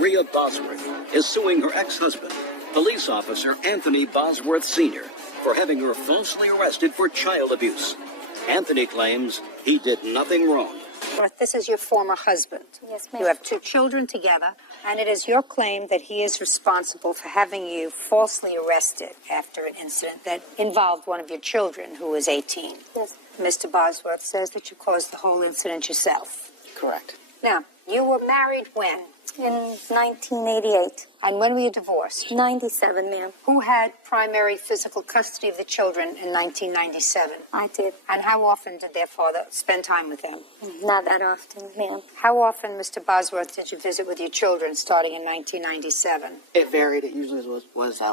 Maria Bosworth is suing her ex-husband, police officer Anthony Bosworth Sr., for having her falsely arrested for child abuse. Anthony claims he did nothing wrong. This is your former husband. Yes, ma'am. You have 2 children together, and it is your claim that he is responsible for having you falsely arrested after an incident that involved one of your children who was 18. Yes. Mr. Bosworth says that you caused the whole incident yourself. Correct. Now, you were married when? In 1988. And when were you divorced? 97, ma'am. Who had primary physical custody of the children in 1997? I did. And how often did their father spend time with them? Not that often, ma'am. How often, Mr. Bosworth, did you visit with your children starting in 1997? It varied. It usually was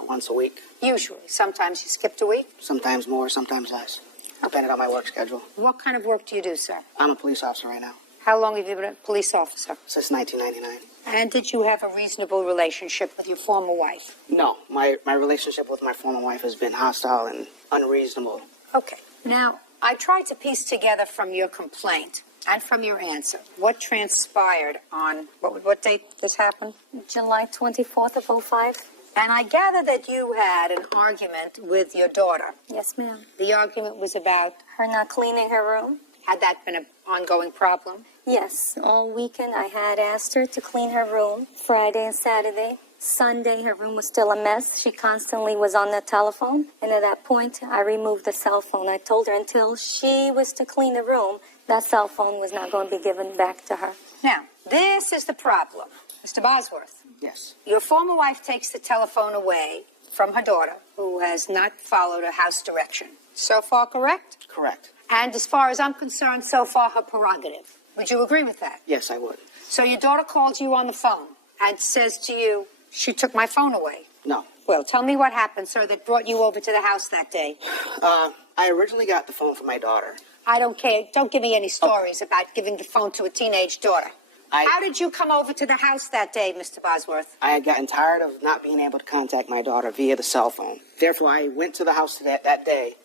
once a week. Usually. Sometimes you skipped a week? Sometimes more, sometimes less. Depending on my work schedule. What kind of work do you do, sir? I'm a police officer right now. How long have you been a police officer? Since 1999. And did you have a reasonable relationship with your former wife? No, my relationship with my former wife has been hostile and unreasonable. Okay. Now, I tried to piece together from your complaint and from your answer what transpired on, what date this happened? July 24th of 05. And I gather that you had an argument with your daughter. Yes, ma'am. The argument was about? Her not cleaning her room. Had that been an ongoing problem? Yes. All weekend I had asked her to clean her room. Friday and Saturday. Sunday her room was still a mess. She constantly was on the telephone. And at that point, I removed the cell phone. I told her until she was to clean the room, that cell phone was not going to be given back to her. Now, this is the problem. Mr. Bosworth. Yes. Your former wife takes the telephone away from her daughter, who has not followed a house direction. So far, correct? Correct. And as far as I'm concerned, so far her prerogative. Would you agree with that? Yes, I would. So your daughter calls you on the phone and says to you, she took my phone away. No. Well, tell me what happened, sir, that brought you over to the house that day. I originally got the phone from my daughter. I don't care. Don't give me any stories about giving the phone to a teenage daughter. How did you come over to the house that day, Mr. Bosworth? I had gotten tired of not being able to contact my daughter via the cell phone. Therefore, I went to the house that day.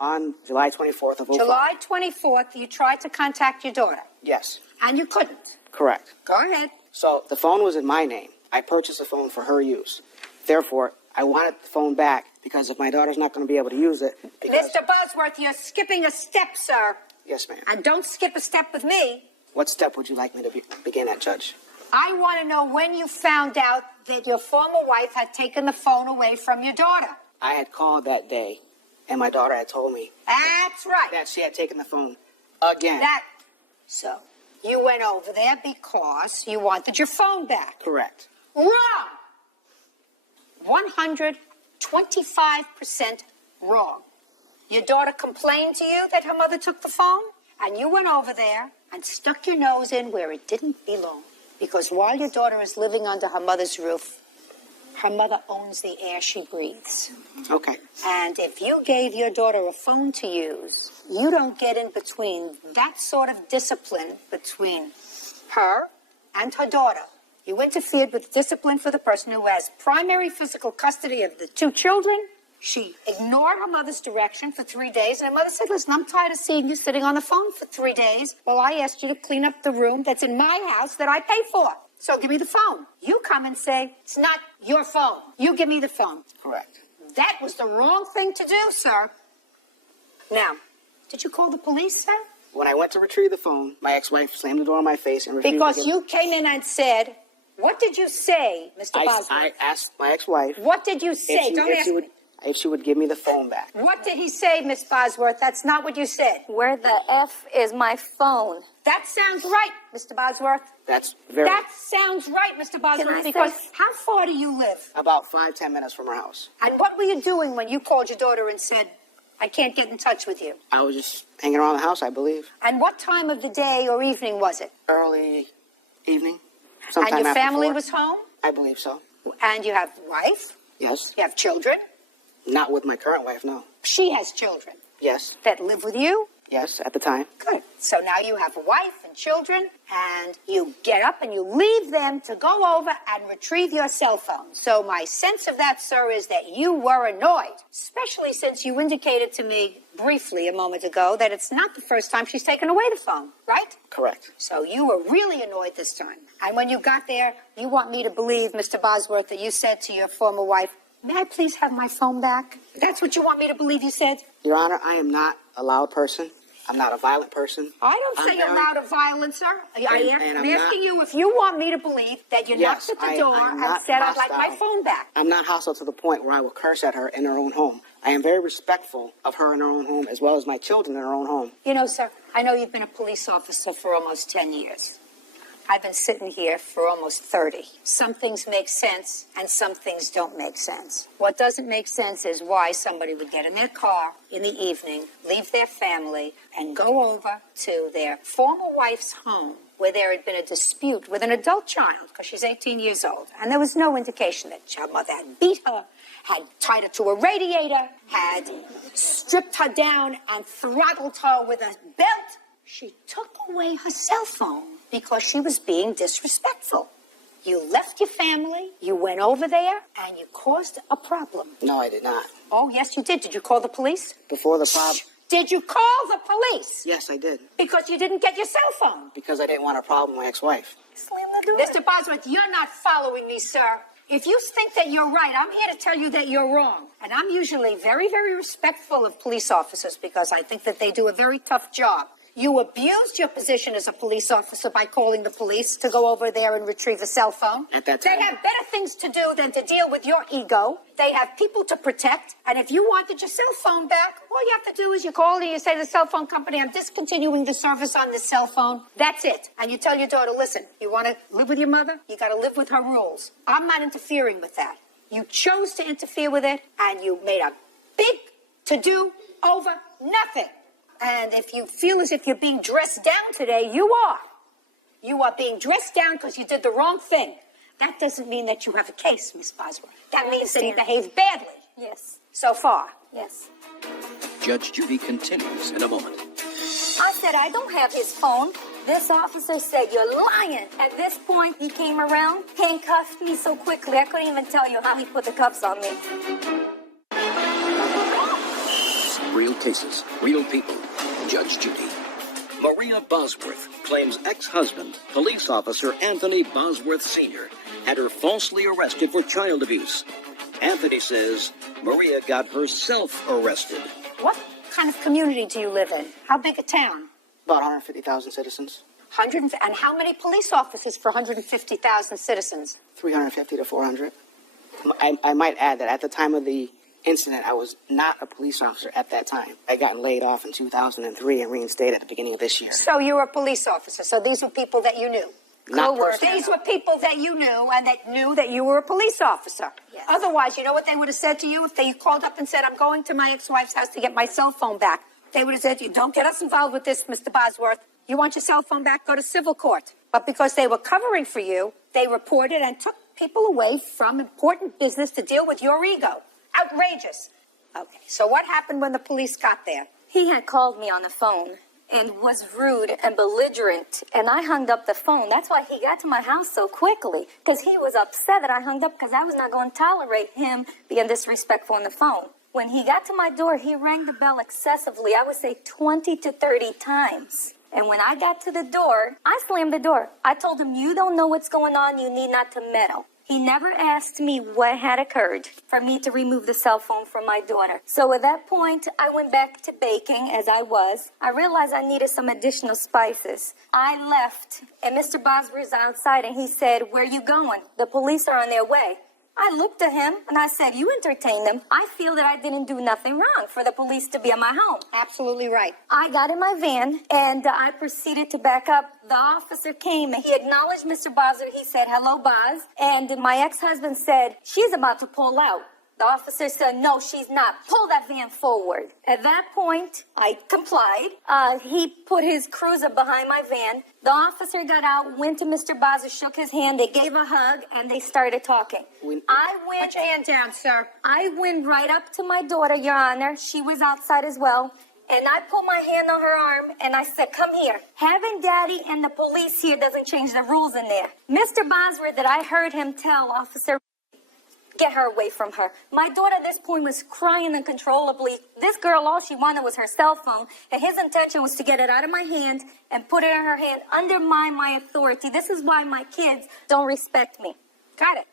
On July 24th of 05. July 24th, you tried to contact your daughter. Yes. And you couldn't. Correct. Go ahead. So the phone was in my name. I purchased the phone for her use. Therefore, I wanted the phone back because if my daughter's not going to be able to use it... Mr. Bosworth, you're skipping a step, sir. Yes, ma'am. And don't skip a step with me. What step would you like me to begin at, Judge? I want to know when you found out that your former wife had taken the phone away from your daughter. I had called that day, and my daughter had told me... That's right. ...that she had taken the phone again. So, you went over there because you wanted your phone back. Correct. Wrong! 125% wrong. Your daughter complained to you that her mother took the phone, and you went over there and stuck your nose in where it didn't belong. Because while your daughter is living under her mother's roof, her mother owns the air she breathes. Okay. And if you gave your daughter a phone to use, you don't get in between that sort of discipline between her and her daughter. You interfered with discipline for the person who has primary physical custody of the 2 children. She ignored her mother's direction for 3 days, and her mother said, listen, I'm tired of seeing you sitting on the phone for 3 days. Well, I asked you to clean up the room that's in my house that I pay for. So give me the phone. You come and say, it's not your phone. You give me the phone. Correct. That was the wrong thing to do, sir. Now, did you call the police, sir? When I went to retrieve the phone, my ex-wife slammed the door in my face and refused Because to you came in and said, what did you say, Mr. Bosworth? I asked my ex-wife... What did you say? If she would give me the phone back. What did he say, Miss Bosworth? That's not what you said. Where the F is my phone? That sounds right, Mr. Bosworth. That sounds right, Mr. Bosworth, because how far do you live? About 5-10 minutes from her house. And what were you doing when you called your daughter and said, I can't get in touch with you? I was just hanging around the house, I believe. And what time of the day or evening was it? Early evening. And your family was home? I believe so. And you have a wife? Yes. You have children? Not with my current wife, no. She has children? Yes. That live with you? Yes, at the time. Good. So now you have a wife and children, and you get up and you leave them to go over and retrieve your cell phone. So my sense of that, sir, is that you were annoyed, especially since you indicated to me briefly a moment ago that it's not the first time she's taken away the phone, right? Correct. So you were really annoyed this time. And when you got there, you want me to believe, Mr. Bosworth, that you said to your former wife, "May I please have my phone back?" That's what you want me to believe you said? Your Honor, I am not a loud person. I'm not a violent person. I don't say you're loud or violent, sir. I'm asking you if you want me to believe that you knocked at the door and said, "I'd like my phone back." I'm not hostile to the point where I will curse at her in her own home. I am very respectful of her in her own home as well as my children in her own home. You know, sir, I know you've been a police officer for almost 10 years. I've been sitting here for almost 30. Some things make sense and some things don't make sense. What doesn't make sense is why somebody would get in their car in the evening, leave their family, and go over to their former wife's home where there had been a dispute with an adult child, because she's 18 years old, and there was no indication that her mother had beat her, had tied her to a radiator, had stripped her down and throttled her with a belt. She took away her cell phone because she was being disrespectful. You left your family, you went over there, and you caused a problem. No, I did not. Oh, yes, you did. Did you call the police? Before the problem. Did you call the police? Yes, I did. Because you didn't get your cell phone. Because I didn't want a problem with my ex-wife. Slam the door. Mr. Bosworth, you're not following me, sir. If you think that you're right, I'm here to tell you that you're wrong. And I'm usually very, very respectful of police officers because I think that they do a very tough job. You abused your position as a police officer by calling the police to go over there and retrieve a cell phone. At that time. They have better things to do than to deal with your ego. They have people to protect. And if you wanted your cell phone back, all you have to do is you call and you say to the cell phone company, "I'm discontinuing the service on this cell phone." That's it. And you tell your daughter, "Listen, you want to live with your mother? You got to live with her rules. I'm not interfering with that." You chose to interfere with it, and you made a big to-do over nothing. And if you feel as if you're being dressed down today, you are. You are being dressed down because you did the wrong thing. That doesn't mean that you have a case, Miss Bosworth. That means that he behaved badly. Yes. So far. Yes. Judge Judy continues in a moment. I said, "I don't have his phone." This officer said, "You're lying." At this point, he came around, handcuffed me so quickly, I couldn't even tell you how he put the cuffs on me. Real cases, real people. Judge Judy. Maria Bosworth claims ex-husband, police officer Anthony Bosworth Sr., had her falsely arrested for child abuse. Anthony says Maria got herself arrested. What kind of community do you live in? How big a town? About 150,000 citizens. And how many police officers for 150,000 citizens? 350 to 400. I might add that at the time of the incident, I was not a police officer at that time. I got laid off in 2003 and reinstated at the beginning of this year. So you were a police officer. So these were people that you knew. Not personally. These were people that you knew and that knew that you were a police officer. Yes. Otherwise, you know what they would have said to you if they called up and said, "I'm going to my ex-wife's house to get my cell phone back"? They would have said to you, "Don't get us involved with this, Mr. Bosworth. You want your cell phone back? Go to civil court." But because they were covering for you, they reported and took people away from important business to deal with your ego. Outrageous. Okay, so what happened when the police got there? He had called me on the phone and was rude and belligerent, and I hung up the phone. That's why he got to my house so quickly, because he was upset that I hung up, because I was not going to tolerate him being disrespectful on the phone. When he got to my door, he rang the bell excessively. I would say 20 to 30 times. And when I got to the door, I slammed the door. I told him, "You don't know what's going on. You need not to meddle." He never asked me what had occurred for me to remove the cell phone from my daughter. So at that point, I went back to baking as I was. I realized I needed some additional spices. I left, and Mr. Bosworth's outside, and he said, "Where you going? The police are on their way." I looked at him, and I said, "You entertain them. I feel that I didn't do nothing wrong for the police to be at my home." Absolutely right. I got in my van, and I proceeded to back up. The officer came, and he acknowledged Mr. Bosworth. He said, "Hello, Boz." And my ex-husband said, "She's about to pull out." The officer said, "No, she's not. Pull that van forward." At that point, I complied. He put his cruiser behind my van. The officer got out, went to Mr. Bosworth, shook his hand. They gave a hug, and they started talking. Put your hand down, sir. I went right up to my daughter, Your Honor. She was outside as well. And I put my hand on her arm and I said, come here. Having daddy and the police here doesn't change the rules in there. Mr. Bosworth, that I heard him tell Officer, get her away from her. My daughter at this point was crying uncontrollably. This girl, all she wanted was her cell phone, and his intention was to get it out of my hand and put it in her hand, undermine my authority. This is why my kids don't respect me. Got it.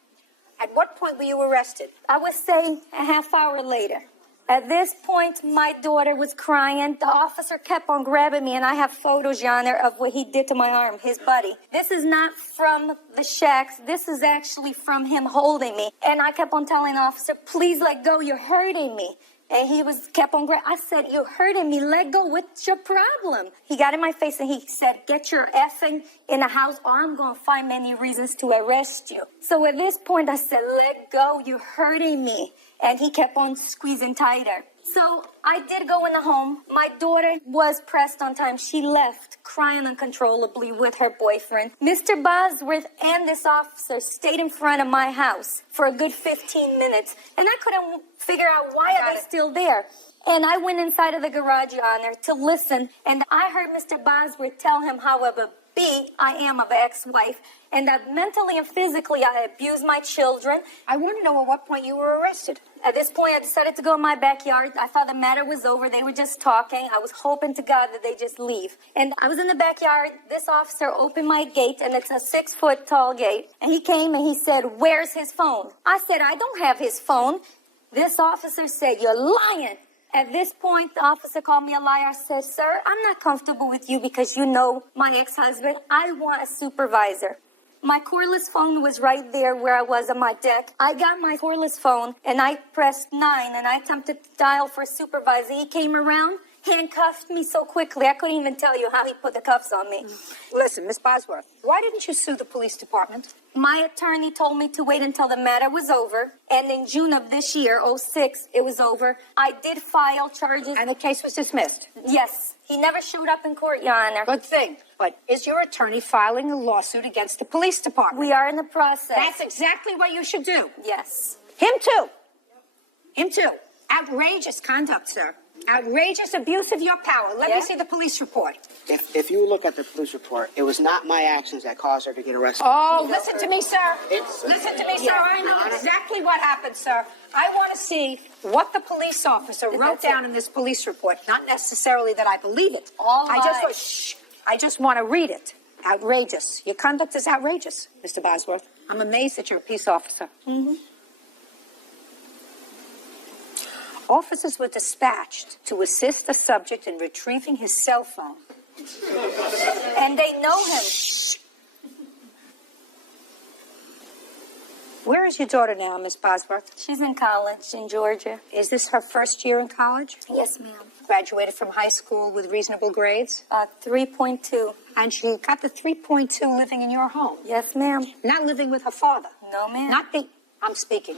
At what point were you arrested? I would say a half hour later. At this point, my daughter was crying. The officer kept on grabbing me, and I have photos, Your Honor, of what he did to my arm, his buddy. This is not from the shacks. This is actually from him holding me. And I kept on telling the officer, please let go, you're hurting me. And he kept on grabbing. I said, you're hurting me, let go, what's your problem? He got in my face and he said, get your effing in the house or I'm going to find many reasons to arrest you. So at this point, I said, let go, you're hurting me. And he kept on squeezing tighter. So I did go in the home. My daughter was pressed on time. She left crying uncontrollably with her boyfriend. Mr. Bosworth and this officer stayed in front of my house for a good 15 minutes. And I couldn't figure out why are they still there. And I went inside of the garage, Your Honor, to listen. And I heard Mr. Bosworth tell him how of a B I am of an ex-wife. And that mentally and physically I abused my children. I want to know at what point you were arrested. At this point, I decided to go in my backyard. I thought the matter was over. They were just talking. I was hoping to God that they just leave. And I was in the backyard. This officer opened my gate, and it's a 6-foot tall gate. And he came and he said, where's his phone? I said, I don't have his phone. This officer said, you're lying. At this point, the officer called me a liar. I said, sir, I'm not comfortable with you because you know my ex-husband. I want a supervisor. My cordless phone was right there where I was on my deck. I got my cordless phone and I pressed 9 and I attempted to dial for a supervisor. He came around, handcuffed me so quickly, I couldn't even tell you how he put the cuffs on me. Listen, Miss Bosworth, why didn't you sue the police department? My attorney told me to wait until the matter was over. And in June of this year, 06, it was over. I did file charges. And the case was dismissed? Yes. He never showed up in court, Your Honor. Good thing. But is your attorney filing a lawsuit against the police department? We are in the process. That's exactly what you should do. Yes. Him too. Him too. Outrageous conduct, sir. Outrageous abuse of your power. Let me see the police report. If you look at the police report, it was not my actions that caused her to get arrested. Oh, listen to me, sir. Listen to me, sir. I know exactly what happened, sir. I want to see what the police officer wrote down in this police report. Not necessarily that I believe it. I just want to read it. Outrageous. Your conduct is outrageous, Mr. Bosworth. I'm amazed that you're a peace officer. Mm-hmm. Officers were dispatched to assist the subject in retrieving his cell phone. And they know him. Where is your daughter now, Miss Bosworth? She's in college in Georgia. Is this her first year in college? Yes, ma'am. Graduated from high school with reasonable grades? 3.2. And she got the 3.2 living in your home? Yes, ma'am. Not living with her father? No, ma'am. I'm speaking.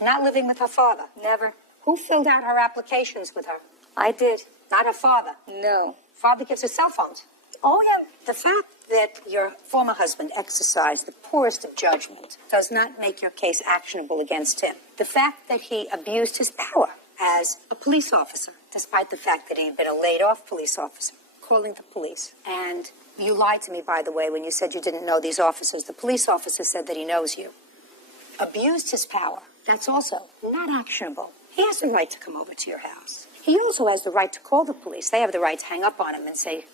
Not living with her father? Never. Who filled out her applications with her? I did. Not her father? No. Father gives her cell phones? Oh, yeah. The fact that your former husband exercised the poorest of judgment does not make your case actionable against him. The fact that he abused his power as a police officer, despite the fact that he had been a laid-off police officer, calling the police. And you lied to me, by the way, when you said you didn't know these officers. The police officer said that he knows you. Abused his power. That's also not actionable. He has the right to come over to your house. He also has the right to call the police. They have the right to hang up on him and say,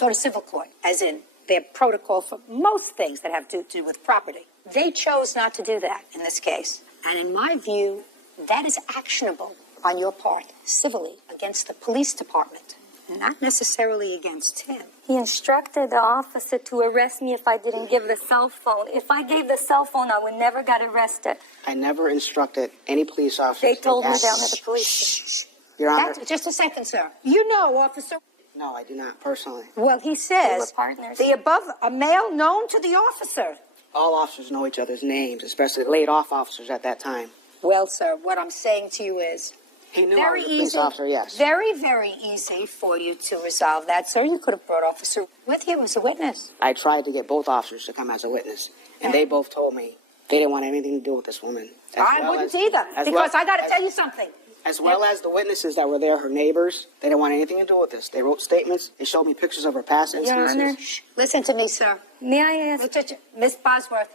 go to civil court, as in their protocol for most things that have to do with property. They chose not to do that in this case. And in my view, that is actionable on your part, civilly, against the police department, not necessarily against him. He instructed the officer to arrest me if I didn't give the cell phone. If I gave the cell phone, I would never got arrested. I never instructed any police officer. They told me down at the police station. Your Honor. Just a second, sir. You know, officer. No, I do not, personally. Well, he says They were partners. the above, a male known to the officer. All officers know each other's names, especially laid-off officers at that time. Well, sir, what I'm saying to you is, He knew I was a police officer, yes. Very, very easy for you to resolve that, sir. You could have brought officer with you as a witness. I tried to get both officers to come as a witness, and they both told me they didn't want anything to do with this woman. I wouldn't either, because I got to tell you something. As well as the witnesses that were there, her neighbors. They didn't want anything to do with this. They wrote statements. They showed me pictures of her past Your incidences. Honor, Listen to me, sir. may I ask? Miss Bosworth,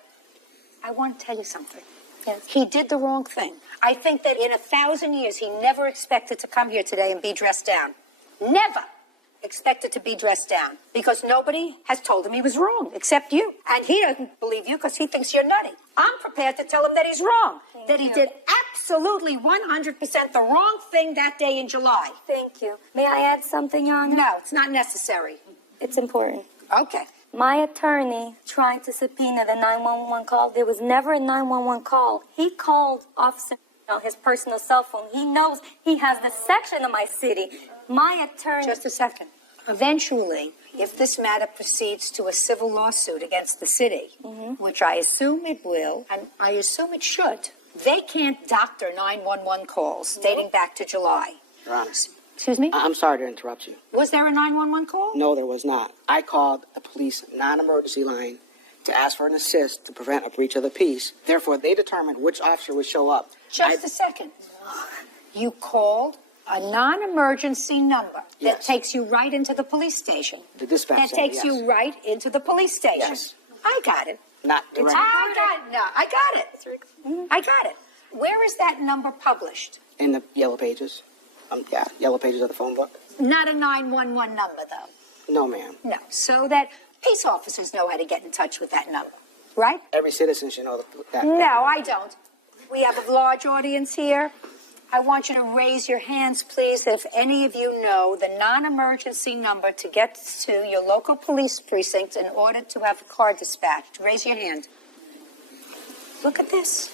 I want to tell you something. Yes. He did the wrong thing. I think that in 1,000 years, he never expected to come here today and be dressed down. Never expected to be dressed down because nobody has told him he was wrong except you. And he doesn't believe you because he thinks you're nutty. I'm prepared to tell him that he's wrong, that he did absolutely 100% the wrong thing that day in July. Thank you. May I add something, Your Honor? No, it's not necessary. It's important. Okay. My attorney tried to subpoena the 911 call. There was never a 911 call. He called Officer on his personal cell phone. He knows he has the section of my city. My attorney... Just a second. Eventually, if this matter proceeds to a civil lawsuit against the city, which I assume it will, and I assume it should, they can't doctor 911 calls dating back to July. Your Honor. Excuse me? I'm sorry to interrupt you. Was there a 911 call? No, there was not. I called the police non-emergency line to ask for an assist to prevent a breach of the peace. Therefore, they determined which officer would show up. Just a second. You called a non-emergency number that Yes. takes you right into the police station. The dispatch That center, takes yes. you right into the police station. Yes. I got it. Not directly. I got it. I got it. Where is that number published? In the yellow pages. Yellow pages of the phone book. Not a 911 number, though. No, ma'am. No. So that peace officers know how to get in touch with that number, right? Every citizen should know that. No, I don't. We have a large audience here. I want you to raise your hands, please, if any of you know the non-emergency number to get to your local police precinct in order to have a car dispatched. Raise your hand. Look at this.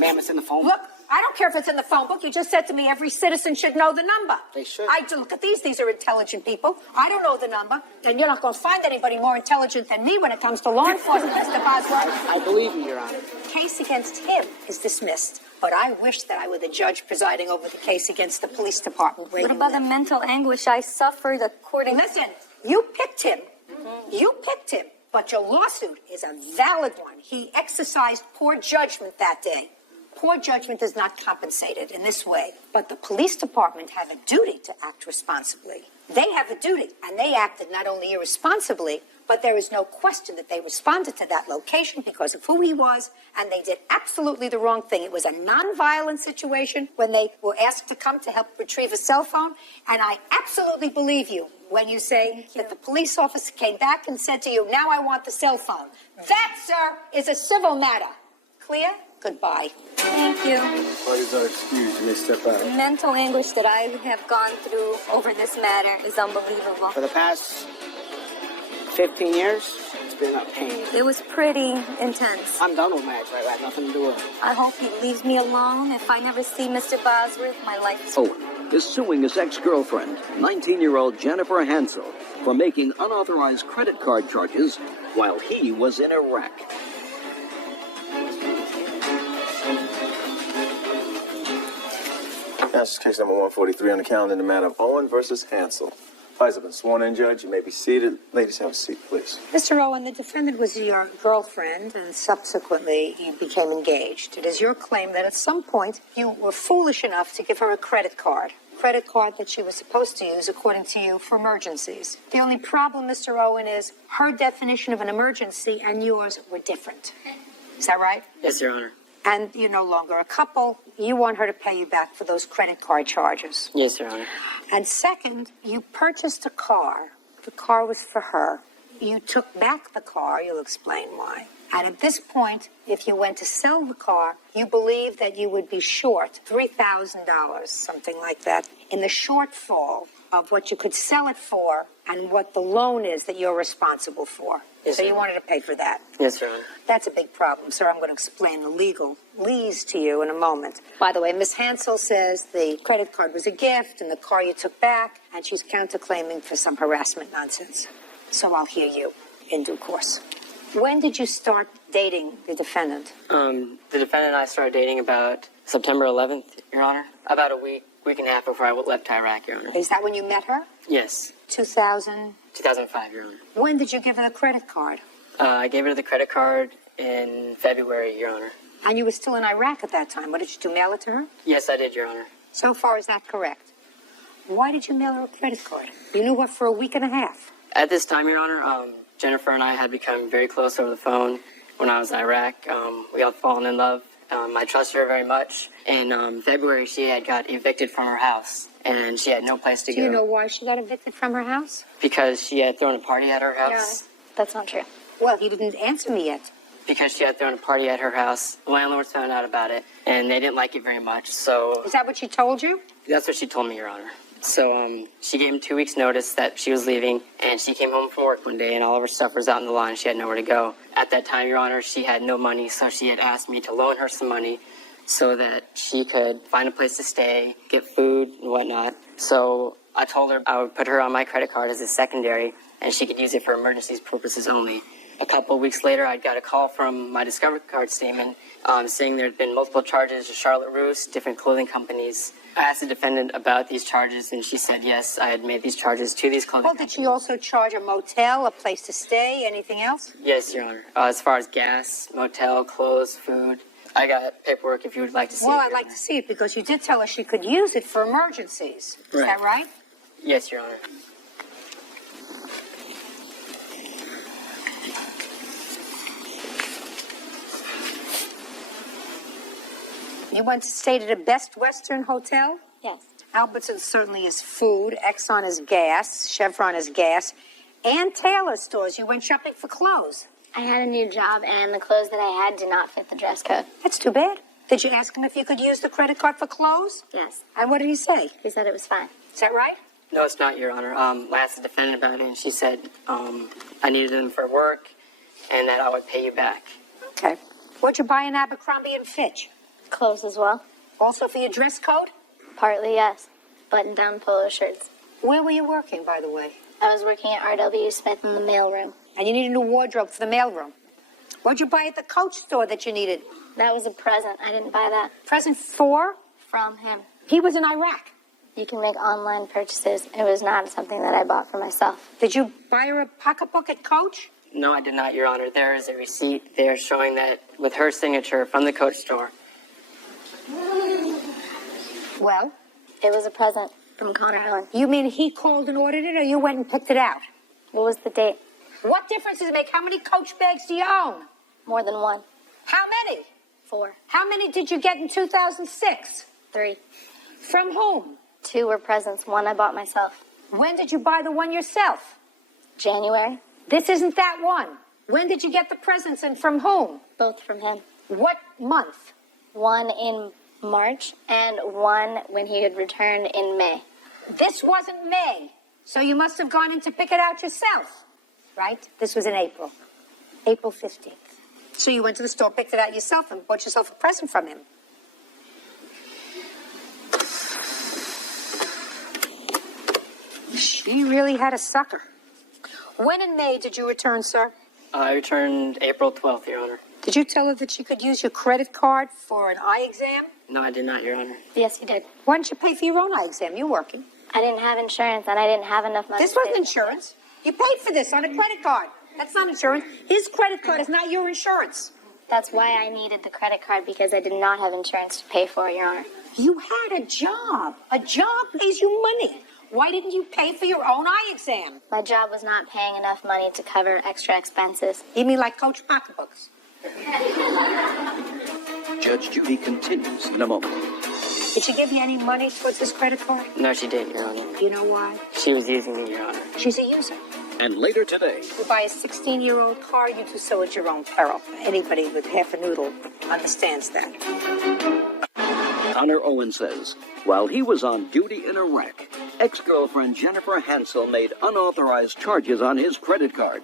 Ma'am, it's in the phone book. Look, I don't care if it's in the phone book. You just said to me every citizen should know the number. They should. I do. Look at these. These are intelligent people. I don't know the number, and you're not going to find anybody more intelligent than me when it comes to law enforcement, Mr. Bosworth. I believe you, Your Honor. Case against him is dismissed, but I wish that I were the judge presiding over the case against the police department. What about the mental anguish I suffered according... Listen, you picked him. You picked him, but your lawsuit is a valid one. He exercised poor judgment that day. Poor judgment is not compensated in this way, but the police department have a duty to act responsibly. They have a duty, and they acted not only irresponsibly, but there is no question that they responded to that location because of who he was, and they did absolutely the wrong thing. It was a non-violent situation when they were asked to come to help retrieve a cell phone, and I absolutely believe you when you say that the police officer came back and said to you, now I want the cell phone. That, sir, is a civil matter. Clear? Goodbye. Thank you. Parties are excused. You may step out. The mental anguish that I have gone through over this matter is unbelievable. For the past 15 years, it's been a pain. It was pretty intense. I'm done with marriage. I have nothing to do with it. I hope he leaves me alone. If I never see Mr. Bosworth, my life is... Owen is suing his ex-girlfriend, 19-year-old Jennifer Hansel, for making unauthorized credit card charges while he was in Iraq. That's case number 143 on the calendar in the matter of Owen versus Hansel. Parties have been sworn in, Judge. You may be seated. Ladies, have a seat, please. Mr. Owen, the defendant was your girlfriend, and subsequently you became engaged. It is your claim that at some point you were foolish enough to give her a credit card that she was supposed to use, according to you, for emergencies. The only problem, Mr. Owen, is her definition of an emergency and yours were different. Is that right? Yes, Your Honor. And you're no longer a couple. You want her to pay you back for those credit card charges. Yes, Your Honor. And second, you purchased a car. The car was for her. You took back the car. You'll explain why. And at this point, if you went to sell the car, you believe that you would be short $3,000, something like that, in the shortfall of what you could sell it for and what the loan is that you're responsible for. Yes, so you Your wanted to pay for that. Yes, Your Honor. That's a big problem, sir. I'm going to explain the legalese to you in a moment. By the way, Miss Hansel says the credit card was a gift and the car you took back, and she's counterclaiming for some harassment nonsense. So I'll hear you in due course. When did you start dating the defendant? The defendant and I started dating about September 11th, Your Honor. About a week and a half before I left Iraq, Your Honor. Is that when you met her? Yes. 2005, Your Honor. When did you give her the credit card? I gave her the credit card in February, Your Honor. And you were still in Iraq at that time. What did you do, mail it to her? Yes, I did, Your Honor. So far, is that correct? Why did you mail her a credit card? You knew her for a week and a half. At this time, Your Honor, Jennifer and I had become very close over the phone when I was in Iraq. We had fallen in love. I trusted her very much. In February, she had got evicted from her house, and she had no place to go. Do you know why she got evicted from her house? Because she had thrown a party at her house. That's not true. Well, you didn't answer me yet. Because she had thrown a party at her house. The landlords found out about it, and they didn't like it very much, so... Is that what she told you? That's what she told me, Your Honor. So, she gave him 2 weeks' notice that she was leaving, and she came home from work one day, and all of her stuff was out in the lawn, and she had nowhere to go. At that time, Your Honor, she had no money, so she had asked me to loan her some money so that she could find a place to stay, get food, and whatnot. So, I told her I would put her on my credit card as a secondary, and she could use it for emergencies purposes only. A couple of weeks later, I got a call from my Discover card statement saying there had been multiple charges to Charlotte Russe, different clothing companies. I asked the defendant about these charges, and she said yes, I had made these charges to these clothing companies. Well, did she also charge a motel, a place to stay, anything else? Yes, Your Honor. As far as gas, motel, clothes, food, I got paperwork if you would like to see it. Well, I'd like to see it because you did tell her she could use it for emergencies. Is that right? Yes, Your Honor. You went to stay at a Best Western Hotel? Yes. Albertson certainly is food, Exxon is gas, Chevron is gas, and Taylor stores. You went shopping for clothes. I had a new job, and the clothes that I had did not fit the dress code. That's too bad. Did you ask him if you could use the credit card for clothes? Yes. And what did he say? He said it was fine. Is that right? No, it's not, Your Honor. I asked the defendant about it, and she said I needed them for work and that I would pay you back. Okay. What'd you buy in Abercrombie and Fitch? Clothes as well. Also for your dress code? Partly, yes. Button-down polo shirts. Where were you working, by the way? I was working at R.W. Smith in the mailroom. And you needed a new wardrobe for the mailroom. What'd you buy at the Coach store that you needed? That was a present. I didn't buy that. Present for? From him. He was in Iraq. You can make online purchases. It was not something that I bought for myself. Did you buy her a pocketbook at Coach? No, I did not, Your Honor. There is a receipt there showing that with her signature from the Coach store. Well? It was a present from Conor Allen. You mean he called and ordered it, or you went and picked it out? What was the date? What difference does it make? How many Coach bags do you own? More than one. How many? 4. How many did you get in 2006? 3. From whom? 2 were presents. 1 I bought myself. When did you buy the one yourself? January. This isn't that one. When did you get the presents and from whom? Both from him. What month? 1 in March and 1 when he had returned in May. This wasn't May, so you must have gone in to pick it out yourself, right? This was in April. April 15th. So you went to the store, picked it out yourself, and bought yourself a present from him. She really had a sucker. When in May did you return, sir? I returned April 12th, Your Honor. Did you tell her that she could use your credit card for an eye exam? No, I did not, Your Honor. Yes, he did. Why didn't you pay for your own eye exam? You're working. I didn't have insurance, and I didn't have enough money. This wasn't insurance. You paid for this on a credit card. That's not insurance. His credit card is not your insurance. That's why I needed the credit card, because I did not have insurance to pay for it, Your Honor. You had a job. A job pays you money. Why didn't you pay for your own eye exam? My job was not paying enough money to cover extra expenses. You mean like Coach pocketbooks? Judge Judy continues in a moment. Did she give you any money towards this credit card? No, she didn't, Your Honor. You know why? She was using me, Your Honor. She's a user. And later today, You buy a 16-year-old car, you do so at your own peril. Anybody with half a noodle understands that. Connor Owen says, while he was on duty in Iraq, ex-girlfriend Jennifer Hansel made unauthorized charges on his credit card.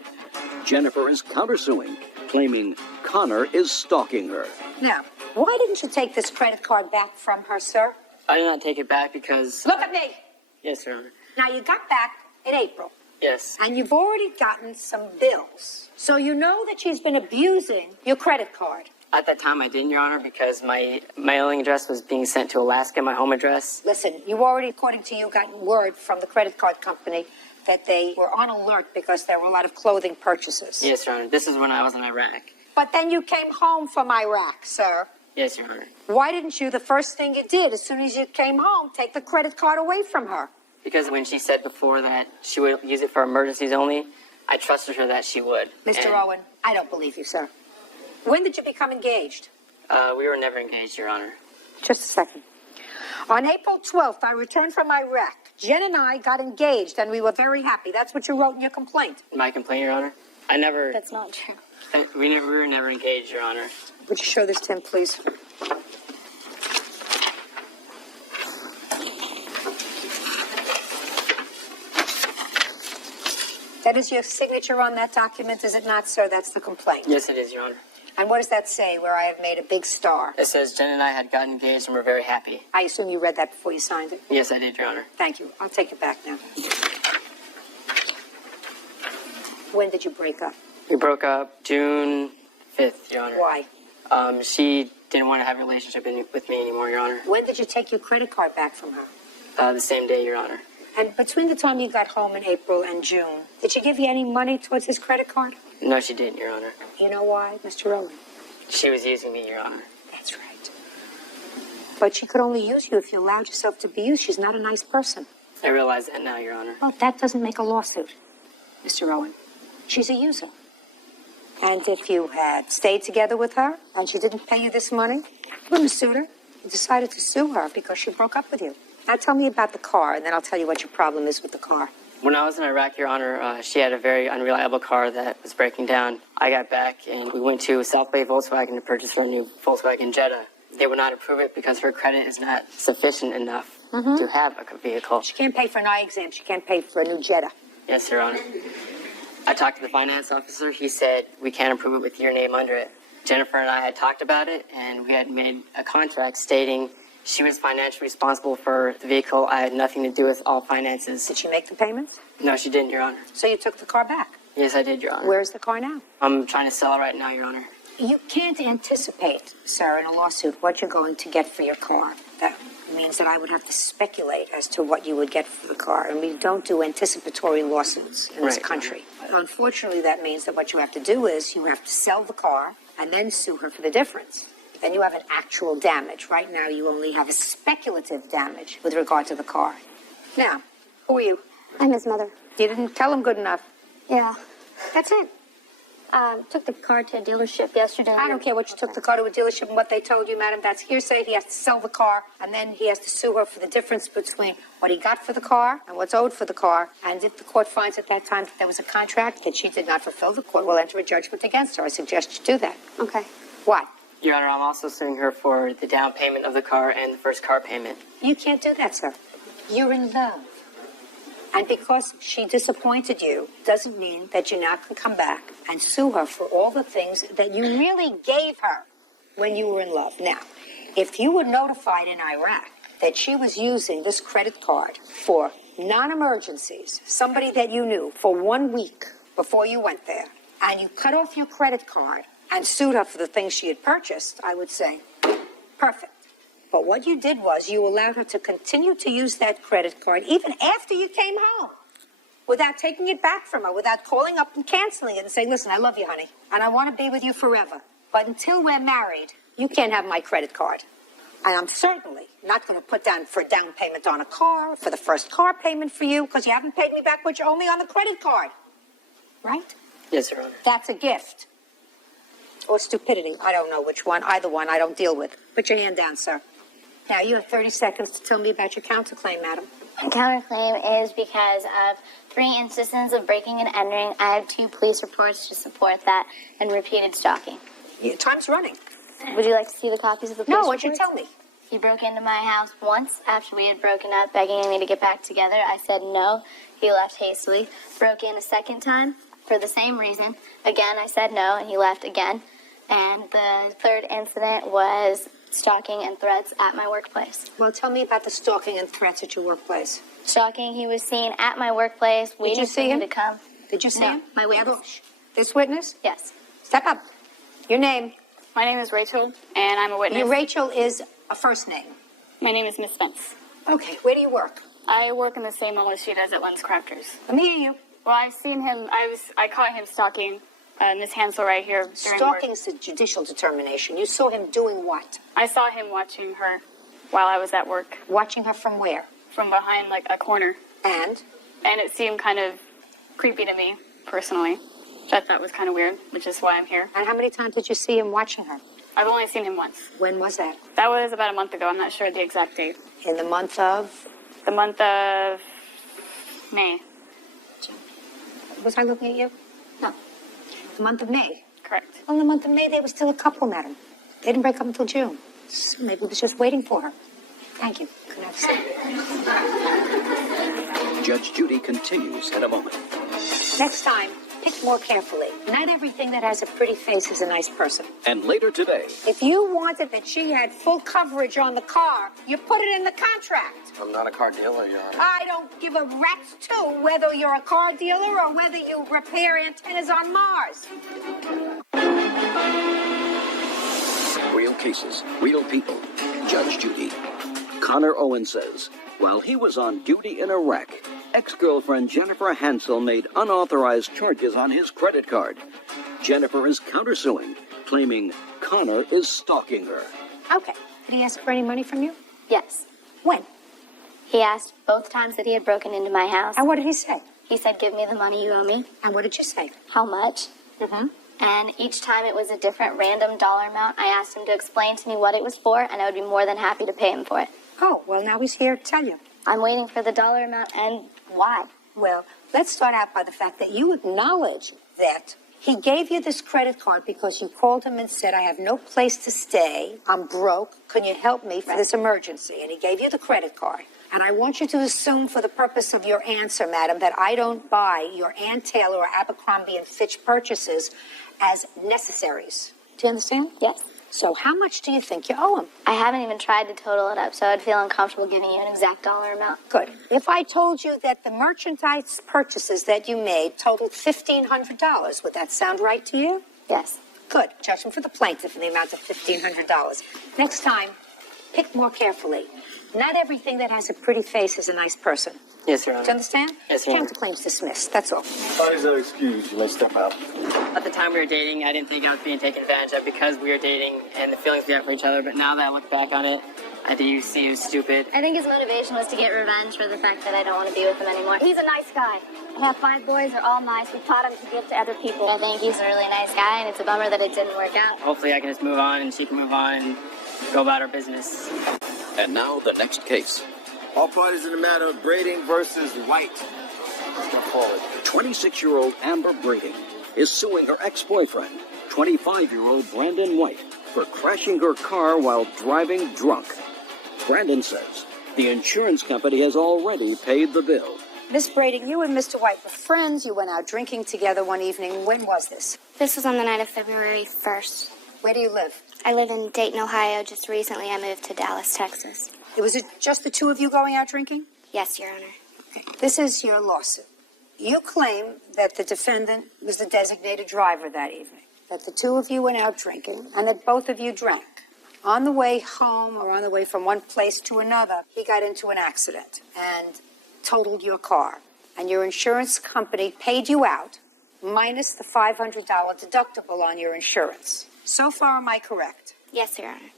Jennifer is countersuing, claiming Connor is stalking her. Now, why didn't you take this credit card back from her, sir? I did not take it back because... Look at me. Yes, Your Honor. Now, you got back in April, Yes. and you've already gotten some bills. So you know that she's been abusing your credit card. At that time, I didn't, Your Honor, because my mailing address was being sent to Alaska, my home address. Listen, you already, according to you, got word from the credit card company that they were on alert because there were a lot of clothing purchases. Yes, Your Honor. This is when I was in Iraq. But then you came home from Iraq, sir. Yes, Your Honor. Why didn't you, the first thing you did, as soon as you came home, take the credit card away from her? Because when she said before that she would use it for emergencies only, I trusted her that she would. Mr. And, Owen, I don't believe you, sir. When did you become engaged? we were never engaged, Your Honor. Just a second. On April 12th, I returned from Iraq. Jen and I got engaged, and we were very happy. That's what you wrote in your complaint. My complaint, Your Honor? I never... That's not true. We were never engaged, Your Honor. Would you show this to him, please? That is your signature on that document, is it not, sir? That's the complaint. Yes, it is, Your Honor. And what does that say, where I have made a big star? It says Jen and I had gotten engaged and we're very happy. I assume you read that before you signed it? Yes, I did, Your Honor. Thank you. I'll take it back now. When did you break up? We broke up June 5th, Your Honor. Why? She didn't want to have a relationship with me anymore, Your Honor. When did you take your credit card back from her? The same day, Your Honor. And between the time you got home in April and June, did she give you any money towards this credit card? No, she didn't, Your Honor. You know why, Mr. Owen? She was using me, Your Honor. That's right. But she could only use you if you allowed yourself to be used. She's not a nice person. I realize that now, Your Honor. Well, that doesn't make a lawsuit, Mr. Owen. She's a user. And if you had stayed together with her and she didn't pay you this money, you wouldn't have sued her. You decided to sue her because she broke up with you. Now tell me about the car, and then I'll tell you what your problem is with the car. When I was in Iraq, Your Honor, she had a very unreliable car that was breaking down. I got back and we went to South Bay Volkswagen to purchase her new Volkswagen Jetta. They would not approve it because her credit is not sufficient enough to have a vehicle. She can't pay for an eye exam. She can't pay for a new Jetta. Yes, Your Honor. I talked to the finance officer. He said we can't approve it with your name under it. Jennifer and I had talked about it, and we had made a contract stating she was financially responsible for the vehicle. I had nothing to do with all finances. Did she make the payments? No, she didn't, Your Honor. So you took the car back? Yes, I did, Your Honor. Where's the car now? I'm trying to sell it right now, Your Honor. You can't anticipate, sir, in a lawsuit what you're going to get for your car. That means that I would have to speculate as to what you would get for the car, and we don't do anticipatory lawsuits in this country. Unfortunately, that means that what you have to do is you have to sell the car and then sue her for the difference. Then you have an actual damage. Right now, you only have a speculative damage with regard to the car. Now, who are you? I'm his mother. You didn't tell him good enough. Yeah. That's it. Took the car to a dealership yesterday. I don't care what you took the car to a dealership and what they told you, madam. That's hearsay. He has to sell the car, and then he has to sue her for the difference between what he got for the car and what's owed for the car. And if the court finds at that time that there was a contract that she did not fulfill, the court will enter a judgment against her. I suggest you do that. Okay. What? Your Honor, I'm also suing her for the down payment of the car and the first car payment. You can't do that, sir. You're in love. And because she disappointed you doesn't mean that you now can come back and sue her for all the things that you really gave her when you were in love. Now, if you were notified in Iraq that she was using this credit card for non-emergencies, somebody that you knew for 1 week before you went there, and you cut off your credit card and sued her for the things she had purchased, I would say, perfect. But what you did was you allowed her to continue to use that credit card even after you came home without taking it back from her, without calling up and canceling it and saying, listen, I love you, honey, and I want to be with you forever. But until we're married, you can't have my credit card. And I'm certainly not going to put down for a down payment on a car, for the first car payment for you, because you haven't paid me back what you owe me on the credit card. Right? Yes, Your Honor. That's a gift. Or stupidity. I don't know which one. Either one I don't deal with. Put your hand down, sir. Now, you have 30 seconds to tell me about your counterclaim, madam. My counterclaim is because of 3 instances of breaking and entering. I have 2 police reports to support that and repeated stalking. Time's running. Would you like to see the copies of the police No, what'd you reports? tell me? He broke into my house once after we had broken up, begging me to get back together. I said no. He left hastily. Broke in a second time for the same reason. Again, I said no, and he left again. And the 3rd incident was stalking and threats at my workplace. Well, tell me about the stalking and threats at your workplace. Stalking, he was seen at my workplace, waiting for me to come. Did you see No, him? my witness. This witness? Yes. Step up. Your name? My name is Rachel, and I'm a witness. Rachel is a first name. My name is Miss Spence. Okay, where do you work? I work in the same mall as she does at Lens Crafters. Let me hear you. Well, I've seen him. I caught him stalking Miss Hansel right here during Stalking work. is a judicial determination. You saw him doing what? I saw him watching her while I was at work Watching her from where? from behind like a corner. And? And it seemed kind of creepy to me, personally. Which I thought was kind of weird, which is why I'm here. And how many times did you see him watching her? I've only seen him once. When was that? That was about a month ago. I'm not sure the exact date. In the month of? The month of May. Was I looking at you? No. The month of May. Correct. Well, in the month of May, they were still a couple, madam. They didn't break up until June. So maybe he was just waiting for her. Thank you. Good night, sir. Judge Judy continues in a moment. Next time, pick more carefully. Not everything that has a pretty face is a nice person. And later today, If you wanted that she had full coverage on the car, you put it in the contract. I'm not a car dealer, Your Honor. I don't give a rat's two whether you're a car dealer or whether you repair antennas on Mars. real cases, real people. Judge Judy. Connor Owen says, while he was on duty in Iraq, ex-girlfriend Jennifer Hansel made unauthorized charges on his credit card. Jennifer is countersuing, claiming Connor is stalking her. Okay. Did he ask for any money from you? Yes. When? He asked both times that he had broken into my house. And what did he say? He said, "Give me the money you owe me." And what did you say? How much? Mm-hmm. And each time it was a different random dollar amount. I asked him to explain to me what it was for, and I would be more than happy to pay him for it. Oh, well, now he's here to tell you. I'm waiting for the dollar amount and why. Well, let's start out by the fact that you acknowledge that he gave you this credit card because you called him and said, I have no place to stay. I'm broke. Can you help me for this emergency? And he gave you the credit card. And I want you to assume for the purpose of your answer, madam, that I don't buy your Ann Taylor or Abercrombie and Fitch purchases as necessaries. Do you understand? Yes. So how much do you think you owe him? I haven't even tried to total it up, so I'd feel uncomfortable giving you an exact dollar amount. Good. If I told you that the merchandise purchases that you made totaled $1,500, would that sound right to you? Yes. Good. Judgment for the plaintiff in the amount of $1,500. Next time, pick more carefully. Not everything that has a pretty face is a nice person. Yes, Your Do Honor. you understand? Yes, Your Honor. Counterclaims dismissed. That's all. Parties are excused. You may step out. At the time we were dating, I didn't think I was being taken advantage of because we were dating and the feelings we had for each other. But now that I look back on it, I think you see he was stupid. I think his motivation was to get revenge for the fact that I don't want to be with him anymore. He's a nice guy. I have 5 boys. They're all nice. We taught him to give to other people. I think he's a really nice guy, and it's a bummer that it didn't work out. Hopefully I can just move on and she can move on and go about her business. And now the next case. All parties in the matter of Brading versus White. Step forward. 26-year-old Amber Brading is suing her ex-boyfriend, 25-year-old Brandon White, for crashing her car while driving drunk. Brandon says the insurance company has already paid the bill. Miss Brading, you and Mr. White were friends. You went out drinking together one evening. When was this? This was on the night of February 1st. Where do you live? I live in Dayton, Ohio. Just recently I moved to Dallas, Texas. Was it just the two of you going out drinking? Yes, Your Honor. Okay. This is your lawsuit. You claim that the defendant was the designated driver that evening, that the two of you went out drinking, and that both of you drank. On the way home or on the way from one place to another, he got into an accident and totaled your car. And your insurance company paid you out, minus the $500 deductible on your insurance. So far, am I correct? Yes, Your Honor.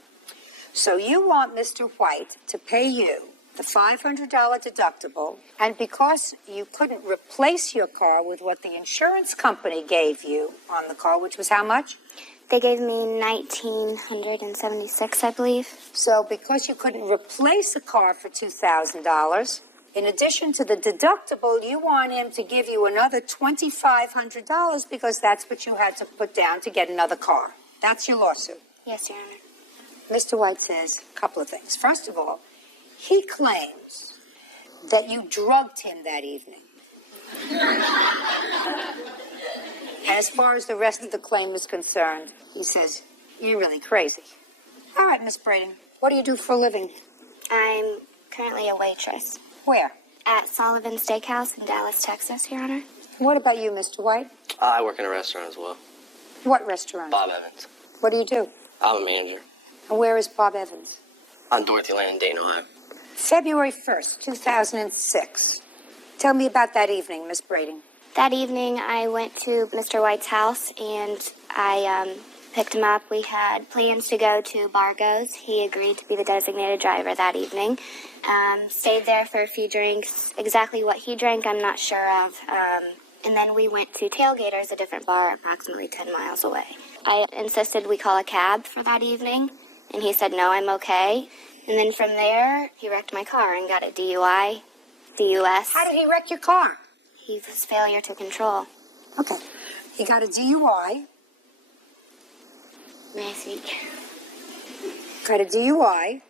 So you want Mr. White to pay you the $500 deductible, and because you couldn't replace your car with what the insurance company gave you on the car, which was how much? They gave me $1,976, I believe. So because you couldn't replace a car for $2,000, in addition to the deductible, you want him to give you another $2,500 because that's what you had to put down to get another car. That's your lawsuit. Yes, Your Honor. Mr. White says a couple of things. First of all, he claims that you drugged him that evening. As far as the rest of the claim is concerned, he says, you're really crazy. All right, Miss Braden, what do you do for a living? I'm currently a waitress Where? at Sullivan Steakhouse in Dallas, Texas, Your Honor. What about you, Mr. White? I work in a restaurant as well. What restaurant? Bob Evans. What do you do? I'm a manager. And where is Bob Evans? On Dorothy Lane in Dayton, Ohio. February 1st, 2006. Tell me about that evening, Miss Brading. That evening, I went to Mr. White's house, and I picked him up. We had plans to go to Bargo's. He agreed to be the designated driver that evening. Stayed there for a few drinks. Exactly what he drank, I'm not sure of. And then we went to Tailgaters, a different bar approximately 10 miles away. I insisted we call a cab for that evening, and he said, no, I'm okay. And then from there, he wrecked my car and got a DUI, DUS. How did he wreck your car? He was failure to control. Okay. He got a DUI. May I speak? Got a DUI.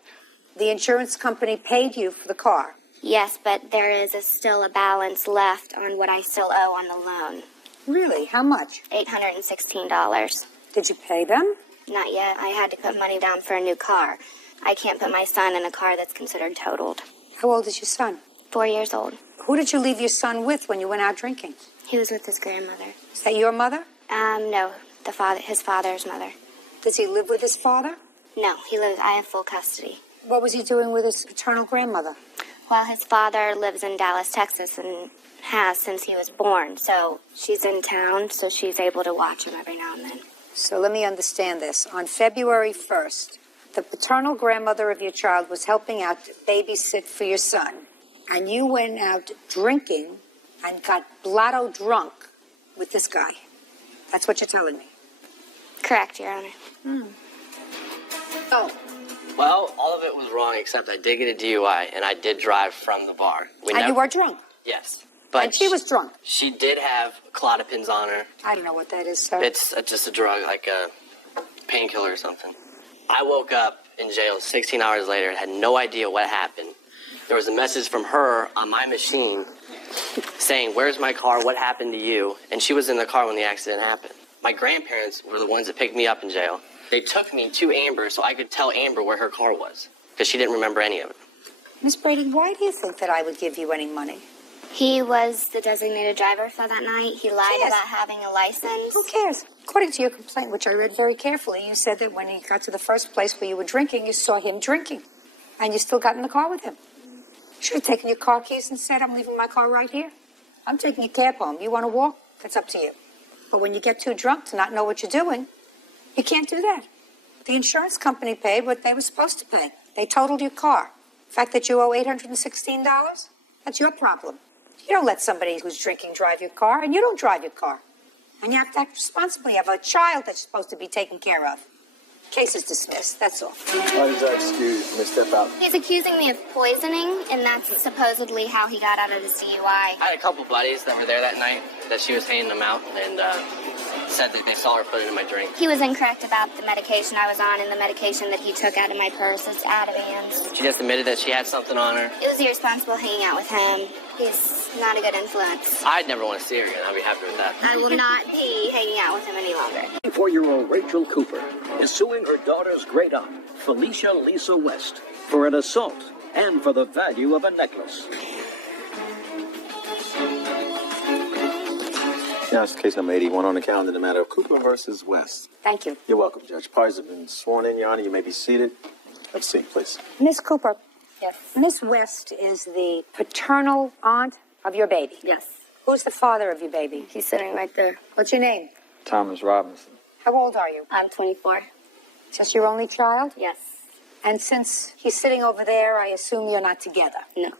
The insurance company paid you for the car. Yes, but there is still a balance left on what I still owe on the loan. Really? How much? $816. Did you pay them? Not yet. I had to put money down for a new car. I can't put my son in a car that's considered totaled. How old is your son? 4 years old. Who did you leave your son with when you went out drinking? He was with his grandmother. Is that your mother? No, his father's mother. Does he live with his father? No, I have full custody. What was he doing with his paternal grandmother? Well, his father lives in Dallas, Texas, and has since he was born. So she's in town, so she's able to watch him every now and then. So let me understand this. On February 1st, the paternal grandmother of your child was helping out to babysit for your son. And you went out drinking and got blotto drunk with this guy. That's what you're telling me. Correct, Your Honor. Oh. Well, all of it was wrong, except I did get a DUI, and I did drive from the bar. You were drunk? Yes. But and she was drunk? She did have Klonopins on her. I don't know what that is, sir. It's just a drug, like a painkiller or something. I woke up in jail 16 hours later and had no idea what happened. There was a message from her on my machine saying, where's my car, what happened to you? And she was in the car when the accident happened. My grandparents were the ones that picked me up in jail. They took me to Amber so I could tell Amber where her car was, because she didn't remember any of it. Miss Brady, why do you think that I would give you any money? He was the designated driver for that night. He lied about having a license. Who cares? According to your complaint, which I read very carefully, you said that when he got to the first place where you were drinking, you saw him drinking. And you still got in the car with him. You should have taken your car keys and said, I'm leaving my car right here. I'm taking a cab home. You want to walk? That's up to you. But when you get too drunk to not know what you're doing, you can't do that. The insurance company paid what they were supposed to pay. They totaled your car. The fact that you owe $816, that's your problem. You don't let somebody who's drinking drive your car, and you don't drive your car. And you have to act responsibly. You have a child that's supposed to be taken care of. Case is dismissed, that's all. Excuse me, step out. He's accusing me of poisoning, and that's supposedly how he got out of his DUI. I had a couple buddies that were there that night that she was handing them out, and said that they saw her put it in my drink. He was incorrect about the medication I was on and the medication that he took out of my purse. It's Ativans. She just admitted that she had something on her. It was irresponsible hanging out with him. He's not a good influence. I'd never want to see her again. I'd be happy with that. I will not be hanging out with him any longer. 24-year-old Rachel Cooper is suing her daughter's great aunt, Felicia Lisa West, for an assault and for the value of a necklace. Now it's case number 81 on the calendar, the matter of Cooper versus West. Thank you. You're welcome, Judge. Parties have been sworn in, Your Honor. You may be seated. Let's see, please. Miss Cooper. Yes. Miss West is the paternal aunt of your baby. Yes. Who's the father of your baby? He's sitting right there. What's your name? Thomas Robinson. How old are you? I'm 24. Just your only child? Yes. And since he's sitting over there, I assume you're not together. No.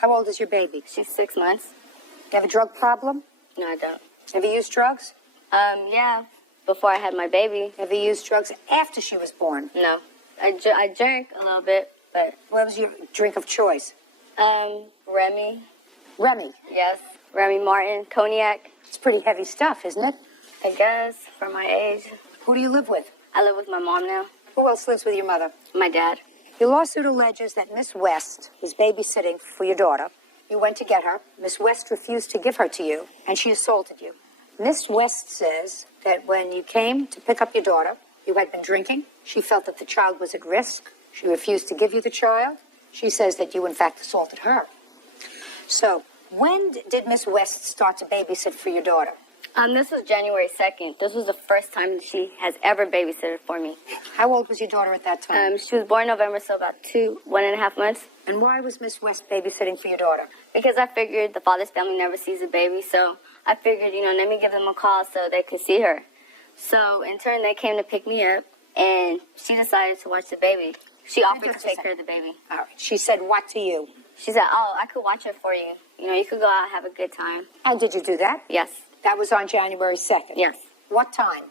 How old is your baby? She's 6 months. Do you have a drug problem? No, I don't. Have you used drugs? Yeah. Before I had my baby. Have you used drugs after she was born? No. I drank a little bit, but... What was your drink of choice? Remy. Remy? Yes. Remy Martin. Cognac. It's pretty heavy stuff, isn't it? I guess, for my age. Who do you live with? I live with my mom now. Who else lives with your mother? My dad. Your lawsuit alleges that Miss West is babysitting for your daughter. You went to get her. Miss West refused to give her to you, and she assaulted you. Miss West says that when you came to pick up your daughter, you had been drinking. She felt that the child was at risk. She refused to give you the child. She says that you, in fact, assaulted her. So, when did Miss West start to babysit for your daughter? This was January 2nd. This was the first time that she has ever babysitted for me. How old was your daughter at that time? She was born in November, so about 1.5 months. And why was Miss West babysitting for your daughter? Because I figured the father's family never sees a baby, so I figured, let me give them a call so they could see her. So in turn, they came to pick me up, and she decided to watch the baby. She offered to take care of the baby. All right. She said what to you? She said, oh, I could watch her for you. You could go out, have a good time. And did you do that? Yes. That was on January 2nd? Yes. What time?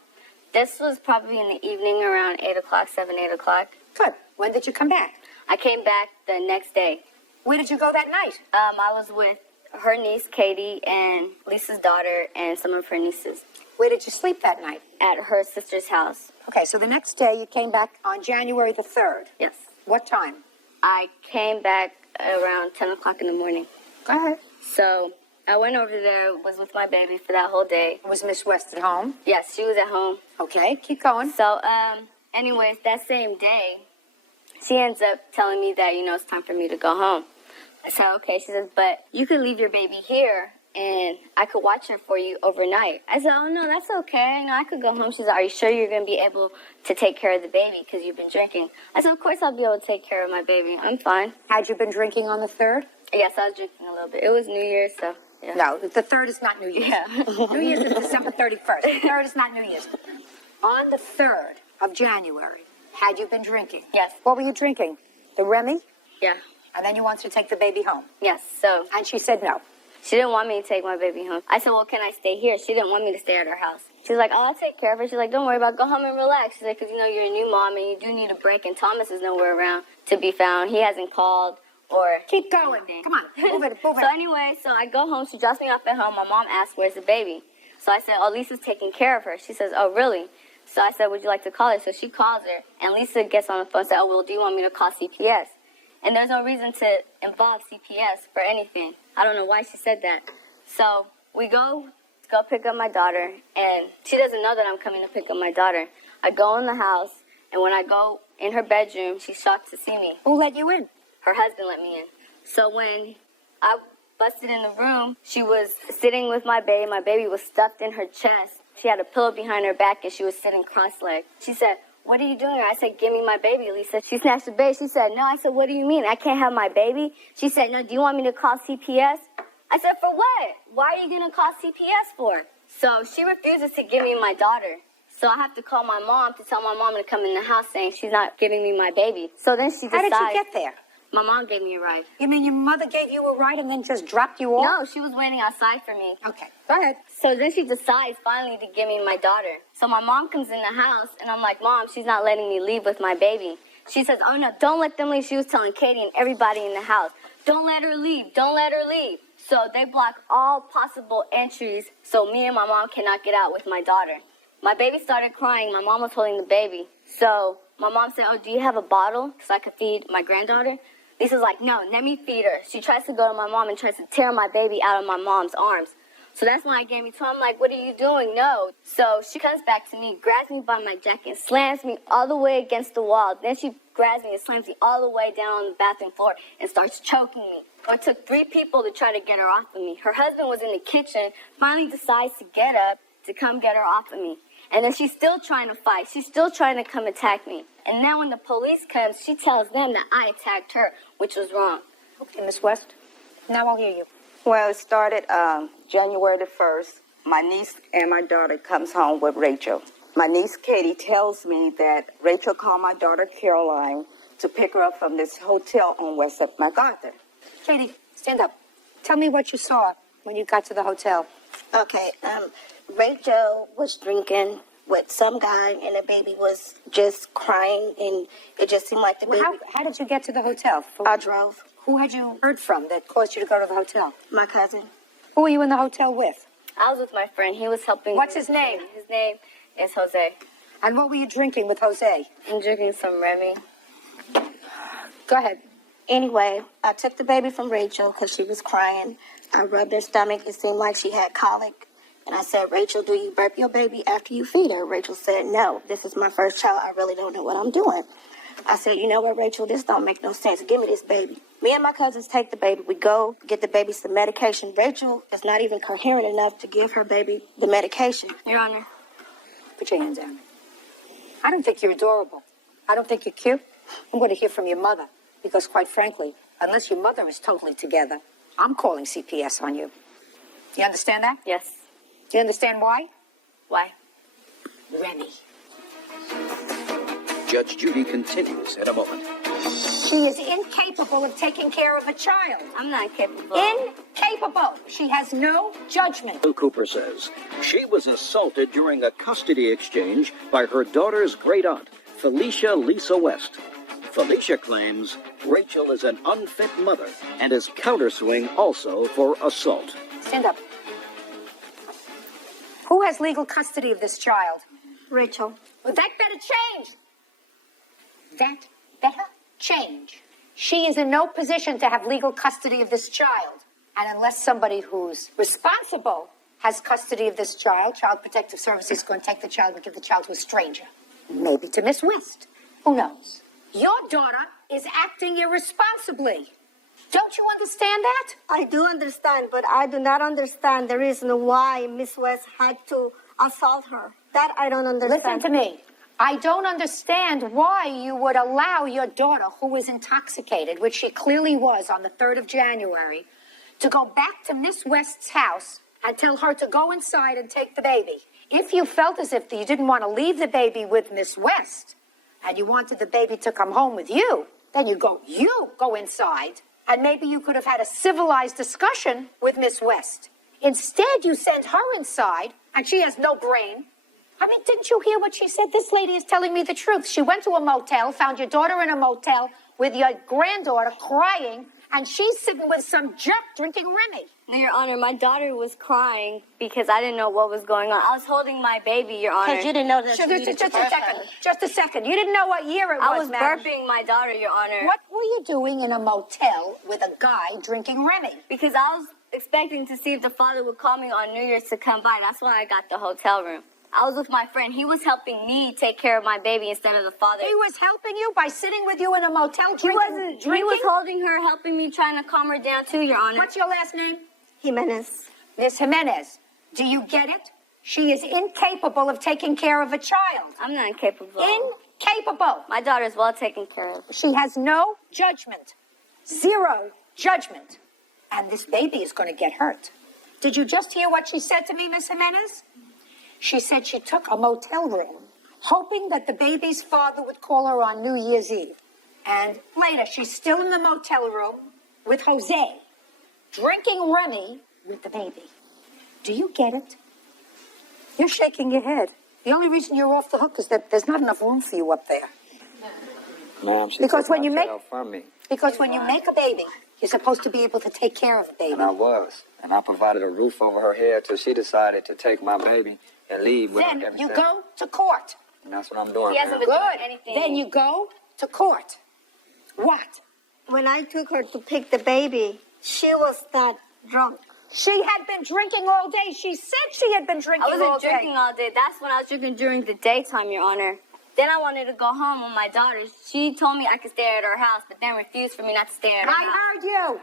This was probably in the evening around 8 o'clock, 8 o'clock. Good. When did you come back? I came back the next day. Where did you go that night? I was with her niece, Katie, and Lisa's daughter, and some of her nieces. Where did you sleep that night? At her sister's house. Okay, so the next day you came back on January the 3rd. Yes. What time? I came back around 10 o'clock in the morning. Go ahead. So I went over there, was with my baby for that whole day. Was Miss West at home? Yes, she was at home. Okay, keep going. So, anyways, that same day, she ends up telling me that, it's time for me to go home. I said, okay. She says, but you could leave your baby here, and I could watch her for you overnight. I said, oh, no, that's okay. I could go home. She said, are you sure you're going to be able to take care of the baby because you've been drinking? I said, of course I'll be able to take care of my baby. I'm fine. Had you been drinking on the 3rd? Yes, I was drinking a little bit. It was New Year's, so, yeah. No, the 3rd is not New Year's. Yeah. New Year's is December 31st. The 3rd is not New Year's. On the 3rd of January, had you been drinking? Yes. What were you drinking? The Remy? Yeah. And then you wanted to take the baby home? Yes, so. And she said no. She didn't want me to take my baby home. I said, well, can I stay here? She didn't want me to stay at her house. She was like, oh, I'll take care of her. She's like, don't worry about it. Go home and relax. She's like, because, you're a new mom and you do need a break. And Thomas is nowhere around to be found. He hasn't called or... Keep going. anything. Come on. Move it. So anyway, so I go home. She drops me off at home. My mom asks, where's the baby? So I said, oh, Lisa's taking care of her. She says, oh, really? So I said, would you like to call her? So she calls her. And Lisa gets on the phone and said, oh, well, do you want me to call CPS? And there's no reason to involve CPS for anything. I don't know why she said that. So we go pick up my daughter, and she doesn't know that I'm coming to pick up my daughter. I go in the house, and when I go in her bedroom, she's shocked to see me. Who let you in? Her husband let me in. So when I busted in the room, she was sitting with my baby. My baby was stuffed in her chest. She had a pillow behind her back, and she was sitting cross-legged. She said, what are you doing? I said, give me my baby, Lisa. She snatched the baby. She said, no. I said, what do you mean? I can't have my baby? She said, no, do you want me to call CPS? I said, for what? Why are you going to call CPS for? So she refuses to give me my daughter. So I have to call my mom to tell my mom to come in the house saying she's not giving me my baby. So then she decides. How did you get there? My mom gave me a ride. You mean your mother gave you a ride and then just dropped you off? No, she was waiting outside for me. Okay, go ahead. So then she decides finally to give me my daughter. So my mom comes in the house, and I'm like, Mom, she's not letting me leave with my baby. She says, oh, no, don't let them leave. She was telling Katie and everybody in the house, don't let her leave. Don't let her leave. So they block all possible entries so me and my mom cannot get out with my daughter. My baby started crying. My mom was holding the baby. So my mom said, oh, do you have a bottle so I could feed my granddaughter? Lisa's like, no, let me feed her. She tries to go to my mom and tries to tear my baby out of my mom's arms. So that's when I gave me to her. I'm like, what are you doing? No. So she comes back to me, grabs me by my jacket, slams me all the way against the wall. Then she grabs me and slams me all the way down on the bathroom floor and starts choking me. It took 3 people to try to get her off of me. Her husband was in the kitchen, finally decides to get up to come get her off of me. And then she's still trying to fight. She's still trying to come attack me. And then when the police comes, she tells them that I attacked her, which was wrong. Okay, Miss West, now I'll hear you. Well, it started January the 1st. My niece and my daughter comes home with Rachel. My niece Katie tells me that Rachel called my daughter Caroline to pick her up from this hotel on West of MacArthur. Katie, stand up. Tell me what you saw when you got to the hotel. Okay, Rachel was drinking with some guy, and the baby was just crying, and it just seemed like the baby... How did you get to the hotel? I drove. Who had you heard from that caused you to go to the hotel? My cousin. Who were you in the hotel with? I was with my friend. He was helping. What's his name? His name is Jose. And what were you drinking with Jose? I'm drinking some Remy. Go ahead. Anyway, I took the baby from Rachel because she was crying. I rubbed her stomach. It seemed like she had colic. And I said, Rachel, do you burp your baby after you feed her? Rachel said, no, this is my first child. I really don't know what I'm doing. I said, you know what, Rachel, this don't make no sense. Give me this baby. Me and my cousins take the baby. We go get the baby some medication. Rachel is not even coherent enough to give her baby the medication. Your Honor. Put your hands down. I don't think you're adorable. I don't think you're cute. I'm going to hear from your mother because, quite frankly, unless your mother is totally together, I'm calling CPS on you. You understand that? Yes. Do you understand why? Why? Remy. Judge Judy continues in a moment. She is incapable of taking care of a child. I'm not capable. Incapable. She has no judgment. Bill Cooper says she was assaulted during a custody exchange by her daughter's great aunt, Felicia Lisa West. Felicia claims Rachel is an unfit mother and is countersuing also for assault. Stand up. Who has legal custody of this child? Rachel. Well, that better change. That better change. She is in no position to have legal custody of this child. And unless somebody who's responsible has custody of this child, Child Protective Services is going to take the child and give the child to a stranger. Maybe to Miss West. Who knows? Your daughter is acting irresponsibly. Don't you understand that? I do understand, but I do not understand the reason why Miss West had to assault her. That I don't understand. Listen to me. I don't understand why you would allow your daughter, who was intoxicated, which she clearly was on the 3rd of January, to go back to Miss West's house and tell her to go inside and take the baby. If you felt as if you didn't want to leave the baby with Miss West and you wanted the baby to come home with you, then you go inside, and maybe you could have had a civilized discussion with Miss West. Instead, you sent her inside, and she has no brain. I mean, didn't you hear what she said? This lady is telling me the truth. She went to a motel, found your daughter in a motel with your granddaughter crying, and she's sitting with some jerk drinking Remy. No, Your Honor, my daughter was crying because I didn't know what was going on. I was holding my baby, Your Honor. Because you didn't know that. Just a second. You didn't know what year it was, I was madam. burping my daughter, Your Honor. What were you doing in a motel with a guy drinking Remy? Because I was expecting to see if the father would call me on New Year's to come by. That's why I got the hotel room. I was with my friend. He was helping me take care of my baby instead of the father. He was helping you by sitting with you in a motel drinking? He was holding her, helping me, trying to calm her down too, Your Honor. What's your last name? Jimenez. Miss Jimenez. Do you get it? She is incapable of taking care of a child. I'm not incapable. Incapable. My daughter's well taken care of. She has no judgment. Zero judgment. And this baby is going to get hurt. Did you just hear what she said to me, Miss Jimenez? She said she took a motel room, hoping that the baby's father would call her on New Year's Eve. And later, she's still in the motel room with Jose, drinking Remy with the baby. Do you get it? You're shaking your head. The only reason you're off the hook is that there's not enough room for you up there. Ma'am, she Because took when my you make child from me. Because when you make a baby, you're supposed to be able to take care of the baby. And I was. And I provided a roof over her head till she decided to take my baby and leave without Then everything. you go to court. And that's what I'm doing, He hasn't ma'am. been doing anything. Then you go to court. What? When I took her to pick the baby, she was not drunk. She had been drinking all day. She said she had been drinking I all wasn't day. drinking all day. That's when I was drinking during the daytime, Your Honor. Then I wanted to go home with my daughter. She told me I could stay at her house, but then refused for me not to stay at her house. I heard you.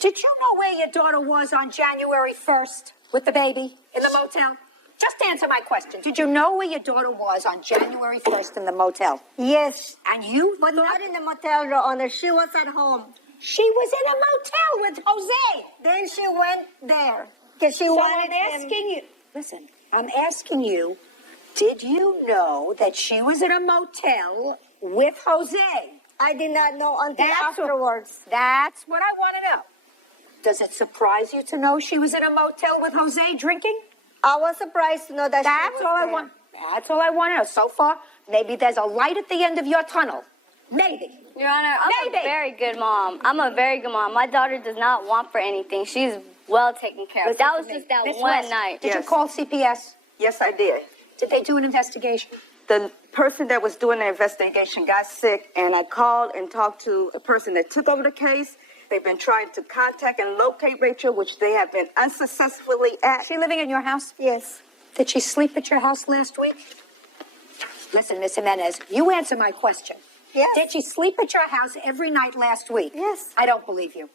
Did you know where your daughter was on January 1st with the baby in the motel? Just answer my question. Did you know where your daughter was on January 1st in the motel? Yes. And you But not in the motel, Your Honor. She was at home. She was in a motel with Jose. Then she went there. Because she So wanted I'm asking you, listen, I'm asking you, did you know that she was in a motel with Jose? I did not know until afterwards. That's what I want to know. Does it surprise you to know she was in a motel with Jose drinking? I was surprised to know that That's she was all I there. want. That's all I want to know. So far, maybe there's a light at the end of your tunnel. Maybe. Your Honor, I'm a very good mom. I'm a very good mom. My daughter does not want for anything. She's well taken care of. That was just that Miss one West, night. Did you call CPS? Yes, I did. Did they do an investigation? The person that was doing the investigation got sick, and I called and talked to a person that took over the case. They've been trying to contact and locate Rachel, which they have been unsuccessfully at. Is she living in your house? Yes. Did she sleep at your house last week? Listen, Miss Jimenez, you answer my question. Yes. Did she sleep at your house every night last week? Yes. I don't believe you.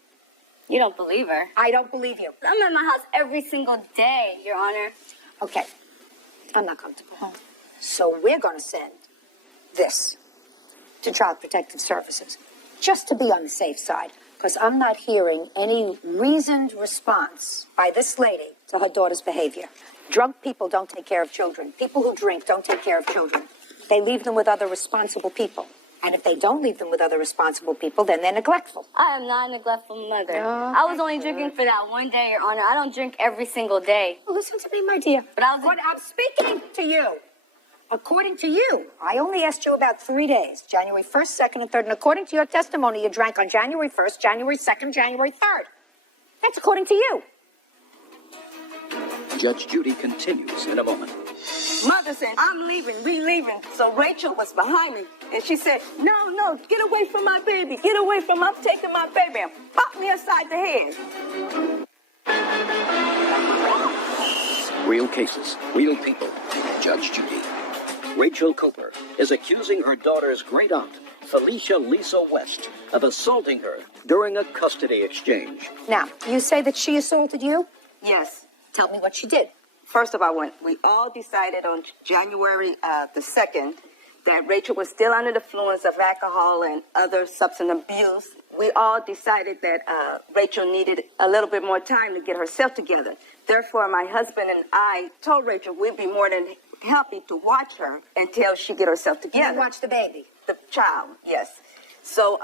You don't believe her. I don't believe you. I'm at my house every single day, Your Honor. Okay. I'm not comfortable. So we're going to send this to Child Protective Services. just to be on the safe side, because I'm not hearing any reasoned response by this lady to her daughter's behavior. Drunk people don't take care of children. People who drink don't take care of children. They leave them with other responsible people. And if they don't leave them with other responsible people, then they're neglectful. I am not a neglectful mother. No, I was only drinking for that one day, Your Honor. I don't drink every single day. Well, listen to me, my dear. But I'm speaking to you. According to you, I only asked you about 3 days, January 1st, 2nd, and 3rd. And according to your testimony, you drank on January 1st, January 2nd, January 3rd. That's according to you. Judge Judy continues in a moment. Mother said, I'm leaving, we leaving. So Rachel was behind me, and she said, no, get away from my baby. Get away from, I'm taking my baby, and pop me upside the head. Real cases, real people. Judge Judy. Rachel Cooper is accusing her daughter's great aunt, Felicia Lisa West, of assaulting her during a custody exchange. Now, you say that she assaulted you? Yes. Tell me what she did. First of all, we all decided on January the 2nd that Rachel was still under the influence of alcohol and other substance abuse. We all decided that Rachel needed a little bit more time to get herself together. Therefore, my husband and I told Rachel we'd be more than happy to watch her until she get herself together. You watch the baby? The child, yes. So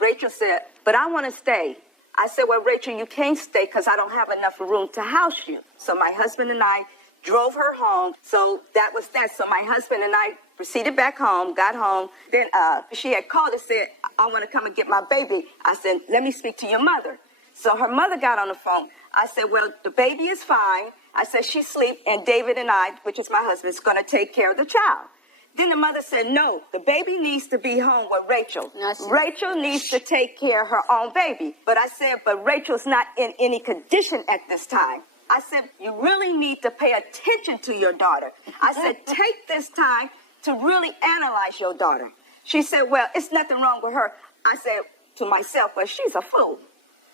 Rachel said, but I want to stay. I said, well, Rachel, you can't stay because I don't have enough room to house you. So my husband and I drove her home. So that was that. So my husband and I proceeded back home, got home. Then she had called and said, I want to come and get my baby. I said, let me speak to your mother. So her mother got on the phone. I said, well, the baby is fine. I said, she's asleep, and David and I, which is my husband, is going to take care of the child. Then the mother said, no, the baby needs to be home with Rachel. Rachel needs to take care of her own baby. But I said, but Rachel's not in any condition at this time. I said, you really need to pay attention to your daughter. I said, take this time to really analyze your daughter. She said, well, it's nothing wrong with her. I said to myself, well, she's a fool.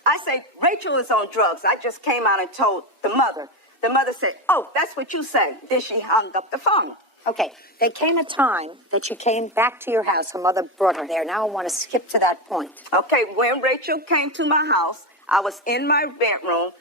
I said, Rachel is on drugs. I just came out and told the mother. The mother said, oh, that's what you said. Then she hung up the phone. Okay, there came a time that you came back to your house. Her mother brought her there. Now I want to skip to that point. Okay, when Rachel came to my house, I was in my bedroom.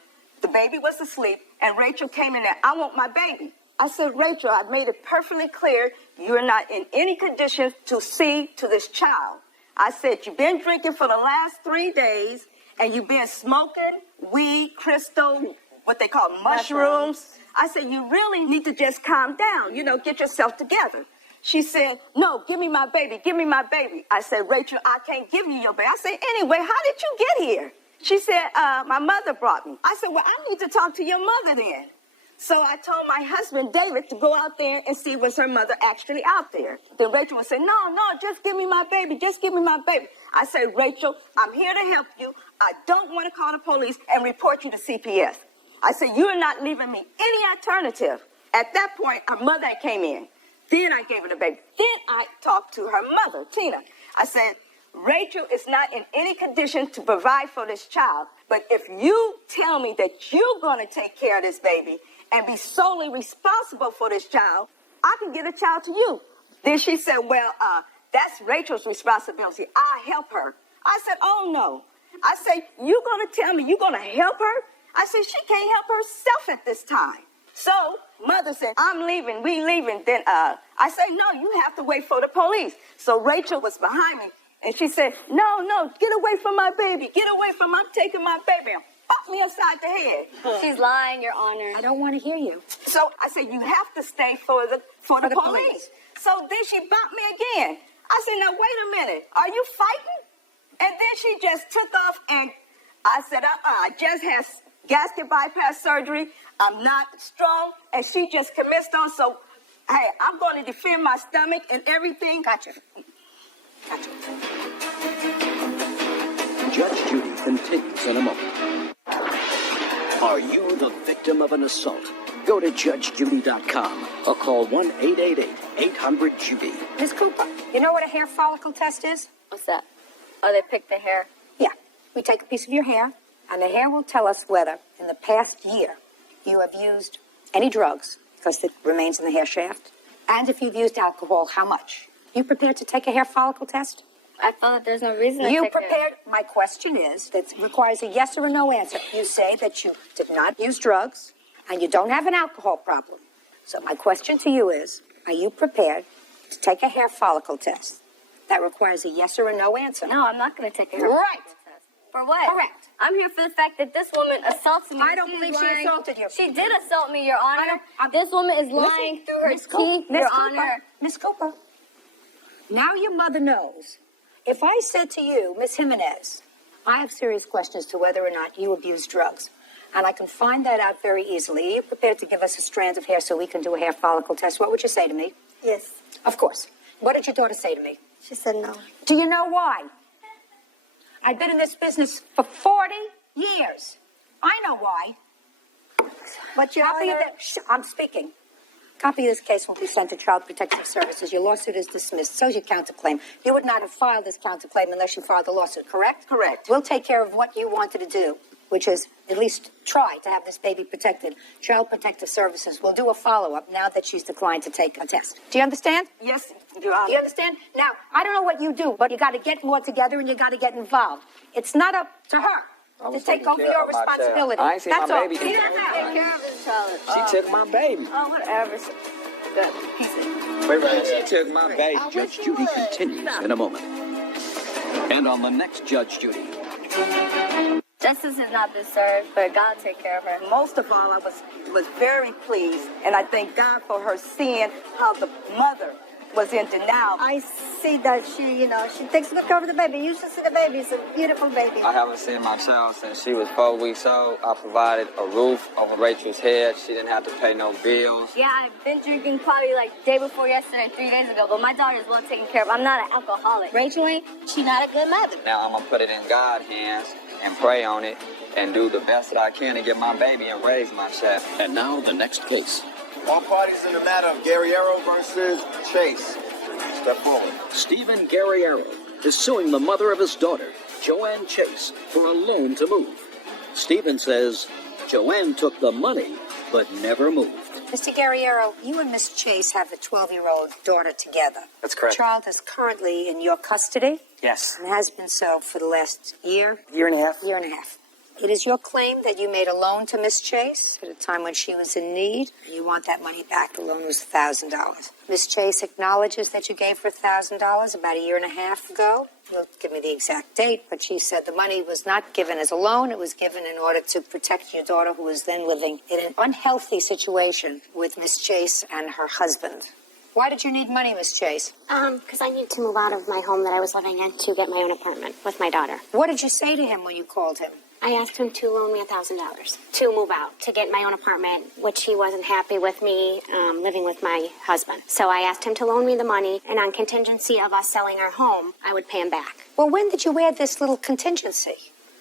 The baby was asleep, and Rachel came in there. I want my baby. I said, Rachel, I made it perfectly clear you're not in any condition to see to this child. I said, you've been drinking for the last 3 days, and you've been smoking weed, crystal, what they call mushrooms. I said, you really need to just calm down, get yourself together. She said, no, give me my baby, give me my baby. I said, Rachel, I can't give you your baby. I said, anyway, how did you get here? She said, my mother brought me. I said, well, I need to talk to your mother then. So I told my husband, David, to go out there and see was her mother actually out there. Then Rachel would say, no, just give me my baby, just give me my baby. I said, Rachel, I'm here to help you. I don't want to call the police and report you to CPS. I said, you're not leaving me any alternative. At that point, her mother came in. Then I gave her the baby. Then I talked to her mother, Tina. I said, Rachel is not in any condition to provide for this child. But if you tell me that you're going to take care of this baby and be solely responsible for this child, I can give the child to you. Then she said, well, that's Rachel's responsibility. I'll help her. I said, oh, no. I said, you're going to tell me you're going to help her? I said, she can't help herself at this time. So mother said, I'm leaving, we leaving. Then I said, no, you have to wait for the police. So Rachel was behind me, and she said, no, get away from my baby. Get away from, I'm taking my baby. And pop me upside the head. She's lying, Your Honor. I don't want to hear you. So I said, you have to stay for the police. So then she bopped me again. I said, now, wait a minute. Are you fighting? And then she just took off, and I said, I just had gastric bypass surgery. I'm not strong. And she just commenced on. So, hey, I'm going to defend my stomach and everything. Gotcha. Judge Judy continues in a moment. Are you the victim of an assault? Go to judgejudy.com or call 1-888-800-JUDY. Ms. Cooper, you know what a hair follicle test is? What's that? Oh, they pick the hair? Yeah. We take a piece of your hair, and the hair will tell us whether, in the past year, you have used any drugs, because it remains in the hair shaft, and if you've used alcohol, how much. You prepared to take a hair follicle test? I felt that there's no reason to You take prepared? My question is, that requires a yes or a no answer. You say that you did not use drugs and you don't have an alcohol problem. So my question to you is, are you prepared to take a hair follicle test? That requires a yes or a no answer. No, I'm not going to take a hair Right. follicle test. For what? Correct. I'm here for the fact that this woman assaulted me. I don't believe she assaulted you. She did assault me, Your Honor. This woman is lying through her teeth, Your Honor. Miss Cooper, now your mother knows. If I said to you, Miss Jimenez, I have serious questions to whether or not you abuse drugs, and I can find that out very easily. Are you prepared to give us a strand of hair so we can do a hair follicle test? What would you say to me? Yes. Of course. What did your daughter say to me? She said no. Do you know why? I've been in this business for 40 years. I know why. But Your Copy of Honor, I'm speaking. Copy of this case will be sent to Child Protective Services. Your lawsuit is dismissed. So's your counterclaim. You would not have filed this counterclaim unless you filed the lawsuit, correct? Correct. We'll take care of what you wanted to do, which is at least try to have this baby protected. Child Protective Services will do a follow-up now that she's declined to take a test. Do you understand? Yes, Your Honor. Do you understand? Now, I don't know what you do, but you got to get more together and you got to get involved. It's not up to her to take over your responsibility. I ain't seen That's my all. baby. He doesn't take care of his child. She took my baby. Oh, whatever. Good. Wait, right. She took my baby. Judge Judy continues in a moment. And on the next Judge Judy. Justice has not been served, but God take care of her. Most of all, I was very pleased, and I thank God for her seeing how the mother was in denial. I see that she takes good care of the baby. You should see the baby. It's a beautiful baby. I haven't seen my child since she was 4 weeks old. I provided a roof over Rachel's head. She didn't have to pay no bills. Yeah, I've been drinking probably like day before yesterday, 3 days ago, but my daughter is well taken care of. I'm not an alcoholic. Rachel ain't. She not a good mother. Now I'm going to put it in God's hands and pray on it and do the best that I can to get my baby and raise my child. And now the next case. All parties in the matter of Guerriero versus Chase. Step forward. Stephen Guerriero is suing the mother of his daughter, Joanne Chase, for a loan to move. Stephen says Joanne took the money but never moved. Mr. Guerriero, you and Miss Chase have a 12-year-old daughter together. That's correct. The child is currently in your custody Yes. and has been so for the last year Year and a half. and a half. It is your claim that you made a loan to Miss Chase at a time when she was in need, and you want that money back. The loan was $1,000. Miss Chase acknowledges that you gave her $1,000 about a year and a half ago. You'll give me the exact date, but she said the money was not given as a loan. It was given in order to protect your daughter, who was then living in an unhealthy situation with Miss Chase and her husband. Why did you need money, Miss Chase? Because I needed to move out of my home that I was living in to get my own apartment with my daughter. What did you say to him when you called him? I asked him to loan me $1,000 to move out, to get my own apartment, which he wasn't happy with me living with my husband. So I asked him to loan me the money, and on contingency of us selling our home, I would pay him back. Well, when did you add this little contingency?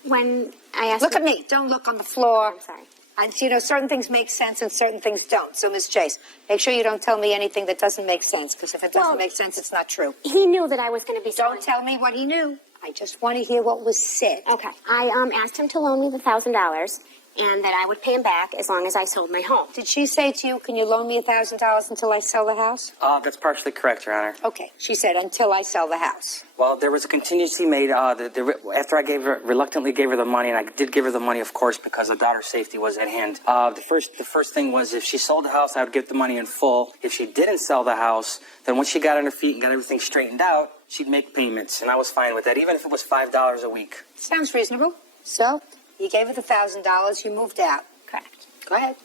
When I asked Look him... at me. Don't look on the floor. I'm sorry. And, certain things make sense and certain things don't. So, Miss Chase, make sure you don't tell me anything that doesn't make sense, because if it doesn't make sense, it's not true. He knew that I was going to be selling. Don't tell me what he knew. I just want to hear what was said. Okay. I asked him to loan me the $1,000, and that I would pay him back as long as I sold my home. Did she say to you, can you loan me $1,000 until I sell the house? That's partially correct, Your Honor. Okay. She said, until I sell the house. Well, there was a contingency made after I reluctantly gave her the money, and I did give her the money, of course, because the daughter's safety was at hand. The first thing was, if she sold the house, I would get the money in full. If she didn't sell the house, then once she got on her feet and got everything straightened out, she'd make payments, and I was fine with that, even if it was $5 a week. Sounds reasonable. So, you gave her the $1,000, you moved out. Correct. Go ahead.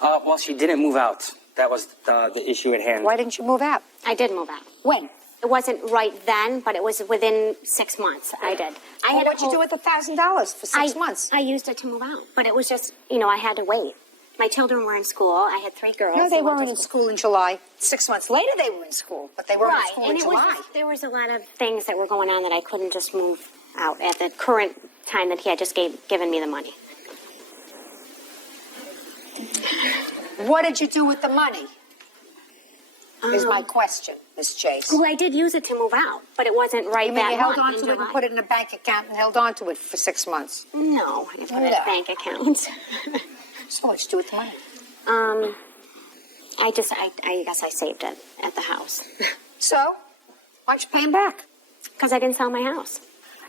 Well, she didn't move out. That was the issue at hand. Why didn't you move out? I did move out. When? It wasn't right then, but it was within 6 months. I did. What'd you do with the $1,000 for 6 months? I used it to move out, but it was just, I had to wait. My children were in school. I had 3 girls. No, they weren't in school in July. 6 months later, they were in school, but they weren't in school in July. There was a lot of things that were going on that I couldn't just move out at the current time that he had just given me the money. What did you do with the money? Is my question, Miss Chase. Well, I did use it to move out, but it wasn't right You mean that you held month on in to it July. and put it in a bank account and held on to it for 6 months? No, I put it in a bank account. So what'd you do with the money? I guess I saved it at the house. So, why don't you pay him back? Because I didn't sell my house.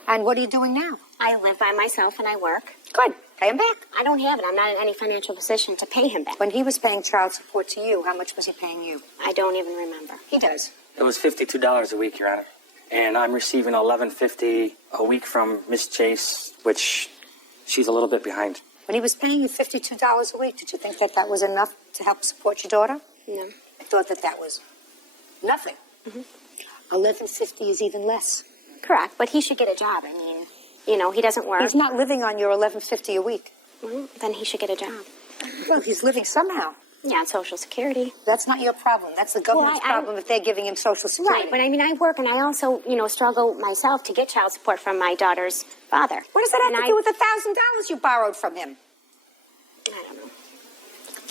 And what are you doing now? I live by myself and I work. Good. Pay him back. I don't have it. I'm not in any financial position to pay him back. When he was paying child support to you, how much was he paying you? I don't even remember. He does. It was $52 a week, Your Honor. And I'm receiving $11.50 a week from Miss Chase, which she's a little bit behind. When he was paying you $52 a week, did you think that that was enough to help support your daughter? No. I thought that that was nothing. $11.50 is even less. Correct, but he should get a job. I mean, you know, he doesn't work. He's not living on your $11.50 a week. Well, then he should get a job. Well, he's living somehow. Yeah, on Social Security. That's not your problem. That's the government's problem if they're giving him Social Security. Right, but I mean, I work and I also, you know, struggle myself to get child support from my daughter's father. What does that have to do with the $1,000 you borrowed from him? I don't know.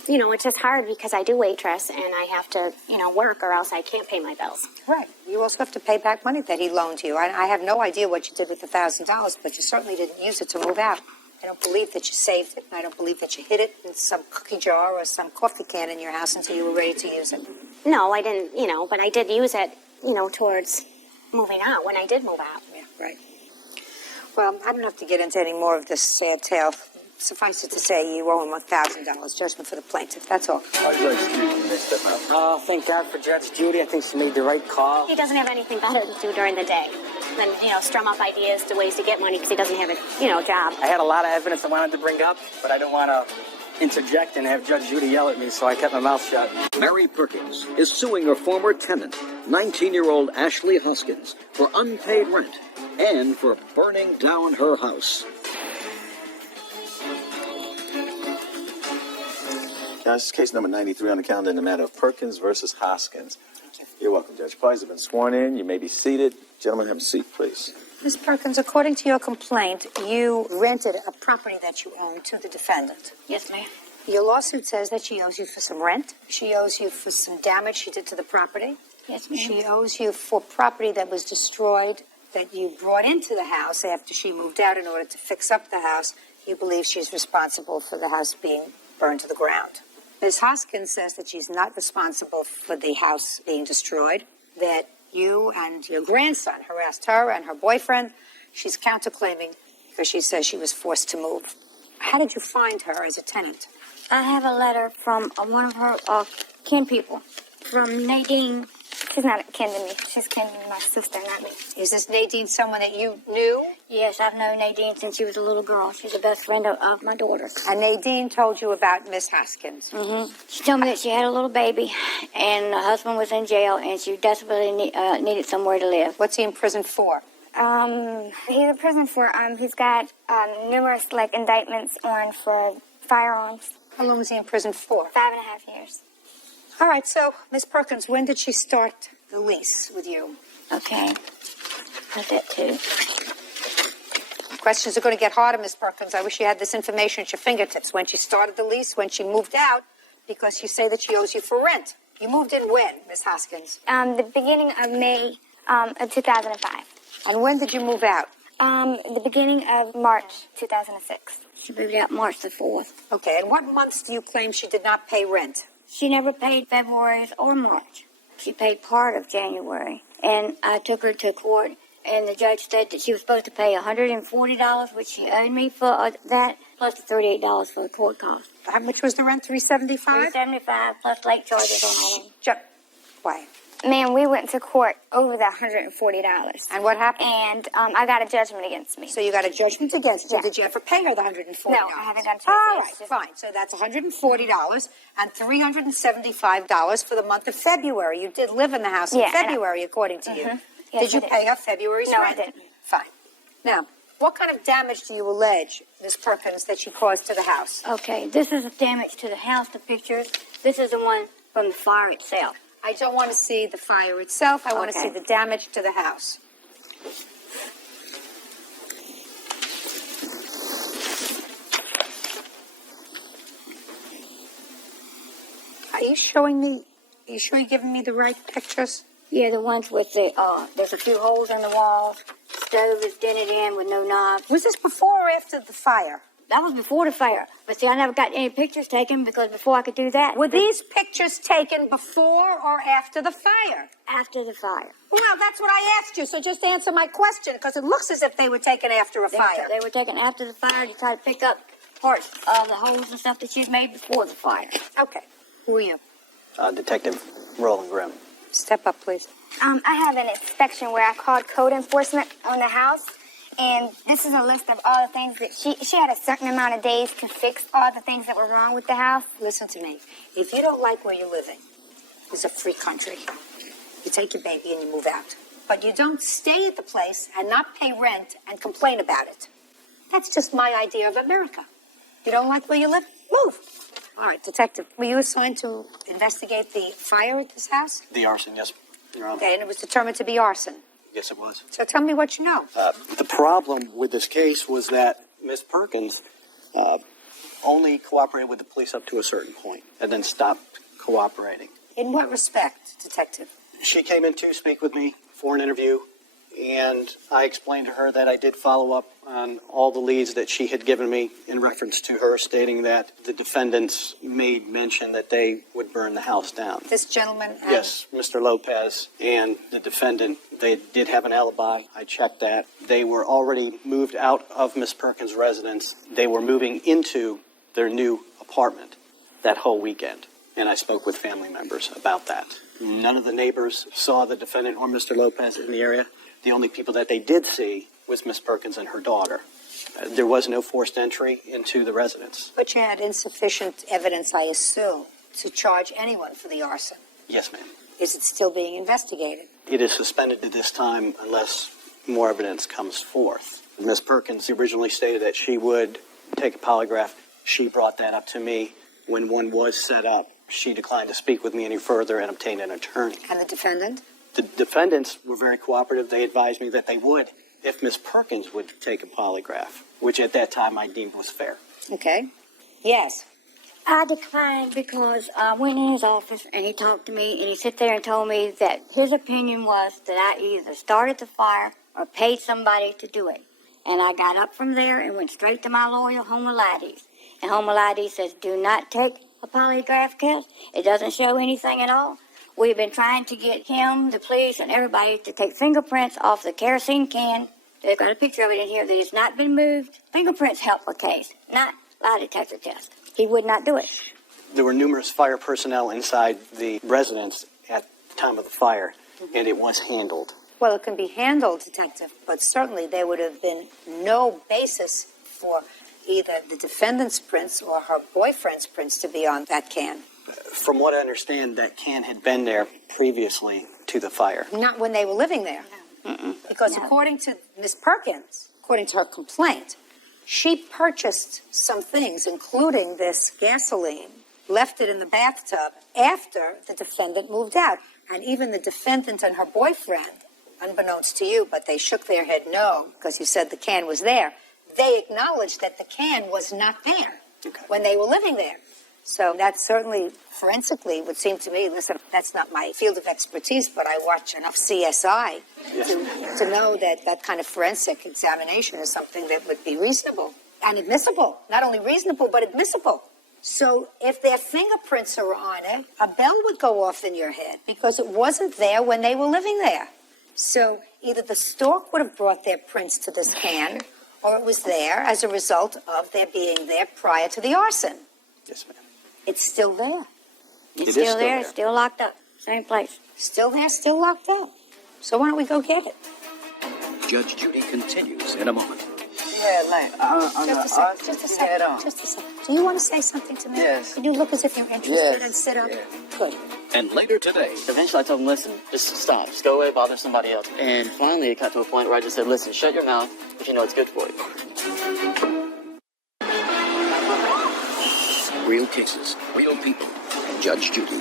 You know, it's just hard because I do waitress and I have to, you know, work or else I can't pay my bills. Right. You also have to pay back money that he loaned you. I have no idea what you did with the $1,000, but you certainly didn't use it to move out. I don't believe that you saved it, and I don't believe that you hid it in some cookie jar or some coffee can in your house until you were ready to use it. No, I didn't, you know, but I did use it, you know, towards moving out when I did move out. Yeah, right. Well, I don't have to get into any more of this sad tale. Suffice it to say, you owe him $1,000 judgment for the plaintiff. That's all. Oh, thank God for Judge Judy. I think she made the right call. He doesn't have anything better to do during the day than, you know, strum up ideas to ways to get money because he doesn't have a, you know, job. I had a lot of evidence I wanted to bring up, but I don't want to interject and have Judge Judy yell at me, so I kept my mouth shut. Mary Perkins is suing her former tenant, 19-year-old Ashley Hoskins, for unpaid rent and for burning down her house. Now, this is case number 93 on the calendar in the matter of Perkins versus Hoskins. You're welcome, Judge. Parties have been sworn in. You may be seated. Gentlemen, have a seat, please. Ms. Perkins, according to your complaint, you rented a property that you owned to the defendant. Yes, ma'am. Your lawsuit says that she owes you for some rent. She owes you for some damage she did to the property. Yes, ma'am. She owes you for property that was destroyed that you brought into the house after she moved out in order to fix up the house. You believe she's responsible for the house being burned to the ground. Ms. Hoskins says that she's not responsible for the house being destroyed, that you and your grandson harassed her and her boyfriend. She's counterclaiming because she says she was forced to move. How did you find her as a tenant? I have a letter from one of her kin people, from Nadine. She's not kin to me. She's kin to my sister, not me. Is this Nadine someone that you knew? Yes, I've known Nadine since she was a little girl. She's the best friend of my daughter. And Nadine told you about Miss Hoskins? Mm-hmm. She told me that she had a little baby, and her husband was in jail, and she desperately needed somewhere to live. What's he in prison for? He's in prison for, he's got numerous, indictments on for firearms. How long was he in prison for? 5.5 years. All right, so, Miss Perkins, when did she start the lease with you? Okay. Got that too. Questions are going to get harder, Miss Perkins. I wish you had this information at your fingertips. When she started the lease, when she moved out, because you say that she owes you for rent. You moved in when, Miss Hoskins? The beginning of May of 2005. And when did you move out? The beginning of March 2006. She moved out March the 4th. Okay, and what months do you claim she did not pay rent? She never paid February or March. She paid part of January. And I took her to court, and the judge said that she was supposed to pay $140, which she owed me for that, plus the $38 for the court cost. How much was the rent, $375? $375 plus late charges on all of them. Why? Man, we went to court over the $140. And what happened? And I got a judgment against me. So you got a judgment against you. Yeah. Did you ever pay her the $140? No, I haven't got a chance. All right, fine. So that's $140 and $375 for the month of February. You did live in the house in February, according to you. Yes, did you pay her February's rent? No, I didn't. Fine. Now, what kind of damage do you allege, Ms. Perkins, that she caused to the house? Okay, this is the damage to the house, the pictures. This is the one from the fire itself. I don't want to see the fire itself. I want to see the damage to the house. Are you showing me? Are you sure you're giving me the right pictures? Yeah, the ones with the, there's a few holes in the walls. Stove is dented in with no knobs. Was this before or after the fire? That was before the fire. But see, I never got any pictures taken because before I could do that. Were these pictures taken before or after the fire? After the fire. Well, that's what I asked you, so just answer my question, because it looks as if they were taken after a fire. They were taken after the fire to try to pick up parts of the holes and stuff that she'd made before the fire. Okay. Who are you? Detective Roland Grimm. Step up, please. I have an inspection where I called code enforcement on the house, and this is a list of all the things that she had a certain amount of days to fix all the things that were wrong with the house. Listen to me. If you don't like where you're living, it's a free country. You take your baby and you move out. But you don't stay at the place and not pay rent and complain about it. That's just my idea of America. You don't like where you live? Move. All right, Detective, were you assigned to investigate the fire at this house? The arson, yes, Your Honor. Okay, and it was determined to be arson. Yes, it was. So tell me what you know. The problem with this case was that Miss Perkins only cooperated with the police up to a certain point and then stopped cooperating. In what respect, Detective? She came in to speak with me for an interview, and I explained to her that I did follow up on all the leads that she had given me in reference to her stating that the defendants made mention that they would burn the house down. This gentleman? Yes, Mr. Lopez and the defendant, they did have an alibi. I checked that. They were already moved out of Miss Perkins' residence. They were moving into their new apartment that whole weekend, and I spoke with family members about that. None of the neighbors saw the defendant or Mr. Lopez in the area. The only people that they did see was Miss Perkins and her daughter. There was no forced entry into the residence. But you had insufficient evidence, I assume, to charge anyone for the arson. Yes, ma'am. Is it still being investigated? It is suspended at this time unless more evidence comes forth. Miss Perkins originally stated that she would take a polygraph. She brought that up to me when one was set up. She declined to speak with me any further and obtained an attorney. And the defendant? The defendants were very cooperative. They advised me that they would if Miss Perkins would take a polygraph, which at that time I deemed was fair. Okay. Yes. I declined because I went in his office and he talked to me and he sat there and told me that his opinion was that I either started the fire or paid somebody to do it. And I got up from there and went straight to my lawyer, Homolides. And Homolides says, do not take a polygraph test. It doesn't show anything at all. We've been trying to get him, the police, and everybody to take fingerprints off the kerosene can. They've got a picture of it in here that has not been moved. Fingerprints help a case, not lie detector test. He would not do it. There were numerous fire personnel inside the residence at the time of the fire, and it was handled. Well, it can be handled, Detective, but certainly there would have been no basis for either the defendant's prints or her boyfriend's prints to be on that can. From what I understand, that can had been there previously to the fire. Not when they were living there. Mm-mm. Because according to Miss Perkins, according to her complaint, she purchased some things, including this gasoline, left it in the bathtub after the defendant moved out. And even the defendant and her boyfriend, unbeknownst to you, but they shook their head no, because you said the can was there, they acknowledged that the can was not there when they were living there. So that certainly, forensically, would seem to me, listen, that's not my field of expertise, but I watch enough CSI to know that that kind of forensic examination is something that would be reasonable and admissible. Not only reasonable, but admissible. So if their fingerprints are on it, a bell would go off in your head because it wasn't there when they were living there. So either the stork would have brought their prints to this can, or it was there as a result of their being there prior to the arson. Yes, ma'am. It's still there. It's still there. It's still locked up. Same place. Still there, still locked up. So why don't we go get it? Judge Judy continues in a moment. Yeah, like, just a second. Do you want to say something to me? Yes. Can you look as if you're interested Yes. and sit up? Yeah. Good. And later today, Eventually I told him, listen, just stop. Just go away, bother somebody else. And finally it got to a point where I just said, listen, shut your mouth if you know it's good for you. real cases, real people. Judge Judy.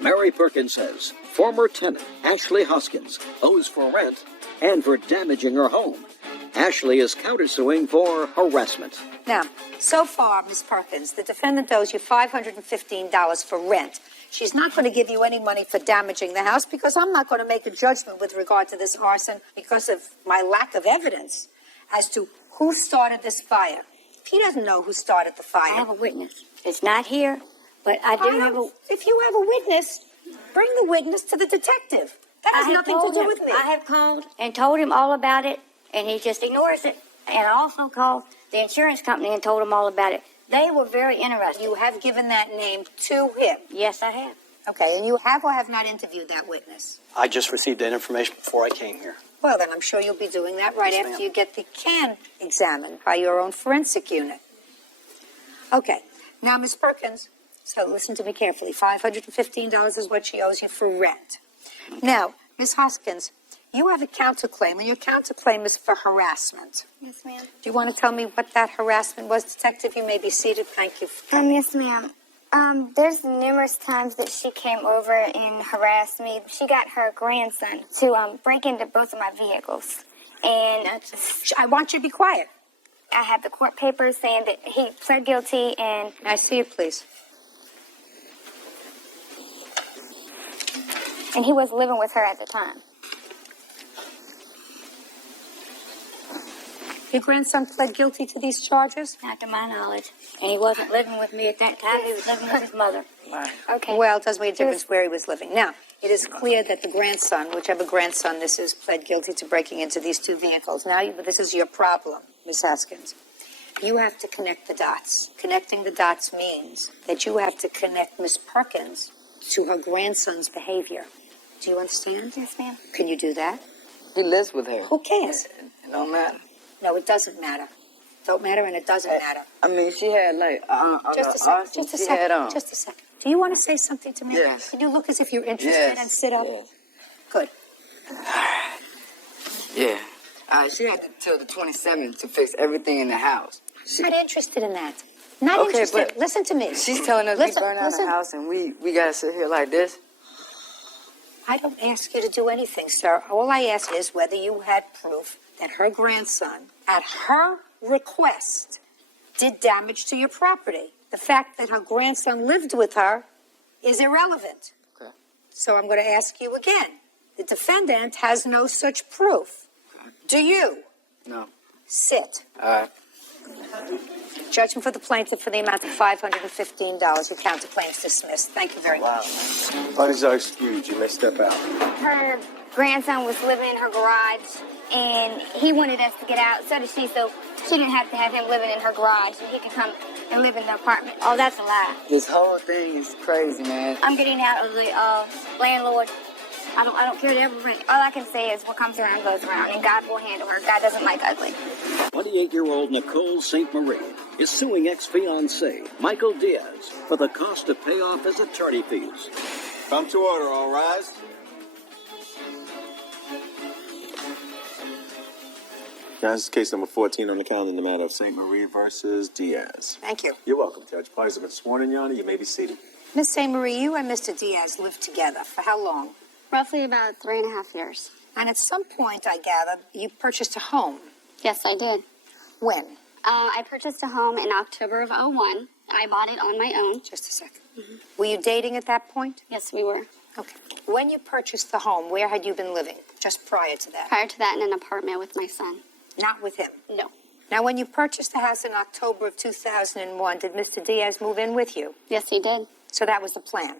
Mary Perkins says former tenant Ashley Hoskins owes for rent and for damaging her home. Ashley is countersuing for harassment. Now, so far, Miss Perkins, the defendant owes you $515 for rent. She's not going to give you any money for damaging the house because I'm not going to make a judgment with regard to this arson because of my lack of evidence as to who started this fire. He doesn't know who started the fire. I have a witness. It's not here, but I do have a... If you have a witness, bring the witness to the detective. That has nothing to do with me. I have called and told him all about it, and he just ignores it. And I also called the insurance company and told them all about it. They were very interested. You have given that name to him? Yes, I have. Okay, and you have or have not interviewed that witness? I just received that information before I came here. Well, then I'm sure you'll be doing that right Yes, after ma'am. you get the can examined by your own forensic unit. Okay, now, Miss Perkins, so listen to me carefully. $515 is what she owes you for rent. Now, Miss Hoskins, you have a counterclaim, and your counterclaim is for harassment. Yes, ma'am. Do you want to tell me what that harassment was? Detective, you may be seated. Thank you. Yes, ma'am. There's numerous times that she came over and harassed me. She got her grandson to break into both of my vehicles. And I want you to be quiet. I have the court papers saying that he pled guilty and... May I see it, please? And he was living with her at the time. Your grandson pled guilty to these charges? Not to my knowledge. And he wasn't living with me at that time. He was living with his mother. Okay. Well, it doesn't make a difference where he was living. Now, it is clear that the grandson, whichever grandson this is, pled guilty to breaking into these two vehicles. Now, this is your problem, Miss Haskins. You have to connect the dots. Connecting the dots means that you have to connect Miss Perkins to her grandson's behavior. Do you understand? Yes, ma'am. Can you do that? He lives with her. Who cares? It don't matter. No, it doesn't matter. Don't matter, and it doesn't matter. I mean, she had like Just a second. Just a second. Just a second. Do you want to say something to me? Yes. Can you look as if you're interested Yes. and sit up? Yes. Good. Yeah. She had till the 27th to fix everything in the house. Not interested in that. Not Okay, interested. but Listen to me. She's telling us Listen, we burn out listen. the house and we gotta sit here like this. I don't ask you to do anything, sir. All I ask is whether you had proof that her grandson, at her request, did damage to your property. The fact that her grandson lived with her is irrelevant. Okay. So I'm going to ask you again. The defendant has no such proof. Do you? No. Sit. All right. Judgment for the plaintiff for the amount of $515. Your counterclaim's dismissed. Thank you very much. Parties are excused. You may step out. Her grandson was living in her garage, and he wanted us to get out. So did she, so she didn't have to have him living in her garage, and he could come and live in the apartment. Oh, that's a lie. This whole thing is crazy, man. I'm getting out of the landlord. I don't care to ever rent. All I can say is what comes around goes around, and God will handle her. God doesn't like ugly. 28-year-old Nicole St. Marie is suing ex-fiancé Michael Diaz for the cost to pay off his attorney fees. Come to order, all rise. Now, this is case number 14 on the calendar in the matter of St. Marie versus Diaz. Thank you. You're welcome, Judge. Parties have been sworn in, Your Honor. You may be seated. Miss St. Marie, you and Mr. Diaz lived together for how long? Roughly about 3.5 years. And at some point, I gather, you purchased a home. Yes, I did. When? I purchased a home in October of 01. I bought it on my own. Just a second. Were you dating at that point? Yes, we were. Okay. When you purchased the home, where had you been living? Just prior to that? Prior to that, in an apartment with my son. Not with him? No. Now, when you purchased the house in October of 2001, did Mr. Diaz move in with you? Yes, he did. So that was the plan?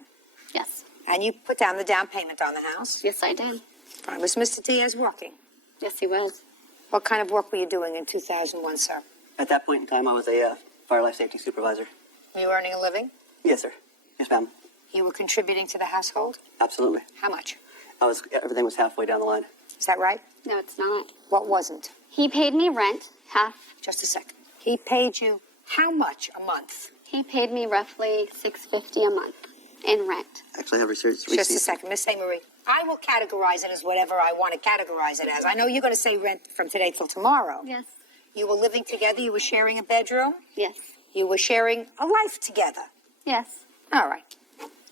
Yes. And you put down the down payment on the house? Yes, I did. Fine. Was Mr. Diaz working? Yes, he was. What kind of work were you doing in 2001, sir? At that point in time, I was a fire life safety supervisor. Were you earning a living? Yes, sir. Yes, ma'am. You were contributing to the household? Absolutely. How much? Everything was halfway down the line. Is that right? No, it's not. What wasn't? He paid me rent, half. Just a second. He paid you how much a month? He paid me roughly $650 a month in rent. Actually, I have receipts. Just a second. Miss St. Marie, I will categorize it as whatever I want to categorize it as. I know you're going to say rent from today till tomorrow. Yes. You were living together. You were sharing a bedroom. Yes. You were sharing a life together. Yes. All right.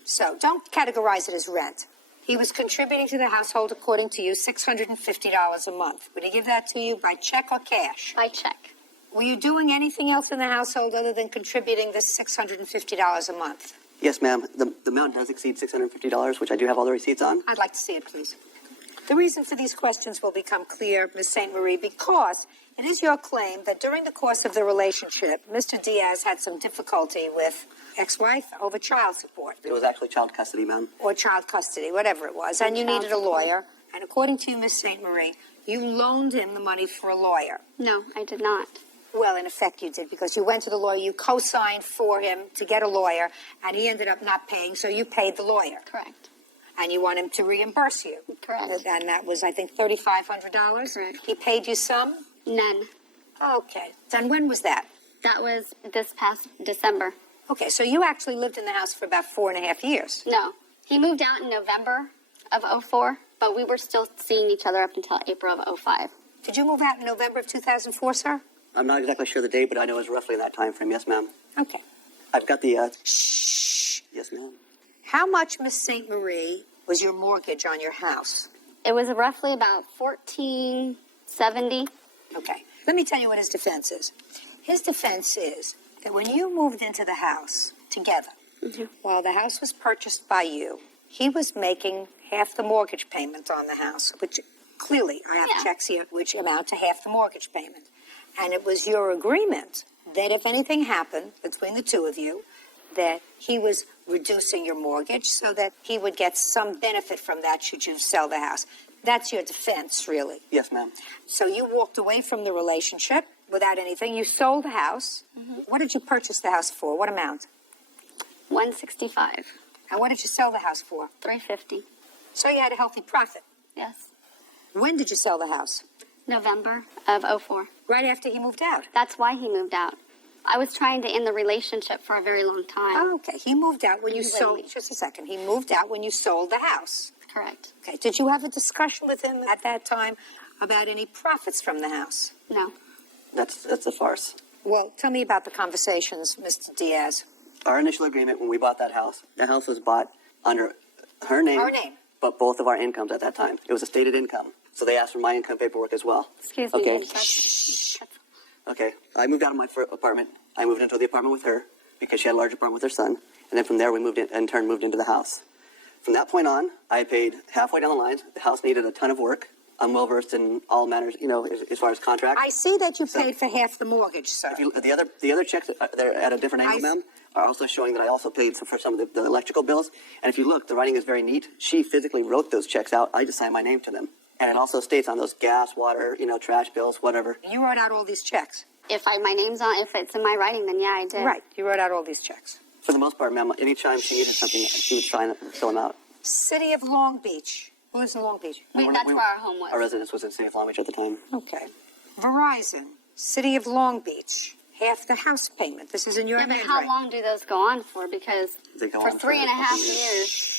So don't categorize it as rent. He was contributing to the household, according to you, $650 a month. Would he give that to you by check or cash? By check. Were you doing anything else in the household other than contributing this $650 a month? Yes, ma'am. The amount does exceed $650, which I do have all the receipts on. I'd like to see it, please. The reason for these questions will become clear, Ms. St. Marie, because it is your claim that during the course of the relationship, Mr. Diaz had some difficulty with ex-wife over child support. It was actually child custody, ma'am. Or child custody, whatever it was, and you needed a lawyer. And according to you, Ms. St. Marie, you loaned him the money for a lawyer. No, I did not. Well, in effect, you did, because you went to the lawyer, you co-signed for him to get a lawyer, and he ended up not paying, so you paid the lawyer. Correct. And you want him to reimburse you. Correct. And that was, I think, $3,500? Correct. He paid you some? None. Okay. And when was that? That was this past December. Okay, so you actually lived in the house for about 4.5 years. No. He moved out in November of 04, but we were still seeing each other up until April of 05. Did you move out in November of 2004, sir? I'm not exactly sure the date, but I know it was roughly that time frame. Yes, ma'am. Okay. I've got the, Shh. Yes, ma'am. How much, Miss St. Marie, was your mortgage on your house? It was roughly about $1,470. Okay. Let me tell you what his defense is. His defense is that when you moved into the house together, while the house was purchased by you, he was making half the mortgage payment on the house, which clearly I have checks here which amount to half the mortgage payment. And it was your agreement that if anything happened between the two of you, that he was reducing your mortgage so that he would get some benefit from that should you sell the house. That's your defense, really. Yes, ma'am. So you walked away from the relationship without anything. You sold the house. What did you purchase the house for? What amount? $165. And what did you sell the house for? $350. So you had a healthy profit. Yes. When did you sell the house? November of 04. Right after he moved out. That's why he moved out. I was trying to end the relationship for a very long time. Oh, okay. He moved out when you He sold. wouldn't. Just a second. He moved out when you sold the house. Correct. Okay. Did you have a discussion with him at that time about any profits from the house? No. That's a farce. Well, tell me about the conversations, Mr. Diaz. Our initial agreement when we bought that house, the house was bought under her name. Her name. But both of our incomes at that time. It was a stated income. So they asked for my income paperwork as well. Excuse me. Okay. Shh. Okay. I moved out of my apartment. I moved into the apartment with her because she had a large apartment with her son. And then from there, we moved into the house. From that point on, I paid halfway down the line. The house needed a ton of work. I'm well versed in all matters, as far as contracts. I see that you paid for half the mortgage, sir. The other checks that are at a different angle, ma'am, are also showing that I also paid for some of the electrical bills. And if you look, the writing is very neat. She physically wrote those checks out. I just signed my name to them. And it also states on those gas, water, trash bills, whatever. You wrote out all these checks. If it's in my writing, then yeah, I did. Right. You wrote out all these checks. For the most part, ma'am, anytime she needed something, she would try and fill them out. City of Long Beach. Who lives in Long Beach? That's where our home was. Our residence was in City of Long Beach at the time. Okay. Verizon. City of Long Beach. Half the house payment. This is in your Yeah, but handwriting. how long do those go on for? Because They go for on 3.5 years,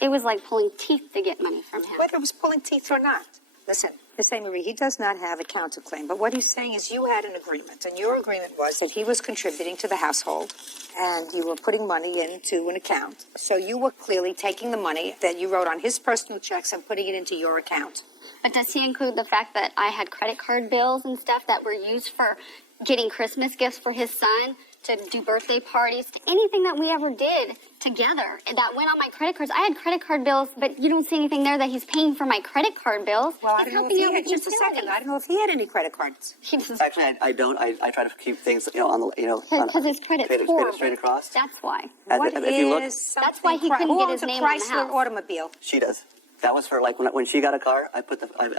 it was like pulling teeth to get money from him. Whether it was pulling teeth or not. Listen, Miss St. Marie, he does not have a counterclaim, but what he's saying is you had an agreement, and your agreement was that he was contributing to the household, and you were putting money into an account. So you were clearly taking the money that you wrote on his personal checks and putting it into your account. But does he include the fact that I had credit card bills and stuff that were used for getting Christmas gifts for his son, to do birthday parties, to anything that we ever did together that went on my credit cards? I had credit card bills, but you don't see anything there that he's paying for my credit card bills. Well, I He's don't know if helping he out had, with just a second, I don't know if he had any credit cards. Actually, I don't. I try to keep things, on the, Because his credit's horrible. straight across. That's why. What if you look, is That's why he couldn't who get owns his name a on the Chrysler house. automobile? she does. That was for when she got a car. I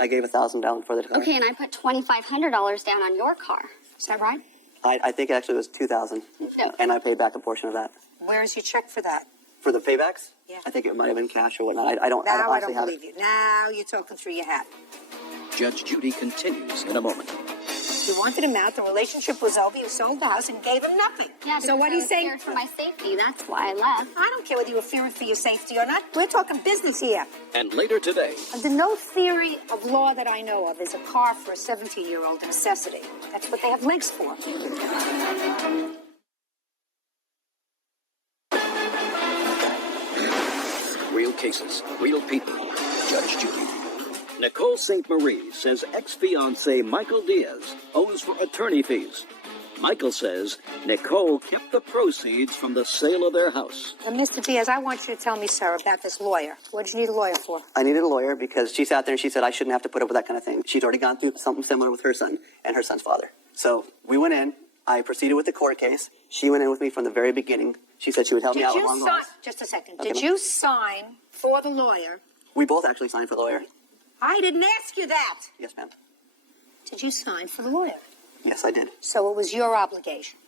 gave $1,000 down for the car. Okay, and I put $2,500 down on your car. Is that right? I think it actually was $2,000, No. and I paid back a portion of that. Where's your check for that? For the paybacks? Yeah. I think it might have been cash or whatnot. I don't. Now I honestly don't have believe you. Now you're talking through your hat. Judge Judy continues in a moment. You wanted him out. The relationship was over. You sold the house and gave him nothing. Yeah, so what because I he's was saying? scared for my safety. That's why I left. I don't care whether you were fearing for your safety or not. We're talking business here. And later today, Under no theory of law that I know of is a car for a 17-year-old a necessity. That's what they have legs for. real cases, real people. Judge Judy. Nicole St. Marie says ex-fiancé Michael Diaz owes for attorney fees. Michael says Nicole kept the proceeds from the sale of their house. Mr. Diaz, I want you to tell me, sir, about this lawyer. What did you need a lawyer for? I needed a lawyer because she sat there and she said I shouldn't have to put up with that kind of thing. She'd already gone through something similar with her son and her son's father. So we went in. I proceeded with the court case. She went in with me from the very beginning. She said she would help me out along the way. Just a second. Okay, Did you sign for the lawyer? We both actually signed for the lawyer. I didn't ask you that. Yes, ma'am. Did you sign for the lawyer? Yes, I did. So it was your obligation.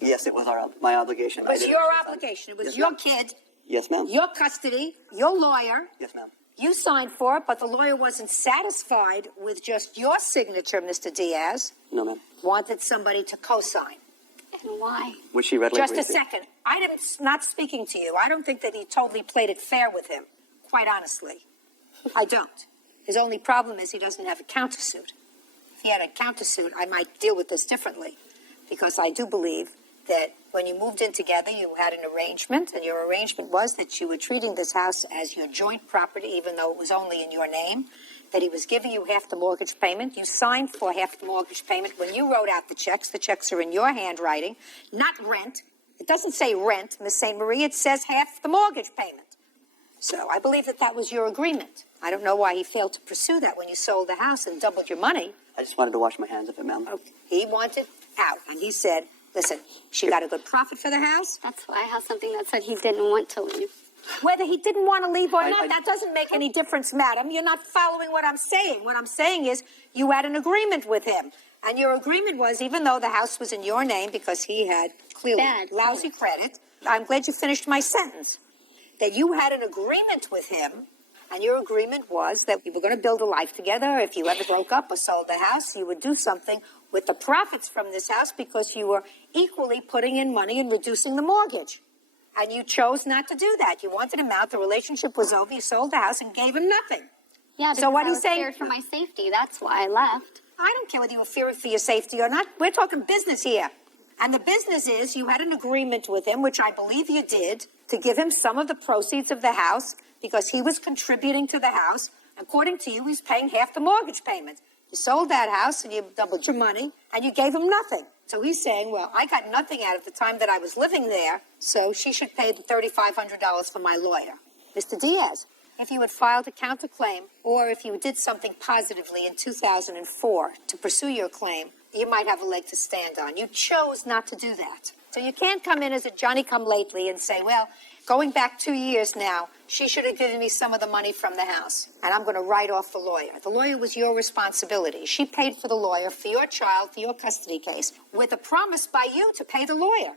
Yes, it was my obligation. It was your obligation. It was Yes, your ma'am. kid, Yes, ma'am. your custody, your lawyer. Yes, ma'am. You signed for it, but the lawyer wasn't satisfied with just your signature, Mr. Diaz. No, ma'am. Wanted somebody to co-sign. And why? Which she readily Just a agreed to. second. Not speaking to you. I don't think that he totally played it fair with him, quite honestly. I don't. His only problem is he doesn't have a countersuit. If he had a countersuit, I might deal with this differently, because I do believe that when you moved in together, you had an arrangement, and your arrangement was that you were treating this house as your joint property, even though it was only in your name, that he was giving you half the mortgage payment. You signed for half the mortgage payment when you wrote out the checks are in your handwriting, not rent. It doesn't say rent, Miss St. Marie, it says half the mortgage payment. So I believe that that was your agreement. I don't know why he failed to pursue that when you sold the house and doubled your money. I just wanted to wash my hands of it, ma'am. Okay. He wanted out, and he said, listen, she got a good profit for the house. That's why I have something that said he didn't want to leave. Whether he didn't want to leave or not, that doesn't make any difference, madam. You're not following what I'm saying. What I'm saying is you had an agreement with him. And your agreement was, even though the house was in your name because he had clearly lousy credit, I'm glad you finished my sentence, that you had an agreement with him, and your agreement was that we were going to build a life together. If you ever broke up or sold the house, you would do something with the profits from this house because you were equally putting in money and reducing the mortgage. And you chose not to do that. You wanted him out. The relationship was over. You sold the house and gave him nothing. Yeah, so what I he's was saying scared for my safety. That's why I left. I don't care whether you were fearing for your safety or not. We're talking business here. And the business is you had an agreement with him, which I believe you did, to give him some of the proceeds of the house because he was contributing to the house. According to you, he's paying half the mortgage payment. You sold that house and you doubled your money and you gave him nothing. So he's saying, well, I got nothing out of the time that I was living there, so she should pay the $3,500 for my lawyer. Mr. Diaz, if you had filed a counterclaim or if you did something positively in 2004 to pursue your claim, you might have a leg to stand on. You chose not to do that. So you can't come in as a Johnny-come-lately and say, well, going back 2 years now, she should have given me some of the money from the house, and I'm going to write off the lawyer. The lawyer was your responsibility. She paid for the lawyer for your child, for your custody case, with a promise by you to pay the lawyer.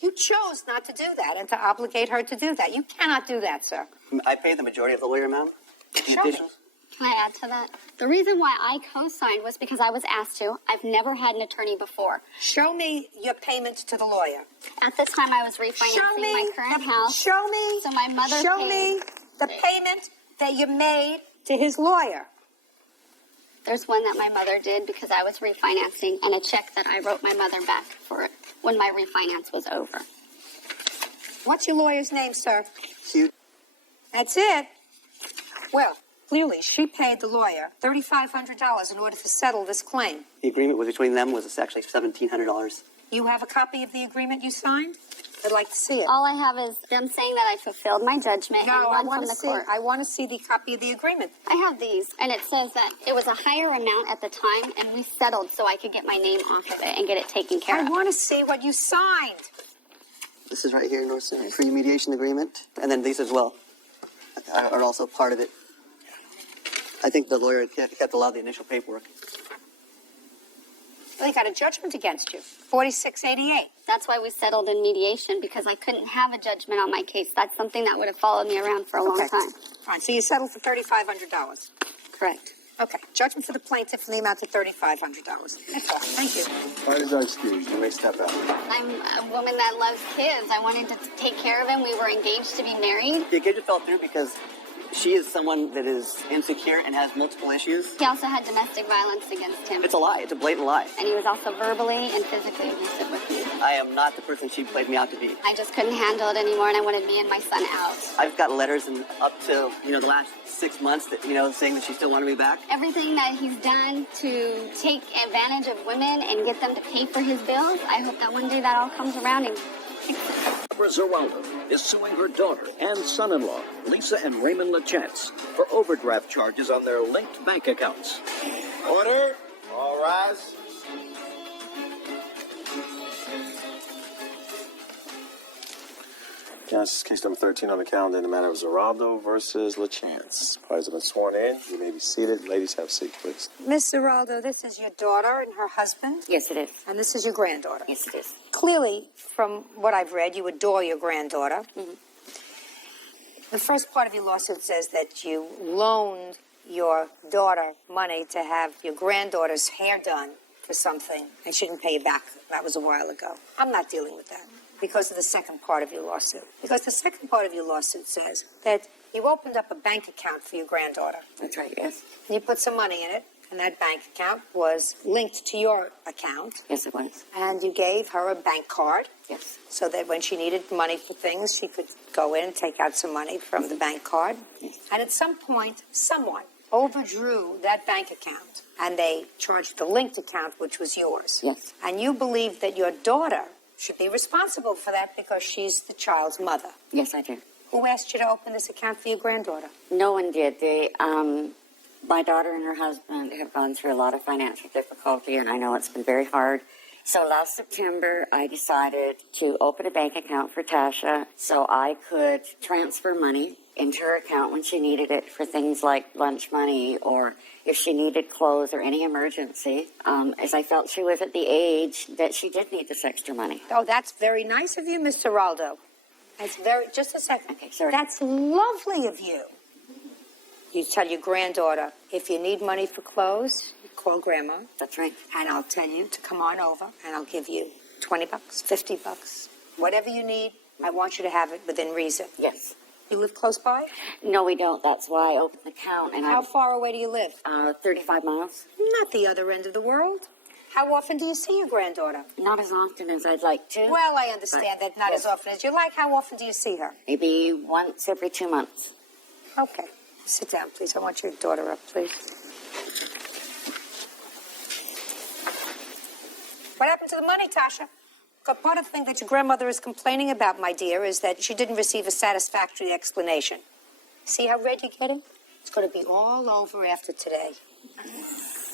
You chose not to do that and to obligate her to do that. You cannot do that, sir. I paid the majority of the lawyer, ma'am. Show me. Can I add to that? The reason why I co-signed was because I was asked to. I've never had an attorney before. Show me your payment to the lawyer. At this time, I was refinancing my current house. Show me. So my mother Show paid. me the payment that you made to his lawyer. There's one that my mother did because I was refinancing, and a check that I wrote my mother back for it when my refinance was over. What's your lawyer's name, sir? Judy. That's it. Well, clearly, she paid the lawyer $3,500 in order to settle this claim. The agreement was between them was actually $1,700. You have a copy of the agreement you signed? I'd like to see it. All I have is them saying that I fulfilled my judgment. No, and I one want from to the see. court. I want to see the copy of the agreement. I have these, and it says that it was a higher amount at the time, and we settled so I could get my name off of it and get it taken care of. I want to see what you signed. This is right here, North Center Free Mediation Agreement. And then these as well are also part of it. I think the lawyer kept a lot of the initial paperwork. Well, you got a judgment against you, $46.88. That's why we settled in mediation, because I couldn't have a judgment on my case. That's something that would have followed me around for a long time. All right, so you settled for $3,500. Correct. Okay, judgment for the plaintiff in the amount of $3,500. That's all. Thank you. Pardon the excuse. You may step out. I'm a woman that loves kids. I wanted to take care of him. We were engaged to be married. The engagement fell through because She is someone that is insecure and has multiple issues. He also had domestic violence against him. It's a lie. It's a blatant lie. And he was also verbally and physically abusive with me. I am not the person she played me out to be. I just couldn't handle it anymore, and I wanted me and my son out. I've got letters and up to, the last 6 months that, saying that she still wanted me back. Everything that he's done to take advantage of women and get them to pay for his bills, I hope that one day that all comes around and Barbara Zeraldo is suing her daughter and son-in-law, Lisa and Raymond LaChance, for overdraft charges on their linked bank accounts. Order. All rise. This is case number 13 on the calendar in the matter of Zeraldo versus LaChance. Parties have been sworn in. You may be seated. Ladies, have a seat, please. Miss Zeraldo, this is your daughter and her husband? Yes, it is. And this is your granddaughter? Yes, it is. Clearly, from what I've read, you adore your granddaughter. Mm-hmm. The first part of your lawsuit says that you loaned your daughter money to have your granddaughter's hair done for something, and she didn't pay you back. That was a while ago. I'm not dealing with that because of the second part of your lawsuit. Because the second part of your lawsuit says that you opened up a bank account for your granddaughter. That's right, yes. And you put some money in it, and that bank account was linked to your account. Yes, it was. And you gave her a bank card. Yes. So that when she needed money for things, she could go in and take out some money from the bank card. Yes. And at some point, someone overdrew that bank account, and they charged the linked account, which was yours. Yes. And you believe that your daughter should be responsible for that because she's the child's mother. Yes, I do. Who asked you to open this account for your granddaughter? No one did. My daughter and her husband have gone through a lot of financial difficulty, and I know it's been very hard. So last September, I decided to open a bank account for Tasha so I could transfer money into her account when she needed it for things like lunch money or if she needed clothes or any emergency, as I felt she was at the age that she did need this extra money. Oh, that's very nice of you, Miss Zeraldo. That's very, just a second. Okay, sorry. That's lovely of you. You tell your granddaughter, if you need money for clothes, you call Grandma. That's right. And I'll tell you to come on over, and I'll give you $20, $50, whatever you need. I want you to have it within reason. Yes. You live close by? No, we don't. That's why I opened the account. And How far away do you live? 35 miles. Not the other end of the world. How often do you see your granddaughter? Not as often as I'd like to. Well, I understand that not as often as you like. How often do you see her? Maybe once every 2 months. Okay. Sit down, please. I want your daughter up, please. What happened to the money, Tasha? Part of the thing that your grandmother is complaining about, my dear, is that she didn't receive a satisfactory explanation. See how red you're getting? It's going to be all over after today.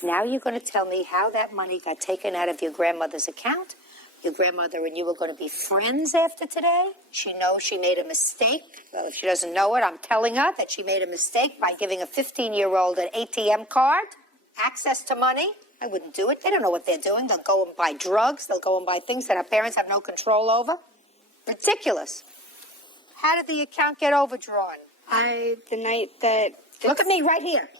Now you're going to tell me how that money got taken out of your grandmother's account. Your grandmother and you are going to be friends after today. She knows she made a mistake. Well, if she doesn't know it, I'm telling her that she made a mistake by giving a 15-year-old an ATM card, access to money. I wouldn't do it. They don't know what they're doing. They'll go and buy drugs. They'll go and buy things that our parents have no control over. Ridiculous. How did the account get overdrawn? The night that... Look at me right here.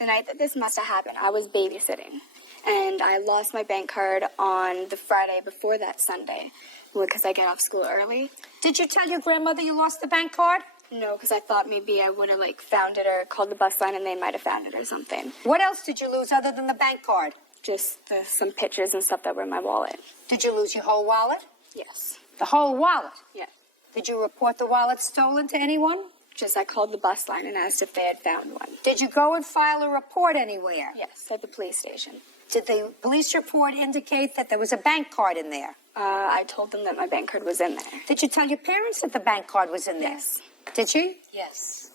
The night that this must have happened, I was babysitting. And I lost my bank card on the Friday before that Sunday because I get off school early. Did you tell your grandmother you lost the bank card? No, because I thought maybe I would have, found it or called the bus line and they might have found it or something. What else did you lose other than the bank card? Just some pictures and stuff that were in my wallet. Did you lose your whole wallet? Yes. The whole wallet? Yeah. Did you report the wallet stolen to anyone? Just I called the bus line and asked if they had found one. Did you go and file a report anywhere? Yes, at the police station. Did the police report indicate that there was a bank card in there? I told them that my bank card was in there. Did you tell your parents that the bank card was in there? Yes. Did you? Yes.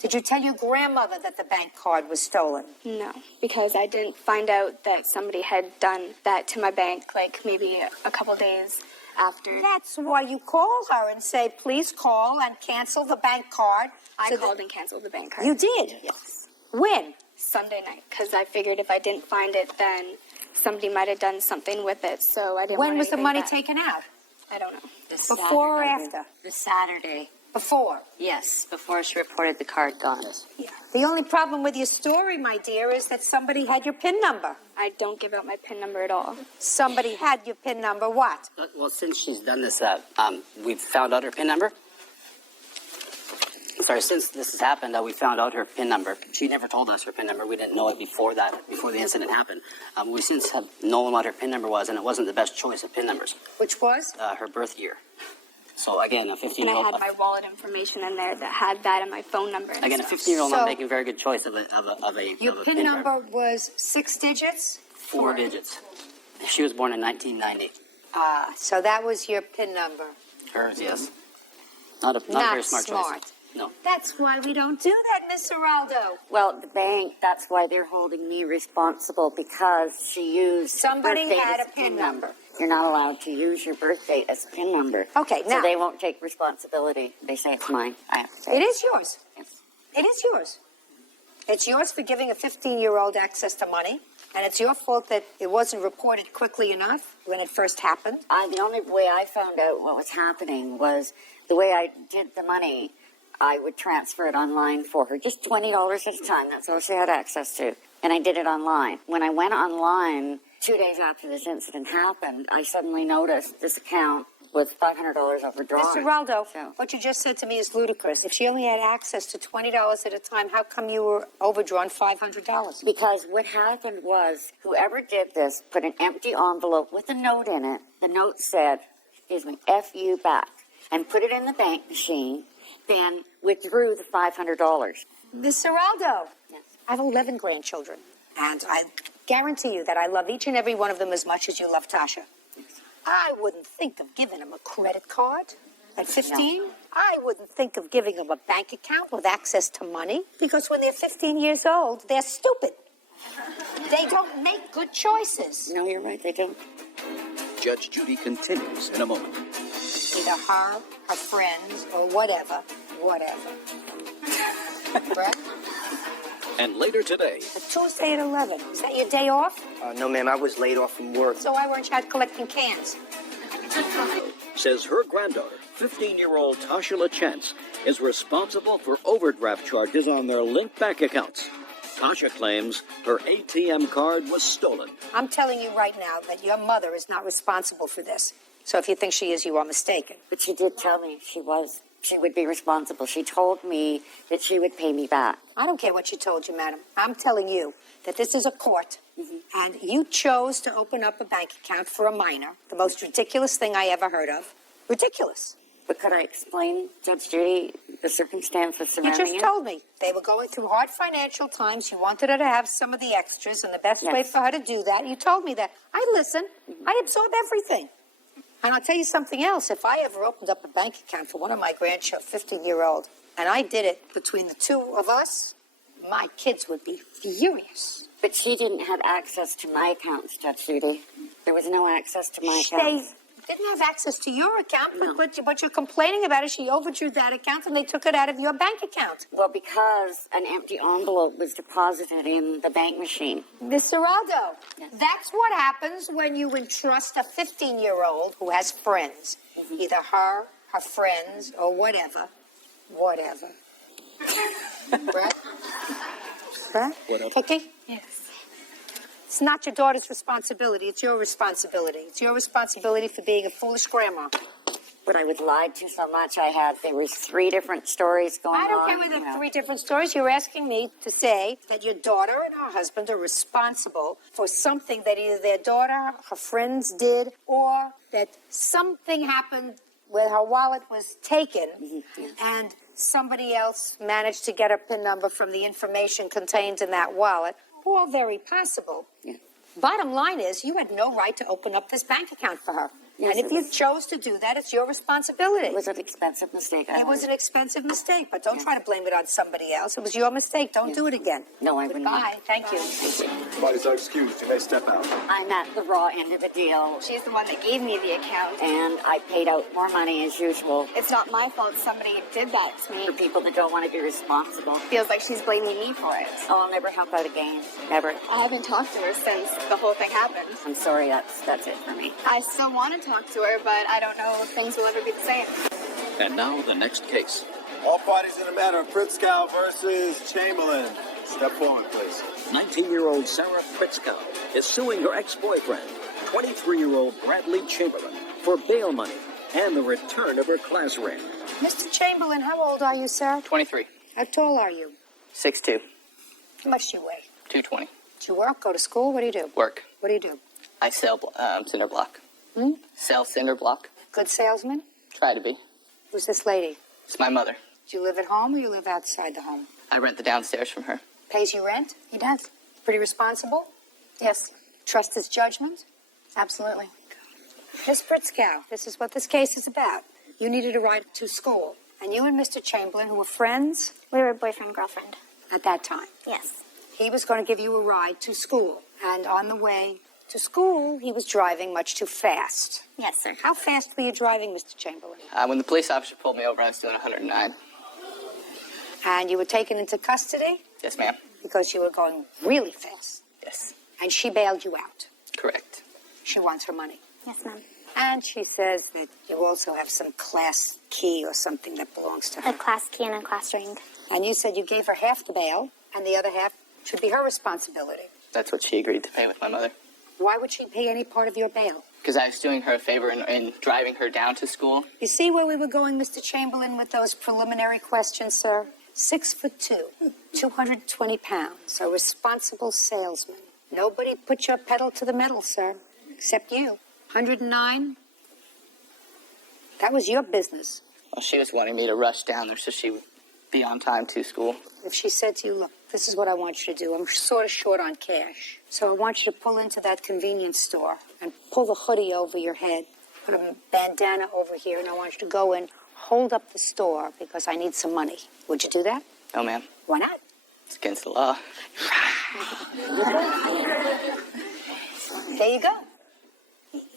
Did you tell your grandmother that the bank card was stolen? No, because I didn't find out that somebody had done that to my bank, maybe a couple days after. That's why you call her and say, please call and cancel the bank card. I called and canceled the bank card. You did? Yes. When? Sunday night, because I figured if I didn't find it, then somebody might have done something with it, so I didn't When want was the anything money back. taken out? I don't know. Before or after? The Saturday. Before? Yes, before she reported the card gone. Yeah. The only problem with your story, my dear, is that somebody had your PIN number. I don't give out my PIN number at all. Somebody had your PIN number. What? Well, since she's done this, we've found out her PIN number. since this has happened, we found out her PIN number. She never told us her PIN number. We didn't know it before the incident happened. We since have known what her PIN number was, and it wasn't the best choice of PIN numbers. Which was? Her birth year. So again, a 15-year-old. And I had my wallet information in there that had that and my phone number. And again, a stuff. 15-year-old So- not making a very good choice of a Your of a PIN card. number was 6 digits? 4 digits. She was born in 1990. So that was your PIN number. Hers, yes. Not a Not very smart choice. No. That's why we don't do that, Miss Geraldo. Well, the bank, that's why they're holding me responsible because she used Somebody birth date had as a PIN number. You're not allowed to use your birth date as a PIN number. Okay, so now- they won't take responsibility. They say it's mine. I have to say It is yours. Yes. It is yours. It's yours for giving a 15-year-old access to money, and it's your fault that it wasn't reported quickly enough when it first happened. The only way I found out what was happening was the way I did the money. I would transfer it online for her, just $20 at a time. That's all she had access to. And I did it online. When I went online 2 days after this incident happened, I suddenly noticed this account was $500 overdrawn. Mr. Geraldo, what you just said to me is ludicrous. If she only had access to $20 at a time, how come you were overdrawn $500? Because what happened was, whoever did this put an empty envelope with a note in it. The note said, F you back, and put it in the bank machine, then withdrew the $500. Miss Geraldo, I have 11 grandchildren, and I guarantee you that I love each and every one of them as much as you love Tasha. I wouldn't think of giving them a credit card at 15. No. I wouldn't think of giving them a bank account with access to money, because when they're 15 years old, they're stupid. They don't make good choices. No, you're right, they don't. Judge Judy continues in a moment. Either her, her friends, or whatever. Brett? And later today, A Tuesday at 11. Is that your day off? No, ma'am, I was laid off from work. So why weren't you out collecting cans? says her granddaughter, 15-year-old Tasha LaChance, is responsible for overdraft charges on their linked bank accounts. Tasha claims her ATM card was stolen. I'm telling you right now that your mother is not responsible for this. So if you think she is, you are mistaken. But she did tell me she would be responsible. She told me that she would pay me back. I don't care what she told you, madam. I'm telling you that this is a court, and you chose to open up a bank account for a minor. The most ridiculous thing I ever heard of. Ridiculous. But could I explain, Judge Judy, the circumstances surrounding You it? just told me. They were going through hard financial times. You wanted her to have some of the extras, and the best way for her to do that, you told me that. I listened. I absorb everything. And I'll tell you something else. If I ever opened up a bank account for one of my grandchildren, 15-year-old, and I did it between the two of us, my kids would be furious. But she didn't have access to my accounts, Judge Judy. There was no access to my accounts. They didn't have access to your account, but you're complaining about it. She overdrew that account, and they took it out of your bank account. Well, because an empty envelope was deposited in the bank machine. Miss Geraldo, that's what happens when you entrust a 15-year-old who has friends. Either her friends, or whatever. Brett? Whatever. Kiki? Yes. It's not your daughter's responsibility. It's your responsibility. It's your responsibility for being a foolish grandma. But I was lied to so much. There was 3 different stories going on. I don't care whether there are 3 different stories. You're asking me to say that your daughter and her husband are responsible for something that either their daughter, her friends did, or that something happened where her wallet was taken and somebody else managed to get a PIN number from the information contained in that wallet. All very possible. Bottom line is, you had no right to open up this bank account for her. Yes, and if you chose to do that, it's your responsibility. It was an expensive mistake. It was an expensive mistake, but don't try to blame it on somebody else. It was your mistake. Don't do it again. No, I wouldn't. Goodbye. Thank you. Everybody's excused. You may step out. I'm at the raw end of the deal. She's the one that gave me the account. And I paid out more money as usual. It's not my fault somebody did that to me. For people that don't want to be responsible. Feels like she's blaming me for it. Oh, I'll never help out again. Never. I haven't talked to her since the whole thing happened. I'm sorry, that's it for me. I still want to talk to her, but I don't know if things will ever be the same. And now the next case. All parties in the matter of Pritzkow versus Chamberlain. Step forward, please. 19-year-old Sarah Pritzkow is suing her ex-boyfriend, 23-year-old Bradley Chamberlain, for bail money and the return of her class ring. Mr. Chamberlain, how old are you, sir? 23. How tall are you? 6'2". How much do you weigh? 220. Do you work, go to school? What do you do? Work. What do you do? I sell cinder block. Hmm? Sell cinder block. Good salesman? Try to be. Who's this lady? It's my mother. Do you live at home or you live outside the home? I rent the downstairs from her. Pays you rent? He does. Pretty responsible? Yes, Trust his judgment? absolutely. Miss Pritzkow, this is what this case is about. You needed a ride to school, and you and Mr. Chamberlain, who were friends We were boyfriend, girlfriend. at that time, Yes. he was going to give you a ride to school. And on the way to school, he was driving much too fast. Yes, sir. How fast were you driving, Mr. Chamberlain? When the police officer pulled me over, I was doing 109. And you were taken into custody Yes, ma'am. because you were going really fast. Yes. And she bailed you out. Correct. She wants her money. Yes, ma'am. And she says that you also have some class key or something that belongs to her. A class key and a class ring. And you said you gave her half the bail, and the other half should be her responsibility. That's what she agreed to pay with my mother. Why would she pay any part of your bail? Because I was doing her a favor in driving her down to school. You see where we were going, Mr. Chamberlain, with those preliminary questions, sir? 6'2", 220 pounds, a responsible salesman. Nobody put your pedal to the metal, sir, except you. 109? That was your business. Well, she was wanting me to rush down there so she would be on time to school. If she said to you, look, this is what I want you to do. I'm sort of short on cash. So I want you to pull into that convenience store and pull the hoodie over your head, put a bandana over here, and I want you to go in, hold up the store because I need some money. Would you do that? No, ma'am. Why not? It's against the law. There you go.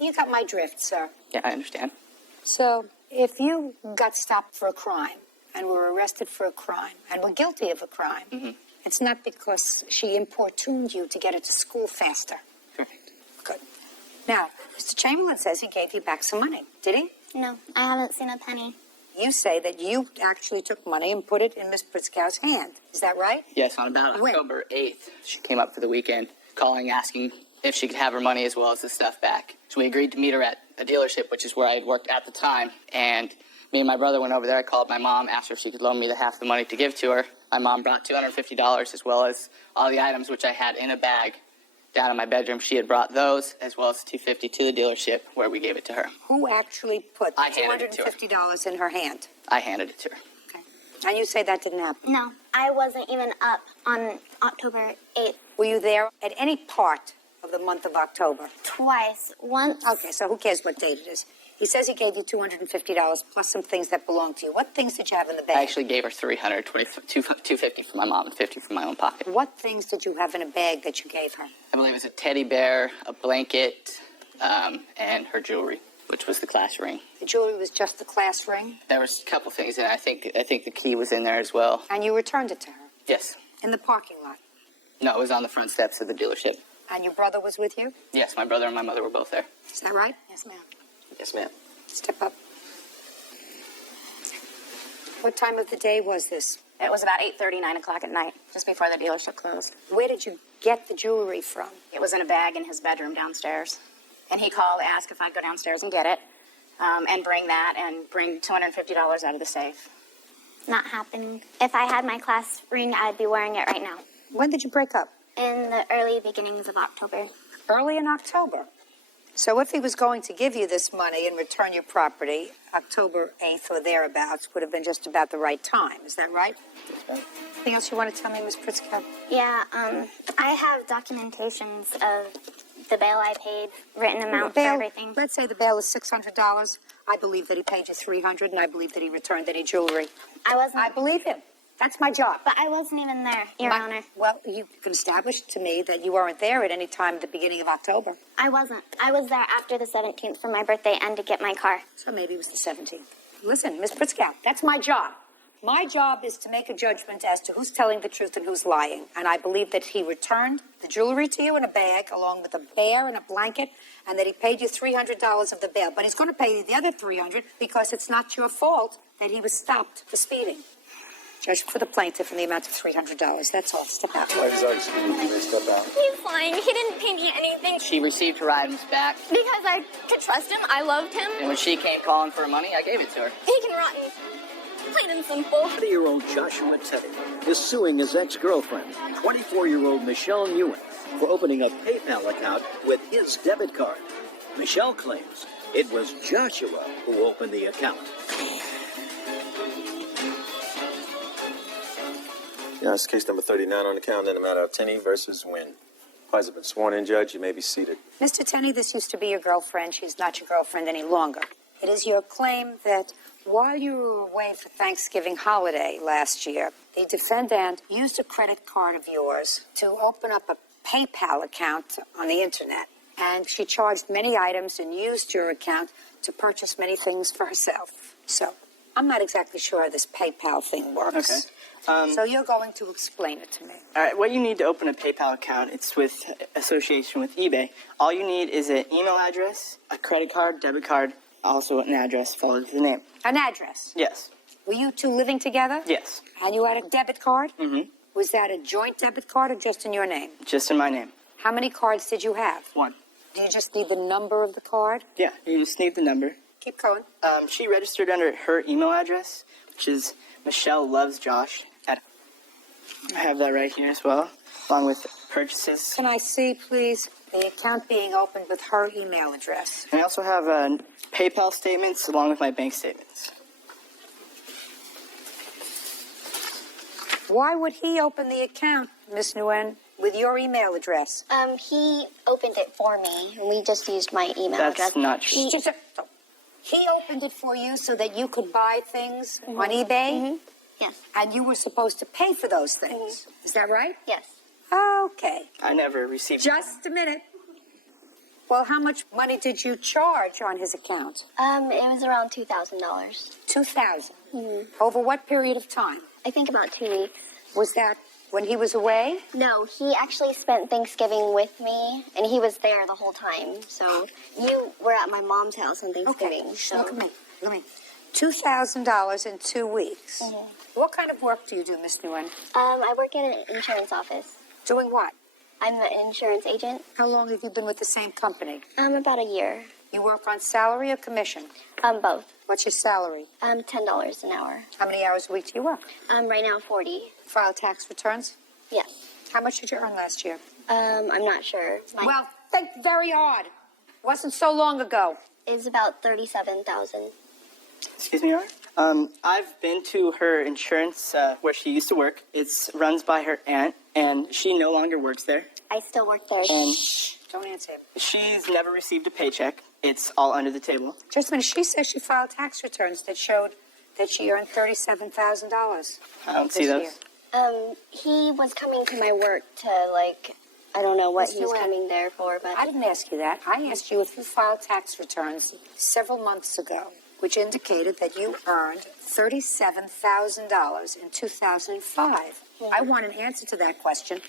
You got my drift, sir. Yeah, I understand. So if you got stopped for a crime and were arrested for a crime and were guilty of a crime, it's not because she importuned you to get her to school faster. Correct. Good. Now, Mr. Chamberlain says he gave you back some money. Did he? No, I haven't seen a penny. You say that you actually took money and put it in Miss Pritzkow's hand. Is that right? Yes, on about When? October 8th, she came up for the weekend, calling, asking if she could have her money as well as the stuff back. So we agreed to meet her at a dealership, which is where I had worked at the time. And me and my brother went over there. I called my mom, asked her if she could loan me the half the money to give to her. My mom brought $250 as well as all the items which I had in a bag down in my bedroom. She had brought those as well as $250 to the dealership where we gave it to her. Who actually put I handed it to her. $250 in her hand? I handed it to her. And you say that didn't happen? No, I wasn't even up on October 8th. Were you there at any part of the month of October? Twice. Once. Okay, so who cares what date it is? He says he gave you $250 plus some things that belong to you. What things did you have in the bag? I actually gave her $250 for my mom and $50 from my own pocket. What things did you have in a bag that you gave her? I believe it was a teddy bear, a blanket, and her jewelry, which was the class ring. The jewelry was just the class ring? There was a couple things in it. I think the key was in there as well. And you returned it to her? Yes. In the parking lot? No, it was on the front steps of the dealership. And your brother was with you? Yes, my brother and my mother were both there. Is that right? Yes, ma'am. Yes, ma'am. Step up. What time of the day was this? It was about 8:30, 9 o'clock at night, just before the dealership closed. Where did you get the jewelry from? It was in a bag in his bedroom downstairs. And he called, asked if I'd go downstairs and get it, and bring that, and bring $250 out of the safe. Not happening. If I had my class ring, I'd be wearing it right now. When did you break up? In the early beginnings of October. Early in October. So if he was going to give you this money and return your property, October 8th or thereabouts would have been just about the right time. Is that right? Anything else you want to tell me, Ms. Pritzker? Yeah, I have documentations of the bail I paid, written amount for everything. Let's say the bail is $600. I believe that he paid you $300, and I believe that he returned any jewelry. I believe him. That's my job. But I wasn't even there, Your Honor. Well, you can establish to me that you weren't there at any time at the beginning of October. I wasn't. I was there after the 17th for my birthday and to get my car. So maybe it was the 17th. Listen, Miss Pritzkow, that's my job. My job is to make a judgment as to who's telling the truth and who's lying. And I believe that he returned the jewelry to you in a bag along with a bear and a blanket, and that he paid you $300 of the bail. But he's going to pay you the other $300 because it's not your fault that he was stopped for speeding. Judge, for the plaintiff in the amount of $300. That's all. Step out. Why does our excuse step out? He's fine. He didn't pay me anything. She received her items back, Because I could trust him. I loved him. and when she came calling for money, I gave it to her. He can rot me. Plain and simple. 30-year-old Joshua Teddy is suing his ex-girlfriend, 24-year-old Michelle Nguyen, for opening a PayPal account with his debit card. Michelle claims it was Joshua who opened the account. Yeah, it's case number 39 on the calendar in the matter of Tenney versus Nguyen. Parties have been sworn in, Judge. You may be seated. Mr. Tenney, this used to be your girlfriend. She's not your girlfriend any longer. It is your claim that while you were away for Thanksgiving holiday last year, the defendant used a credit card of yours to open up a PayPal account on the internet. And she charged many items and used your account to purchase many things for herself. So I'm not exactly sure how this PayPal thing works. Okay. So you're going to explain it to me. All right, what you need to open a PayPal account, it's with association with eBay. All you need is an email address, a credit card, debit card, also an address followed with the name. An address? Yes. Were you two living together? Yes. And you had a debit card? Mm-hmm. Was that a joint debit card or just in your name? Just in my name. How many cards did you have? One. Do you just need the number of the card? Yeah, you just need the number. Keep going. She registered under her email address, which is Michelle Loves Josh. I have that right here as well, along with purchases. Can I see, please, the account being opened with her email address? And I also have PayPal statements along with my bank statements. Why would he open the account, Miss Nguyen, with your email address? He opened it for me, and we just used my email address. That's not true. He opened it for you so that you could buy things on eBay? Yes. And you were supposed to pay for those things. Is that right? Yes. Okay. I never received. Just a minute. Well, how much money did you charge on his account? It was around $2,000. $2,000. Over what period of time? I think about 2 weeks. Was that when he was away? No, he actually spent Thanksgiving with me, and he was there the whole time. So you were at my mom's house on Thanksgiving. Okay. So. Look at me. Look at me. $2,000 in 2 weeks. What kind of work do you do, Miss Nguyen? I work in an insurance office. Doing what? I'm an insurance agent. How long have you been with the same company? About a year. You work on salary or commission? Both. What's your salary? $10 an hour. How many hours a week do you work? Right now 40. File tax returns? Yes. How much did you earn last year? I'm not sure. Well, think very hard. Wasn't so long ago. It was about $37,000. Excuse me, Your Honor? I've been to her insurance where she used to work. It's runs by her aunt, and she no longer works there. I still work there. And don't answer him. She's never received a paycheck. It's all under the table. Just a minute. She says she filed tax returns that showed that she earned $37,000. I don't see those. He was coming to my work to, I don't know what he was coming there for, but... I didn't ask you that. I asked you if you filed tax returns several months ago, which indicated that you earned $37,000 in 2005. I want an answer to that question,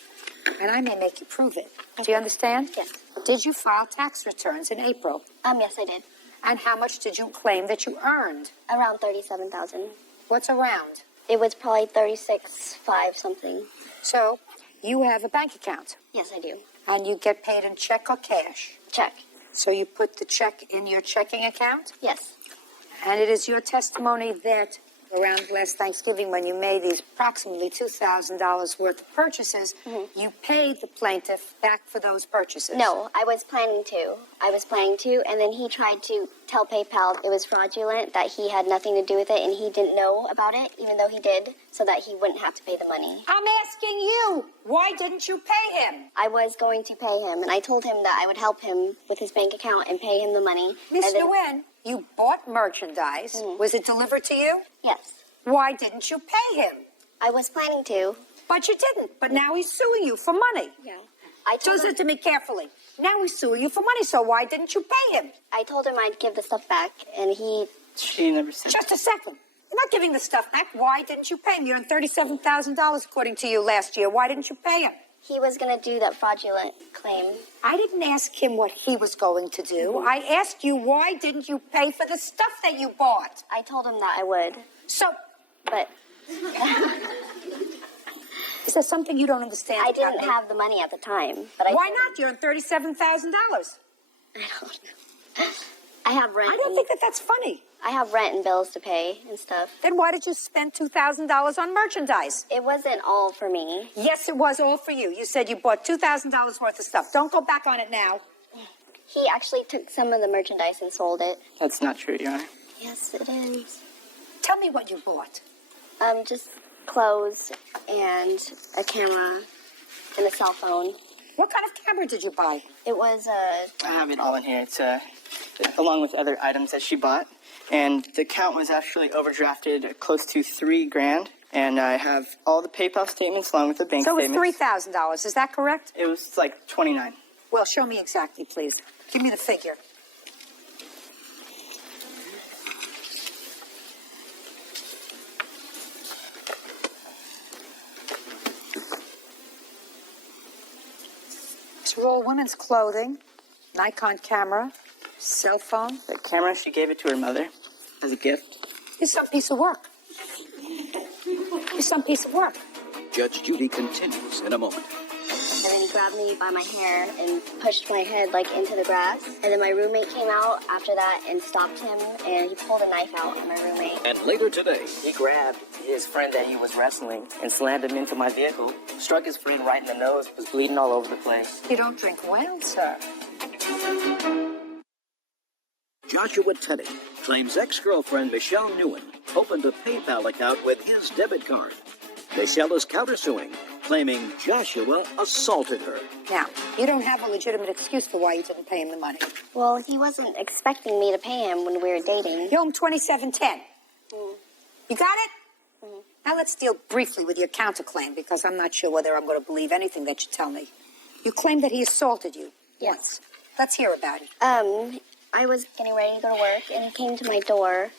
and I may make you prove it. Do you understand? Yes. Did you file tax returns in April? Yes, I did. And how much did you claim that you earned? Around $37,000. What's around? It was probably 36.5 something. So, you have a bank account? Yes, I do. And you get paid in check or cash? Check. So you put the check in your checking account? Yes. And it is your testimony that around last Thanksgiving, when you made these approximately $2,000 worth of purchases, you paid the plaintiff back for those purchases? No, I was planning to. And then he tried to tell PayPal it was fraudulent, that he had nothing to do with it, and he didn't know about it, even though he did, so that he wouldn't have to pay the money. I'm asking you, why didn't you pay him? I was going to pay him, and I told him that I would help him with his bank account and pay him the money. Miss Nguyen, you bought merchandise. Was it delivered to you? Yes. Why didn't you pay him? I was planning to. But you didn't. But now he's suing you for money. Yeah. Listen to me carefully. Now he's suing you for money, so why didn't you pay him? I told him I'd give the stuff back, and he... She never said... Just a second. You're not giving the stuff back. Why didn't you pay him? You earned $37,000, according to you, last year. Why didn't you pay him? He was going to do that fraudulent claim. I didn't ask him what he was going to do. I asked you, why didn't you pay for the stuff that you bought? I told him that I would. So... But Is there something you don't understand? I didn't have the money at the time, but Why not? You're on $37,000. I have rent. I don't think that's funny. I have rent and bills to pay and stuff. Then why did you spend $2,000 on merchandise? It wasn't all for me. Yes, it was all for you. You said you bought $2,000 worth of stuff. Don't go back on it now. He actually took some of the merchandise and sold it. That's not true, Your Honor. Yes, it is. Tell me what you bought. Just clothes and a camera and a cell phone. What kind of camera did you buy? It was I have it all in here. It's along with other items that she bought. And the count was actually overdrafted close to $3,000. And I have all the PayPal statements along with the bank statements. So it was $3,000. Is that correct? It was like 29. Well, show me exactly, please. Give me the figure. These are all women's clothing, Nikon camera, cell phone. The camera, she gave it to her mother as a gift. Here's some piece of work. Here's some piece of work. Judge Judy continues in a moment. And then he grabbed me by my hair and pushed my head like into the grass. And then my roommate came out after that and stopped him, and he pulled a knife out on my roommate. And later today, He grabbed his friend that he was wrestling and slammed him into my vehicle, struck his friend right in the nose, was bleeding all over the place. You don't drink well, sir. Joshua Teddy claims ex-girlfriend Michelle Newen opened a PayPal account with his debit card. Michelle is countersuing, claiming Joshua assaulted her. Now, you don't have a legitimate excuse for why you didn't pay him the money. Well, he wasn't expecting me to pay him when we were dating. You owe him $27.10. You got it? Now let's deal briefly with your counterclaim, because I'm not sure whether I'm going to believe anything that you tell me. You claim that he assaulted you. Yes. Let's hear about it. I was getting ready to go to work, and he came to my door,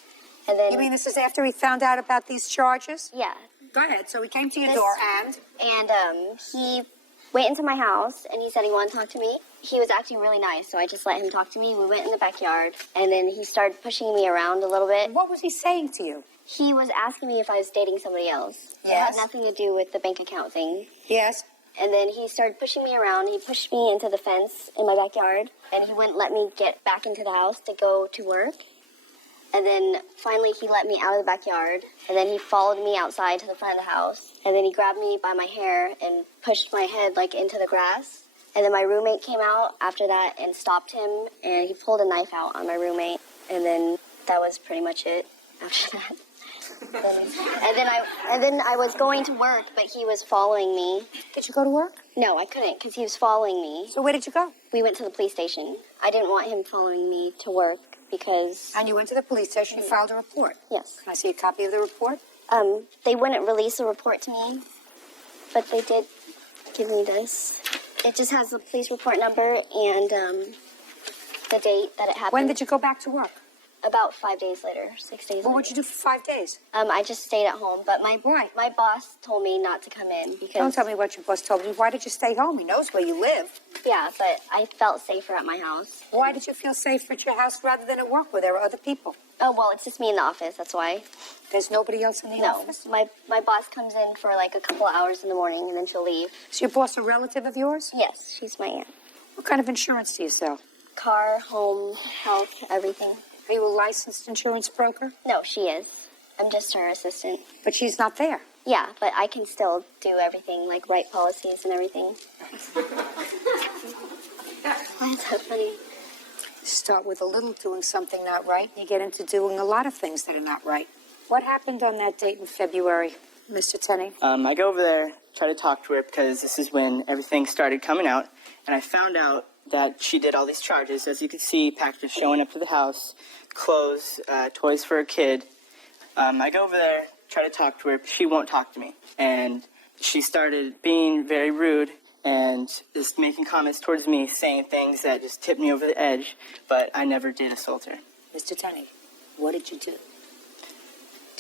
and then... You mean this is after he found out about these charges? Yeah. Go ahead. So he came to your door and? And he went into my house, and he said he wanted to talk to me. He was acting really nice, so I just let him talk to me. We went in the backyard, and then he started pushing me around a little bit. What was he saying to you? He was asking me if I was dating somebody else. Yes. It had nothing to do with the bank account thing. Yes. And then he started pushing me around. He pushed me into the fence in my backyard, and he wouldn't let me get back into the house to go to work. And then finally he let me out of the backyard, and then he followed me outside to the front of the house, and then he grabbed me by my hair and pushed my head like into the grass. And then my roommate came out after that and stopped him, and he pulled a knife out on my roommate, and then that was pretty much it after that. And then I was going to work, but he was following me. Did you go to work? No, I couldn't, because he was following me. So where did you go? We went to the police station. I didn't want him following me to work because... And you went to the police station, you filed a report? Yes. Can I see a copy of the report? They wouldn't release a report to me, but they did give me this. It just has the police report number and the date that it happened. When did you go back to work? About 5 days later, 6 days later. What would you do for 5 days? I just stayed at home, but my boss told me not to come in because... Don't tell me what your boss told you. Why did you stay home? He knows where you live. Yeah, but I felt safer at my house. Why did you feel safer at your house rather than at work where there were other people? Oh, well, it's just me in the office, that's why. There's nobody else in the office? No, my boss comes in for like a couple hours in the morning and then she'll leave. Is your boss a relative of yours? Yes, she's my aunt. What kind of insurance do you sell? Car, home, health, everything. Are you a licensed insurance broker? No, she is. I'm just her assistant. But she's not there. Yeah, but I can still do everything, like write policies and everything. That's so funny. Start with a little doing something not right, and you get into doing a lot of things that are not right. What happened on that date in February, Mr. Tenney? I go over there, try to talk to her because this is when everything started coming out, and I found out that she did all these charges. As you can see, packages showing up to the house, clothes, toys for a kid. I go over there, try to talk to her. She won't talk to me. And she started being very rude and just making comments towards me, saying things that just tipped me over the edge, but I never did assault her. Mr. Tenney, what did you do?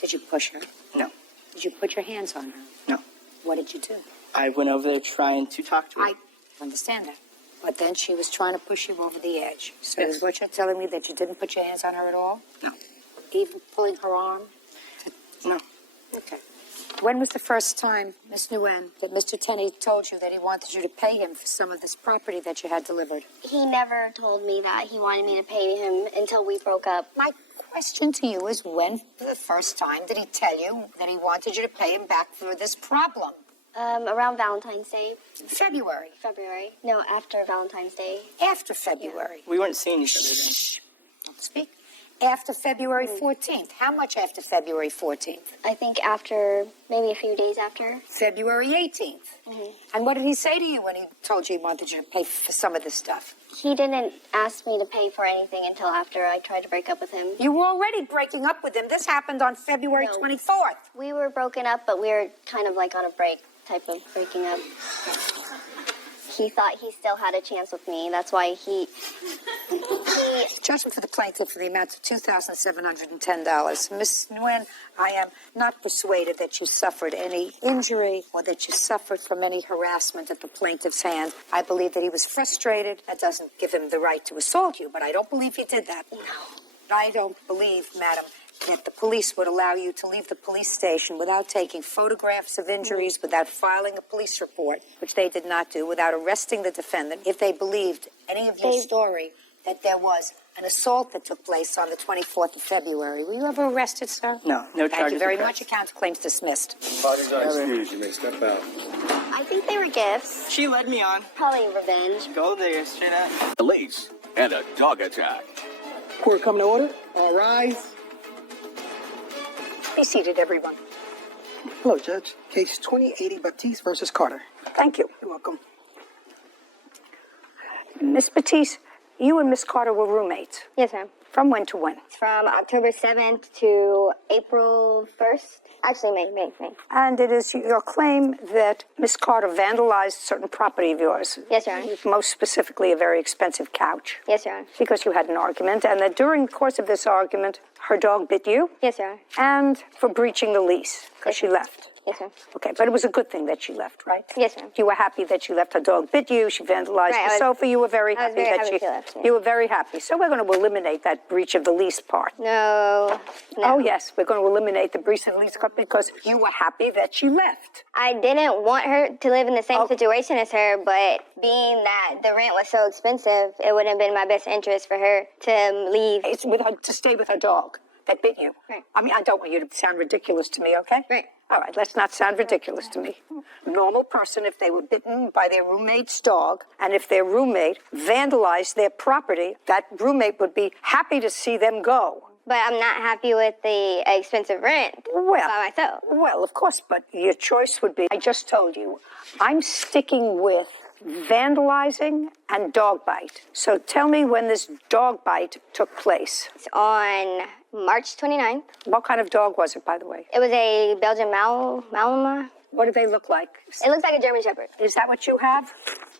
Did you push her? No. Did you put your hands on her? No. What did you do? I went over there trying to talk to her. I understand that. But then she was trying to push you over the edge. So Yes. is what you're telling me that you didn't put your hands on her at all? No. Even pulling her arm? No. Okay. When was the first time, Miss Nguyen, that Mr. Tenney told you that he wanted you to pay him for some of this property that you had delivered? He never told me that he wanted me to pay him until we broke up. My question to you is, when for the first time did he tell you that he wanted you to pay him back for this problem? Around Valentine's Day. February. February. No, after Valentine's Day. After February. We weren't seeing each other then. Shh. Don't speak. After February 14th. How much after February 14th? I think after, maybe a few days after. February 18th. Mm-hmm. And what did he say to you when he told you he wanted you to pay for some of this stuff? He didn't ask me to pay for anything until after I tried to break up with him. You were already breaking up with him. This happened on February 24th. We were broken up, but we were kind of like on a break type of breaking up. He thought he still had a chance with me. That's why he Judgment for the plaintiff for the amount of $2,710. Miss Nguyen, I am not persuaded that you suffered any injury or that you suffered from any harassment at the plaintiff's hand. I believe that he was frustrated. That doesn't give him the right to assault you, but I don't believe he did that. No. I don't believe, madam, that the police would allow you to leave the police station without taking photographs of injuries, without filing a police report, which they did not do, without arresting the defendant, if they believed any of your story that there was an assault that took place on the 24th of February. Were you ever arrested, sir? No, no charges. Thank you very were much. Account claims dismissed. Parties are excused. You may step out. I think they were gifts. She led me on. Probably revenge. Go there, straight up. Police and a dog attack. Court coming to order. All rise. Be seated, everyone. Hello, Judge. Case 2080 Baptiste versus Carter. Thank you. You're welcome. Miss Batiste, you and Miss Carter were roommates. Yes, ma'am. From when to when? From October 7th to April 1st. Actually, May. And it is your claim that Miss Carter vandalized certain property of yours. Yes, Your Honor. Most specifically, a very expensive couch. Yes, Your Honor. Because you had an argument, and that during the course of this argument, her dog bit you. Yes, Your Honor. And for breaching the lease, because she left. Yes, ma'am. Okay, but it was a good thing that she left, right? Yes, ma'am. You were happy that she left. Her dog bit you. She vandalized the sofa. You were very happy that she left. Yeah. You were very happy. So we're going to eliminate that breach of the lease part. No. Oh, yes, we're going to eliminate the breach of the lease part because you were happy that she left. I didn't want her to live in the same situation as her, but being that the rent was so expensive, it wouldn't have been my best interest for her to leave. It's with her, to stay with her dog that bit you. Right. I mean, I don't want you to sound ridiculous to me, okay? Right. All right, let's not sound ridiculous to me. Normal person, if they were bitten by their roommate's dog, and if their roommate vandalized their property, that roommate would be happy to see them go. But I'm not happy with the expensive rent by myself. Well, of course, but your choice would be, I just told you, I'm sticking with vandalizing and dog bite. So tell me when this dog bite took place. It's on March 29th. What kind of dog was it, by the way? It was a Belgian Malinois. What do they look like? It looks like a German Shepherd. Is that what you have,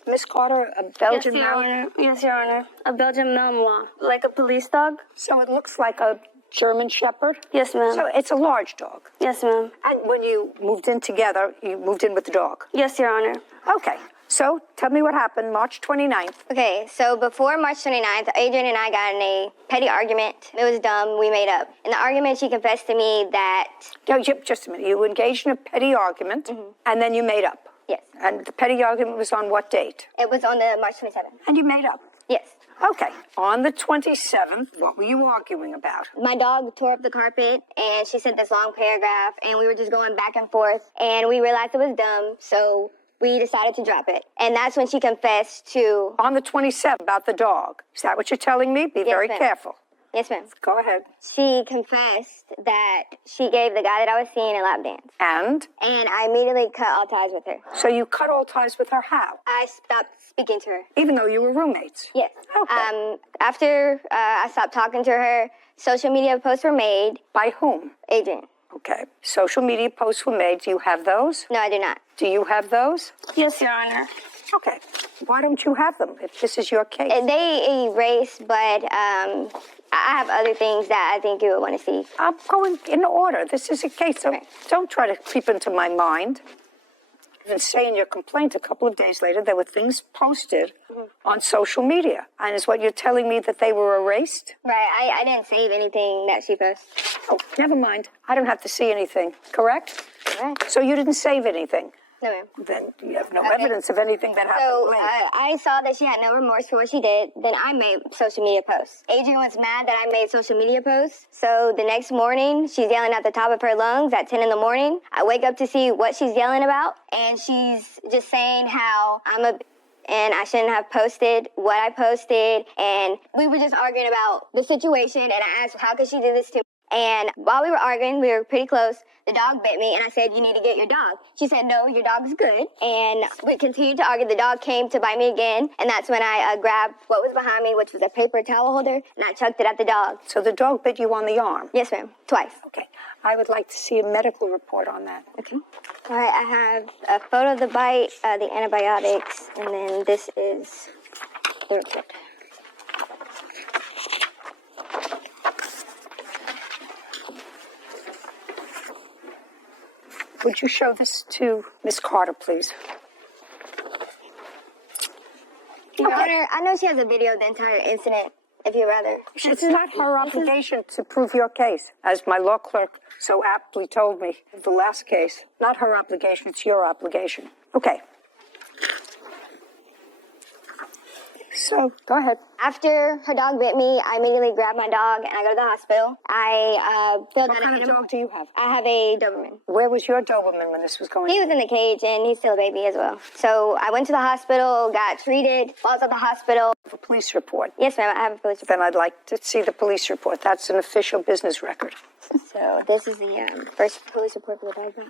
Miss Carter? A Belgian Malinois? Yes, Your Honor. A Belgian Malinois. Like a police dog? So it looks like a German Shepherd? Yes, ma'am. So it's a large dog? Yes, ma'am. And when you moved in together, you moved in with the dog? Yes, Your Honor. Okay. So tell me what happened March 29th. Okay, so before March 29th, Adrian and I got in a petty argument. It was dumb. We made up. In the argument, she confessed to me that... No, just a minute. You engaged in a petty argument, and then you made up. Yes. And the petty argument was on what date? It was on the March 27th. And you made up? Yes. Okay. On the 27th, what were you arguing about? My dog tore up the carpet, and she sent this long paragraph, and we were just going back and forth, and we realized it was dumb, so we decided to drop it. And that's when she confessed to... On the 27th, about the dog. Is that what you're telling me? Be very careful. Yes, ma'am. Go ahead. She confessed that she gave the guy that I was seeing a lap dance. And? And I immediately cut all ties with her. So you cut all ties with her how? I stopped speaking to her. Even though you were roommates? Yes. Okay. After I stopped talking to her, social media posts were made. By whom? Adrian. Okay. Social media posts were made. Do you have those? No, I do not. Do you have those? Yes, Your Honor. Okay. Why don't you have them if this is your case? They erased, but I have other things that I think you would want to see. I'm going in order. This is a case, so don't try to creep into my mind. And say in your complaint a couple of days later there were things posted on social media. And is what you're telling me that they were erased? Right. I didn't save anything that she posted. Oh, never mind. I don't have to see anything, correct? Correct. So you didn't save anything? No, ma'am. Then you have no evidence of anything that happened So later. I saw that she had no remorse for what she did. Then I made social media posts. Adrian was mad that I made social media posts. So the next morning, she's yelling at the top of her lungs at 10 in the morning. I wake up to see what she's yelling about, and she's just saying how and I shouldn't have posted what I posted. And we were just arguing about the situation, and I asked, how could she do this to me? And while we were arguing, we were pretty close, the dog bit me, and I said, you need to get your dog. She said, no, your dog's good. And we continued to argue. The dog came to bite me again, and that's when I grabbed what was behind me, which was a paper towel holder, and I chucked it at the dog. So the dog bit you on the arm? Yes, ma'am. Twice. Okay. I would like to see a medical report on that. Okay. All right, I have a photo of the bite, the antibiotics, and then this is the report. Would you show this to Miss Carter, please? Your Honor, I know she has a video of the entire incident, if you'd rather. It's not her obligation to prove your case, as my law clerk so aptly told me in the last case. Not her obligation, it's your obligation. Okay. So, go ahead. After her dog bit me, I immediately grabbed my dog and I go to the hospital. I filled out What kind of dog do you have? I have a Doberman. Where was your Doberman when this was going on? He was in the cage and he's still a baby as well. So I went to the hospital, got treated, while I was at the hospital. A police report? Yes, ma'am, I have a police report. Then I'd like to see the police report. That's an official business record. So this is the first police report for the dog bite.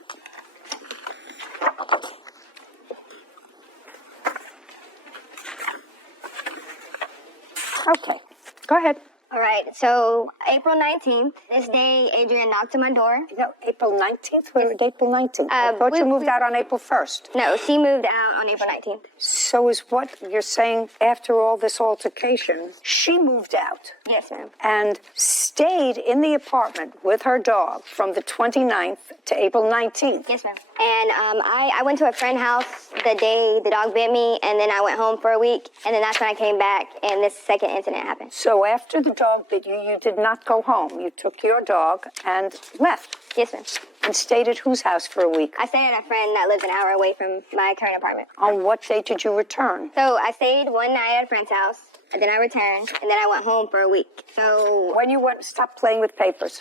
Okay, go ahead. All right, so April 19th, this day, Adrian knocked on my door. No, April 19th? We're at April 19th. I thought you moved out on April 1st. No, she moved out on April 19th. So is what you're saying after all this altercation, she moved out? Yes, ma'am. And stayed in the apartment with her dog from the 29th to April 19th? Yes, ma'am. And I went to a friend's house the day the dog bit me, and then I went home for a week, and then that's when I came back, and this second incident happened. So after the dog bit you, you did not go home. You took your dog and left. Yes, ma'am. And stayed at whose house for a week? I stayed at a friend that lives an hour away from my current apartment. On what date did you return? So I stayed one night at a friend's house, and then I returned, and then I went home for a week. So when you went, stop playing with papers.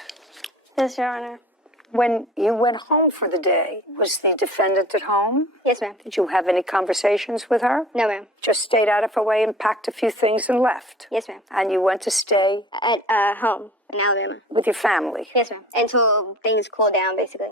Yes, Your Honor. When you went home for the day, was the defendant at home? Yes, ma'am. Did you have any conversations with her? No, ma'am. Just stayed out of her way and packed a few things and left? Yes, ma'am. And you went to stay? At home in Alabama. With your family? Yes, ma'am. Until things cooled down, basically.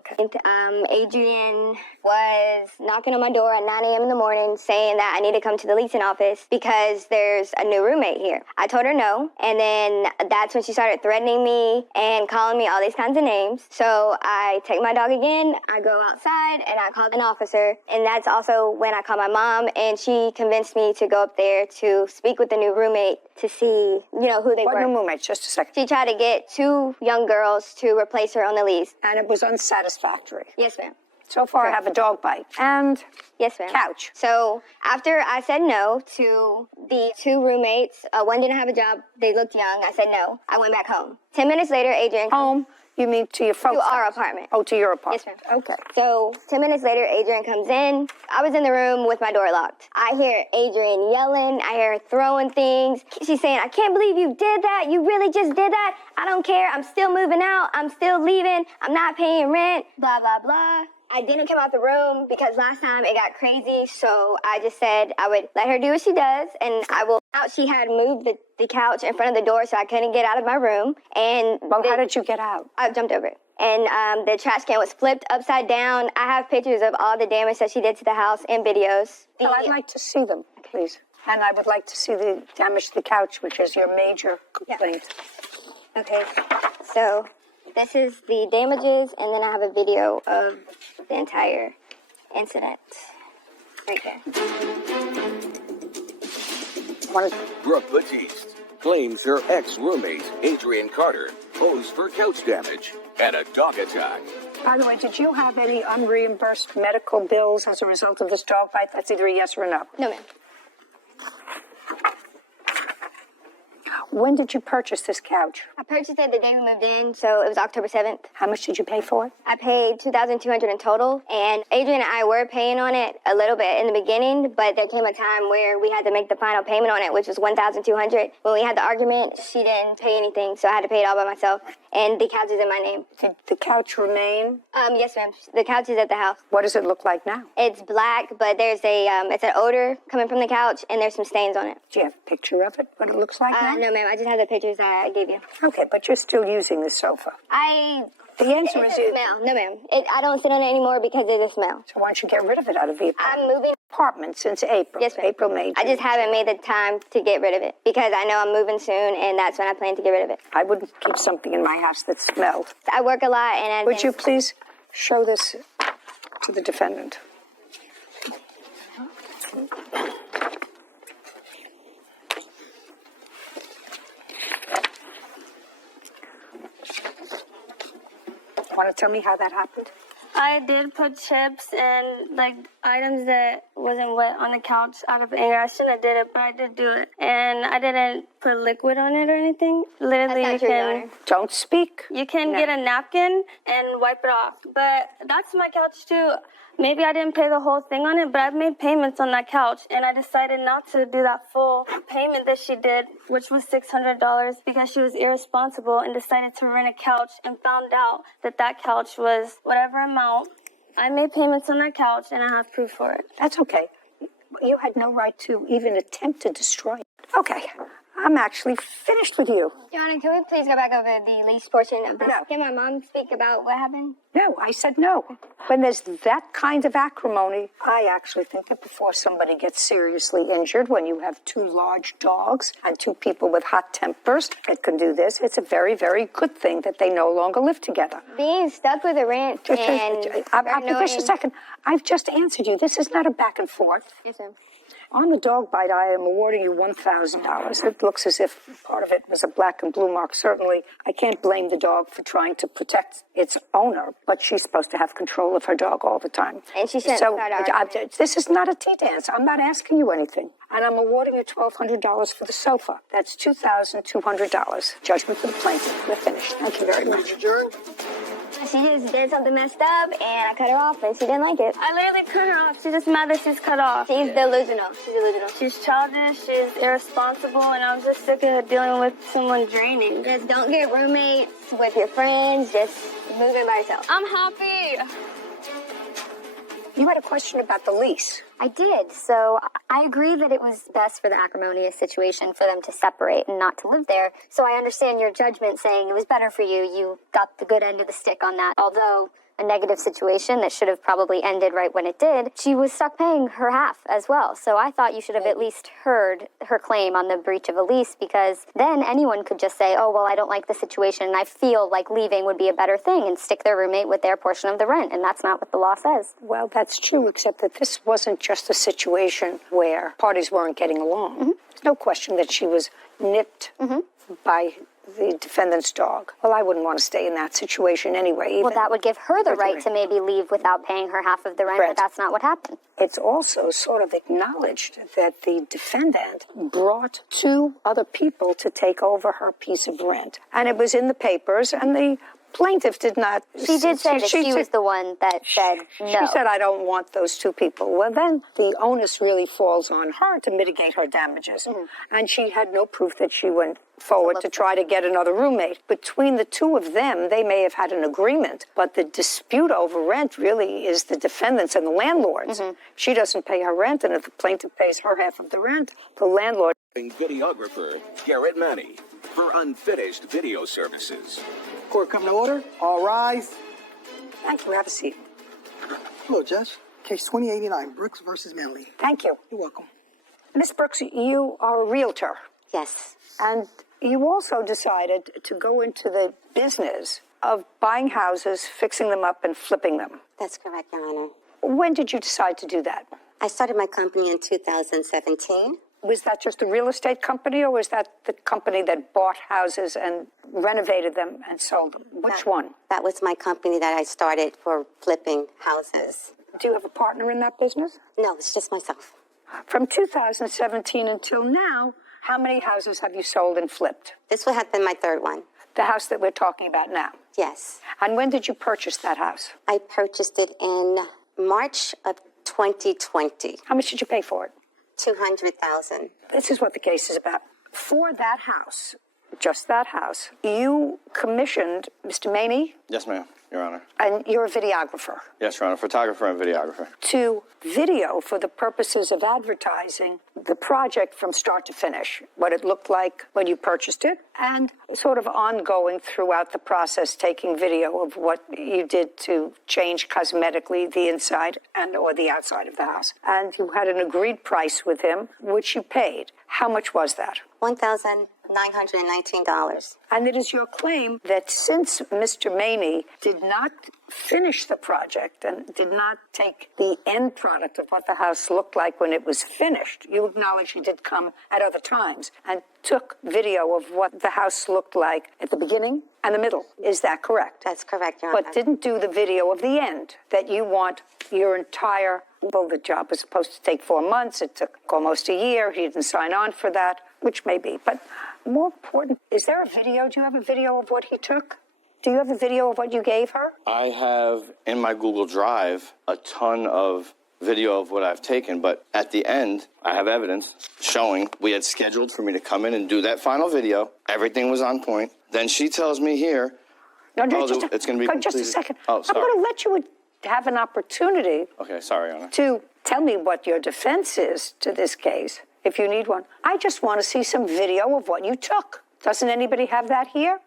Adrian was knocking on my door at 9 a.m. in the morning saying that I need to come to the leasing office because there's a new roommate here. I told her no, and then that's when she started threatening me and calling me all these kinds of names. So I take my dog again, I go outside, and I call an officer, and that's also when I call my mom, and she convinced me to go up there to speak with the new roommate to see, who they were. What new roommate? Just a second. She tried to get 2 young girls to replace her on the lease. And it was unsatisfactory? Yes, ma'am. So far, I have a dog bite. And? Yes, ma'am. Couch. So after I said no to the 2 roommates, one didn't have a job, they looked young, I said no. I went back home. 10 minutes later, Adrian... Home? You mean to your folks' To our house? apartment. Oh, to your apartment. Yes, ma'am. Okay. So 10 minutes later, Adrian comes in. I was in the room with my door locked. I hear Adrian yelling. I hear her throwing things. She's saying, I can't believe you did that. You really just did that. I don't care. I'm still moving out. I'm still leaving. I'm not paying rent. Blah, blah, blah. I didn't come out the room because last time it got crazy, so I just said I would let her do what she does, and I will. She had moved the couch in front of the door, so I couldn't get out of my room. And how did you get out? I jumped over it. And the trash can was flipped upside down. I have pictures of all the damage that she did to the house and videos. Well, I'd like to see them, please. And I would like to see the damage to the couch, which is your major complaint. Yeah. Okay, so this is the damages, and then I have a video of the entire incident right there. Brooke Batiste claims her ex-roommate, Adrian Carter, owes for couch damage and a dog attack. By the way, did you have any unreimbursed medical bills as a result of this dog bite? That's either a yes or a no. No, ma'am. When did you purchase this couch? I purchased it the day we moved in, so it was October 7th. How much did you pay for it? I paid $2,200 in total, and Adrian and I were paying on it a little bit in the beginning, but there came a time where we had to make the final payment on it, which was $1,200. When we had the argument, she didn't pay anything, so I had to pay it all by myself, and the couch is in my name. Did the couch remain? Yes, ma'am. The couch is at the house. What does it look like now? It's black, but there's it's an odor coming from the couch, and there's some stains on it. Do you have a picture of it, what it looks like now? No, ma'am. I just have the pictures I gave you. Okay, but you're still using the sofa. The answer it's is a smell. No, ma'am. I don't sit on it anymore because there's a smell. So why don't you get rid of it out of the apartment? I'm moving apartment since April. Yes, ma'am. April, May. I just haven't made the time to get rid of it because I know I'm moving soon, and that's when I plan to get rid of it. I wouldn't keep something in my house that smelled. I work a lot, and Would you please show this to the defendant? Want to tell me how that happened? I did put chips and items that wasn't wet on the couch out of anger. I shouldn't have did it, but I did do it. And I didn't put liquid on it or anything. Literally, That's not true, Your Honor. Don't speak. You can get a napkin and wipe it off. But that's my couch too. Maybe I didn't pay the whole thing on it, but I've made payments on that couch, and I decided not to do that full payment that she did, which was $600, because she was irresponsible and decided to rent a couch and found out that that couch was whatever amount. I made payments on that couch, and I have proof for it. That's okay. You had no right to even attempt to destroy it. Okay. I'm actually finished with you. Your Honor, can we please go back over the lease portion of this? No. Can my mom speak about what happened? No, I said no. When there's that kind of acrimony, I actually think that before somebody gets seriously injured, when you have two large dogs and two people with hot tempers that can do this, it's a very, very good thing that they no longer live together. Being stuck with a rent Just a second. I've just answered you. This is not a back and forth. Yes, ma'am. On the dog bite, I am awarding you $1,000. It looks as if part of it was a black and blue mark. Certainly, I can't blame the dog for trying to protect its owner, but she's supposed to have control of her dog all the time. And she shouldn't start arguing. This is not a tea dance. I'm not asking you anything. And I'm awarding you $1,200 for the sofa. That's $2,200. Judgment for the plaintiff. We're finished. Thank you very much. She just did something messed up, and I cut her off, and she didn't like it. I literally cut her off. She's just mad that she's cut off. She's delusional. She's childish. She's irresponsible, and I was just sick of dealing with someone draining. Just don't get roommates with your friends. Just move in by yourself. I'm happy. You had a question about the lease. I did. So I agree that it was best for the acrimonious situation for them to separate and not to live there. So I understand your judgment saying it was better for you. You got the good end of the stick on that. Although a negative situation that should have probably ended right when it did, she was stuck paying her half as well. So I thought you should have at least heard her claim on the breach of a lease, because then anyone could just say, oh, well, I don't like the situation and I feel like leaving would be a better thing, and stick their roommate with their portion of the rent. And that's not what the law says. Well, that's true, except that this wasn't just a situation where parties weren't getting along. Mm-hmm. There's no question that she was nipped by the defendant's dog. Well, I wouldn't want to stay in that situation anyway. Well, that would give her the right to maybe leave without paying her half of the rent, but that's not what happened. It's also sort of acknowledged that the defendant brought two other people to take over her piece of rent. And it was in the papers, and the plaintiff did not... She did say that she was the one that said no. She said, I don't want those two people. Well, then the onus really falls on her to mitigate her damages. And she had no proof that she went forward to try to get another roommate. Between the two of them, they may have had an agreement, but the dispute over rent really is the defendants and the landlords. She doesn't pay her rent, and if the plaintiff pays her half of the rent, the landlord... Videographer Garrett Manny for Unfinished Video Services. Court come to order. All rise. Thank you. Have a seat. Hello, Judge. Case 2089, Brooks versus Manley. Thank you. You're welcome. Miss Brooks, you are a realtor. Yes. And you also decided to go into the business of buying houses, fixing them up, and flipping them. That's correct, Your Honor. When did you decide to do that? I started my company in 2017. Was that just a real estate company, or was that the company that bought houses and renovated them and sold them? Which one? That was my company that I started for flipping houses. Do you have a partner in that business? No, it's just myself. From 2017 until now, How many houses have you sold and flipped? This would have been my third one. The house that we're talking about now? Yes. And when did you purchase that house? I purchased it in March of 2020. How much did you pay for it? $200,000. This is what the case is about. For that house, just that house, you commissioned Mr. Maney, Yes, ma'am, Your Honor. and you're a videographer, Yes, Your Honor, photographer and videographer. to video for the purposes of advertising the project from start to finish, what it looked like when you purchased it, and sort of ongoing throughout the process, taking video of what you did to change cosmetically the inside and or the outside of the house. And you had an agreed price with him, which you paid. How much was that? $1,919. And it is your claim that since Mr. Maney did not finish the project and did not take the end product of what the house looked like when it was finished, you acknowledge he did come at other times and took video of what the house looked like at the beginning and the middle. Is that correct? That's correct, Your Honor. But didn't do the video of the end that you want your entire, well, the job was supposed to take 4 months. It took almost a year. He didn't sign on for that, which may be. But more important, is there a video? Do you have a video of what he took? Do you have a video of what you gave her? I have in my Google Drive a ton of video of what I've taken, but at the end, I have evidence showing we had scheduled for me to come in and do that final video. Everything was on point. Then she tells me here, No, it's going to be completed. just a second. Oh, sorry. I'm going to let you have an opportunity Okay, sorry, Your Honor. to tell me what your defense is to this case, if you need one. I just want to see some video of what you took. Doesn't anybody have that here?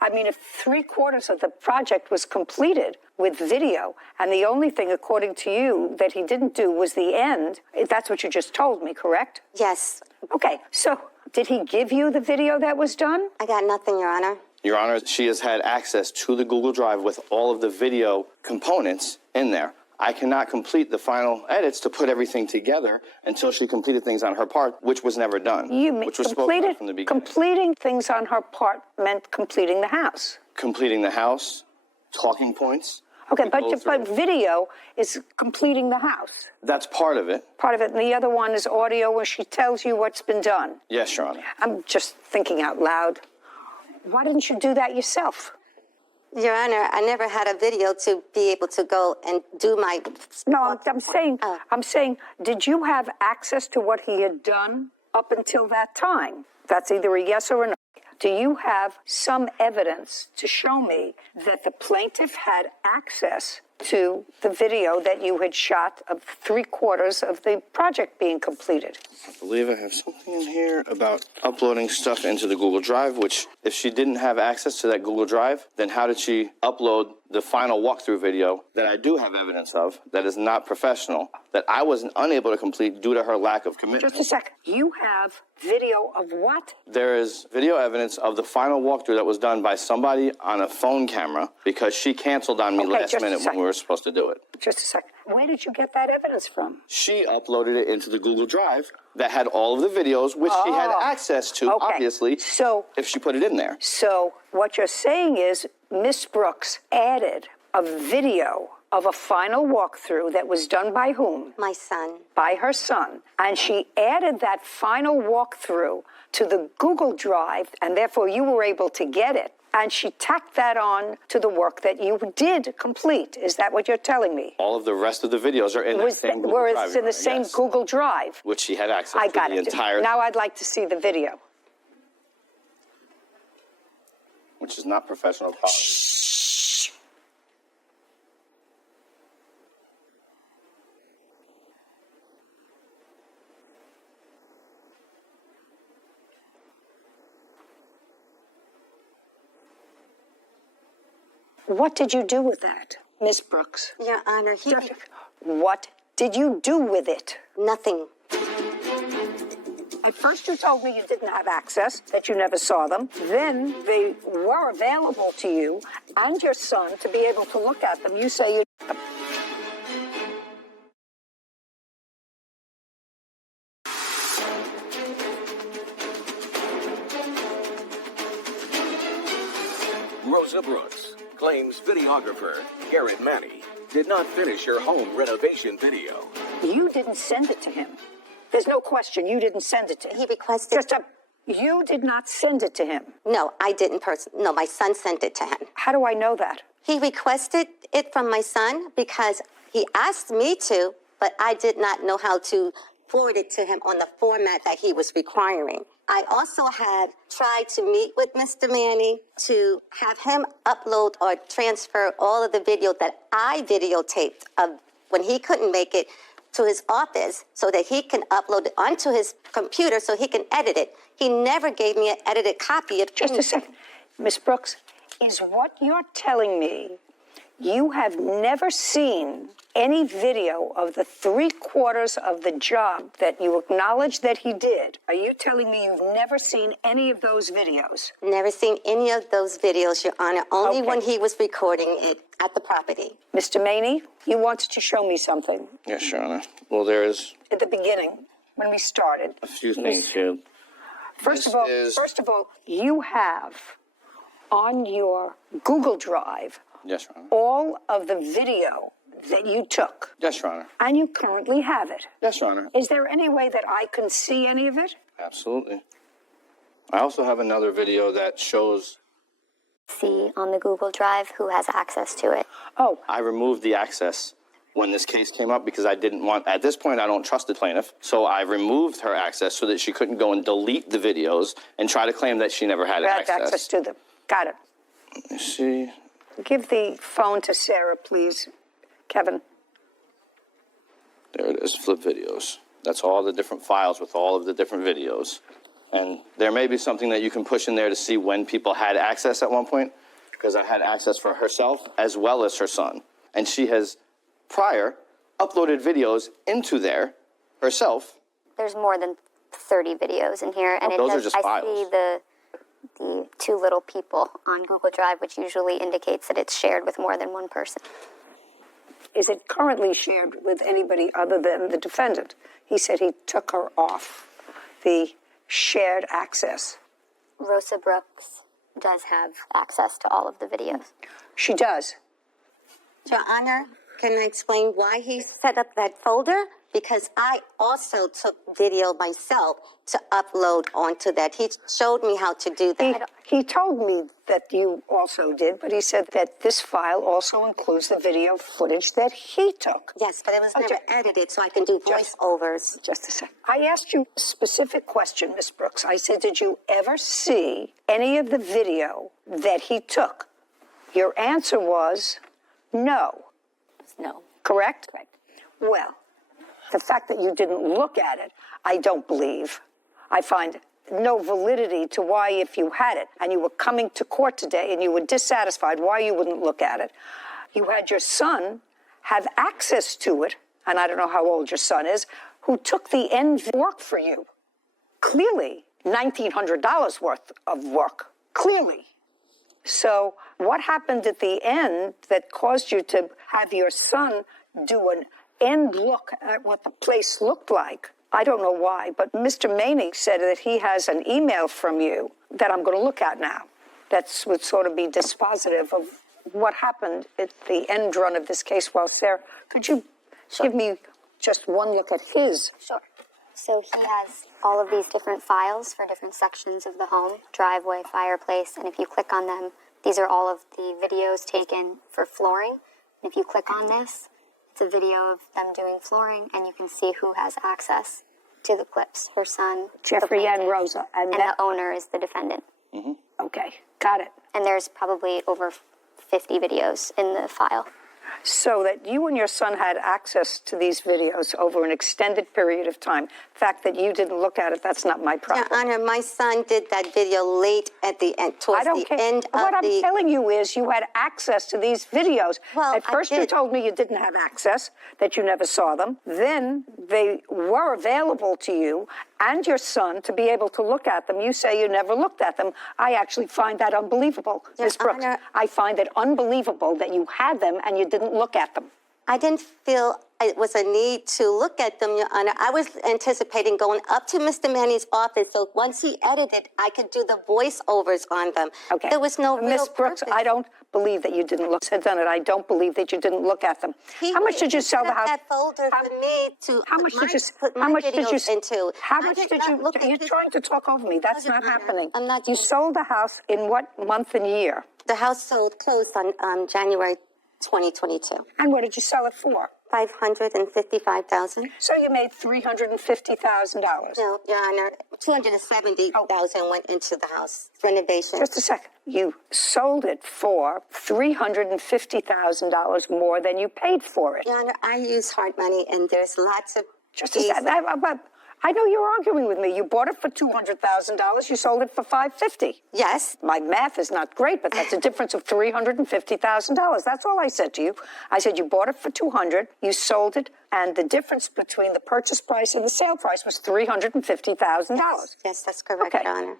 I mean, if 3/4 of the project was completed with video, and the only thing, according to you, that he didn't do was the end, that's what you just told me, correct? Yes. Okay, so did he give you the video that was done? I got nothing, Your Honor. Your Honor, she has had access to the Google Drive with all of the video components in there. I cannot complete the final edits to put everything together until she completed things on her part, which was never done. Which was spoken about from the beginning. Completing things on her part meant completing the house. Completing the house, talking points. Okay, but video is completing the house. That's part of it. Part of it. And the other one is audio where she tells you what's been done. Yes, Your Honor. I'm just thinking out loud. Why didn't you do that yourself? Your Honor, I never had a video to be able to go and do my... No, I'm saying, did you have access to what he had done up until that time? That's either a yes or a no. Do you have some evidence to show me that the plaintiff had access to the video that you had shot of 3/4 of the project being completed? I believe I have something in here about uploading stuff into the Google Drive, which if she didn't have access to that Google Drive, then how did she upload the final walkthrough video that I do have evidence of that is not professional, that I was unable to complete due to her lack of commitment? Just a second. You have video of what? There is video evidence of the final walkthrough that was done by somebody on a phone camera because she canceled on me last minute when we were supposed to do it. Just a second. Where did you get that evidence from? She uploaded it into the Google Drive that had all of the videos, which she had access to, obviously, if she put it in there. So what you're saying is Miss Brooks added a video of a final walkthrough that was done by whom? My son. By her son. And she added that final walkthrough to the Google Drive, and therefore you were able to get it. And she tacked that on to the work that you did complete. Is that what you're telling me? All of the rest of the videos are in that same Google Drive. Whereas it's in the same Google Drive. Which she had access I to got the it. entire... Now I'd like to see the video. Which is not professional quality. What did you do with that, Miss Brooks? Your Honor, What did you do with it? Nothing. At first you told me you didn't have access, that you never saw them. Then they were available to you and your son to be able to look at them. You say you... Rosa Brooks claims videographer Garrett Manny did not finish her home renovation video. You didn't send it to him. There's no question you didn't send it to him. He requested... You did not send it to him. No, I didn't No, my son sent it to him. How do I know that? He requested it from my son because he asked me to, but I did not know how to forward it to him on the format that he was requiring. I also had tried to meet with Mr. Manny to have him upload or transfer all of the video that I videotaped of when he couldn't make it to his office so that he can upload it onto his computer so he can edit it. He never gave me an edited copy of Just a second. Miss Brooks, is what you're telling me you have never seen any video of the 3/4 of the job that you acknowledge that he did? Are you telling me you've never seen any of those videos? Never seen any of those videos, Your Honor, only when he was recording it at the property. Mr. Maney, you wanted to show me something. Yes, Your Honor. Well, there is At the beginning, when we started. a few things here. First of all, you have on your Google Drive Yes, Your Honor. all of the video that you took. Yes, Your Honor. And you currently have it. Yes, Your Honor. Is there any way that I can see any of it? Absolutely. I also have another video that shows. See on the Google Drive who has access to it. Oh. I removed the access when this case came up because I didn't want, at this point, I don't trust the plaintiff. So I removed her access so that she couldn't go and delete the videos and try to claim that she never had access. To them. Got it. Let me see. Give the phone to Sarah, please, Kevin. There it is, flip videos. That's all the different files with all of the different videos. And there may be something that you can push in there to see when people had access at one point, because I had access for herself as well as her son. And she has prior uploaded videos into there herself. There's more than 30 videos in here, and those are just I files. see the two little people on Google Drive, which usually indicates that it's shared with more than one person. Is it currently shared with anybody other than the defendant? He said he took her off the shared access. Rosa Brooks does have access to all of the videos. She does. Your Honor, can I explain why he set up that folder? Because I also took video myself to upload onto that. He showed me how to do that. He told me that you also did, but he said that this file also includes the video footage that he took. Yes, but it was never edited, so I can do voiceovers. Just a second. I asked you a specific question, Miss Brooks. I said, did you ever see any of the video that he took? Your answer was no. No. Correct? Correct. Well, the fact that you didn't look at it, I don't believe. I find no validity to why, if you had it and you were coming to court today and you were dissatisfied, why you wouldn't look at it. You had your son have access to it, and I don't know how old your son is, who took the end work for you. Clearly, $1,900 worth of work. Clearly. So what happened at the end that caused you to have your son do an end look at what the place looked like? I don't know why, but Mr. Maney said that he has an email from you that I'm going to look at now. That would sort of be dispositive of what happened at the end run of this case. Well, Sarah, could you give me just one look at his? Sure. So he has all of these different files for different sections of the home, driveway, fireplace, and if you click on them, these are all of the videos taken for flooring. And if you click on this, it's a video of them doing flooring, and you can see who has access to the clips. Her son, Jeffrey and Rosa. And the owner is the defendant. Mm-hmm. Okay, got it. And there's probably over 50 videos in the file. So that you and your son had access to these videos over an extended period of time. The fact that you didn't look at it, that's not my problem. Your Honor, my son did that video late at the end, towards the end of the... What I'm telling you is you had access to these videos. Well, at first you told me you didn't have access, that you never saw them. Then they were available to you and your son to be able to look at them. You say you never looked at them. I actually find that unbelievable, Ms. Brooks. I find it unbelievable that you had them and you didn't look at them. I didn't feel it was a need to look at them, Your Honor. I was anticipating going up to Mr. Manny's office, so once he edited, I could do the voiceovers on them. Okay. There was no Miss real Brooks, purpose. I don't believe that you didn't look at it. I don't believe that you didn't look at them. How much did you sell the house? That folder for me to How much did you? put my How much did you? videos into. How I much did did not you? look at You're his- trying to talk over me. That's not Your Honor, happening. I'm not You sold the house in what month and year? The house closed on January 2022. And what did you sell it for? $555,000. So you made $350,000. No, Your Honor, $270,000 went into the house renovation. Just a second. You sold it for $350,000 more than you paid for it. Your Honor, I use hard money, and there's lots of. Just a second. I know you're arguing with me. You bought it for $200,000. You sold it for $550,000. Yes. My math is not great, but that's a difference of $350,000. That's all I said to you. I said you bought it for $200,000. You sold it, and the difference between the purchase price and the sale price was $350,000. Yes, that's correct, Okay. Your Honor.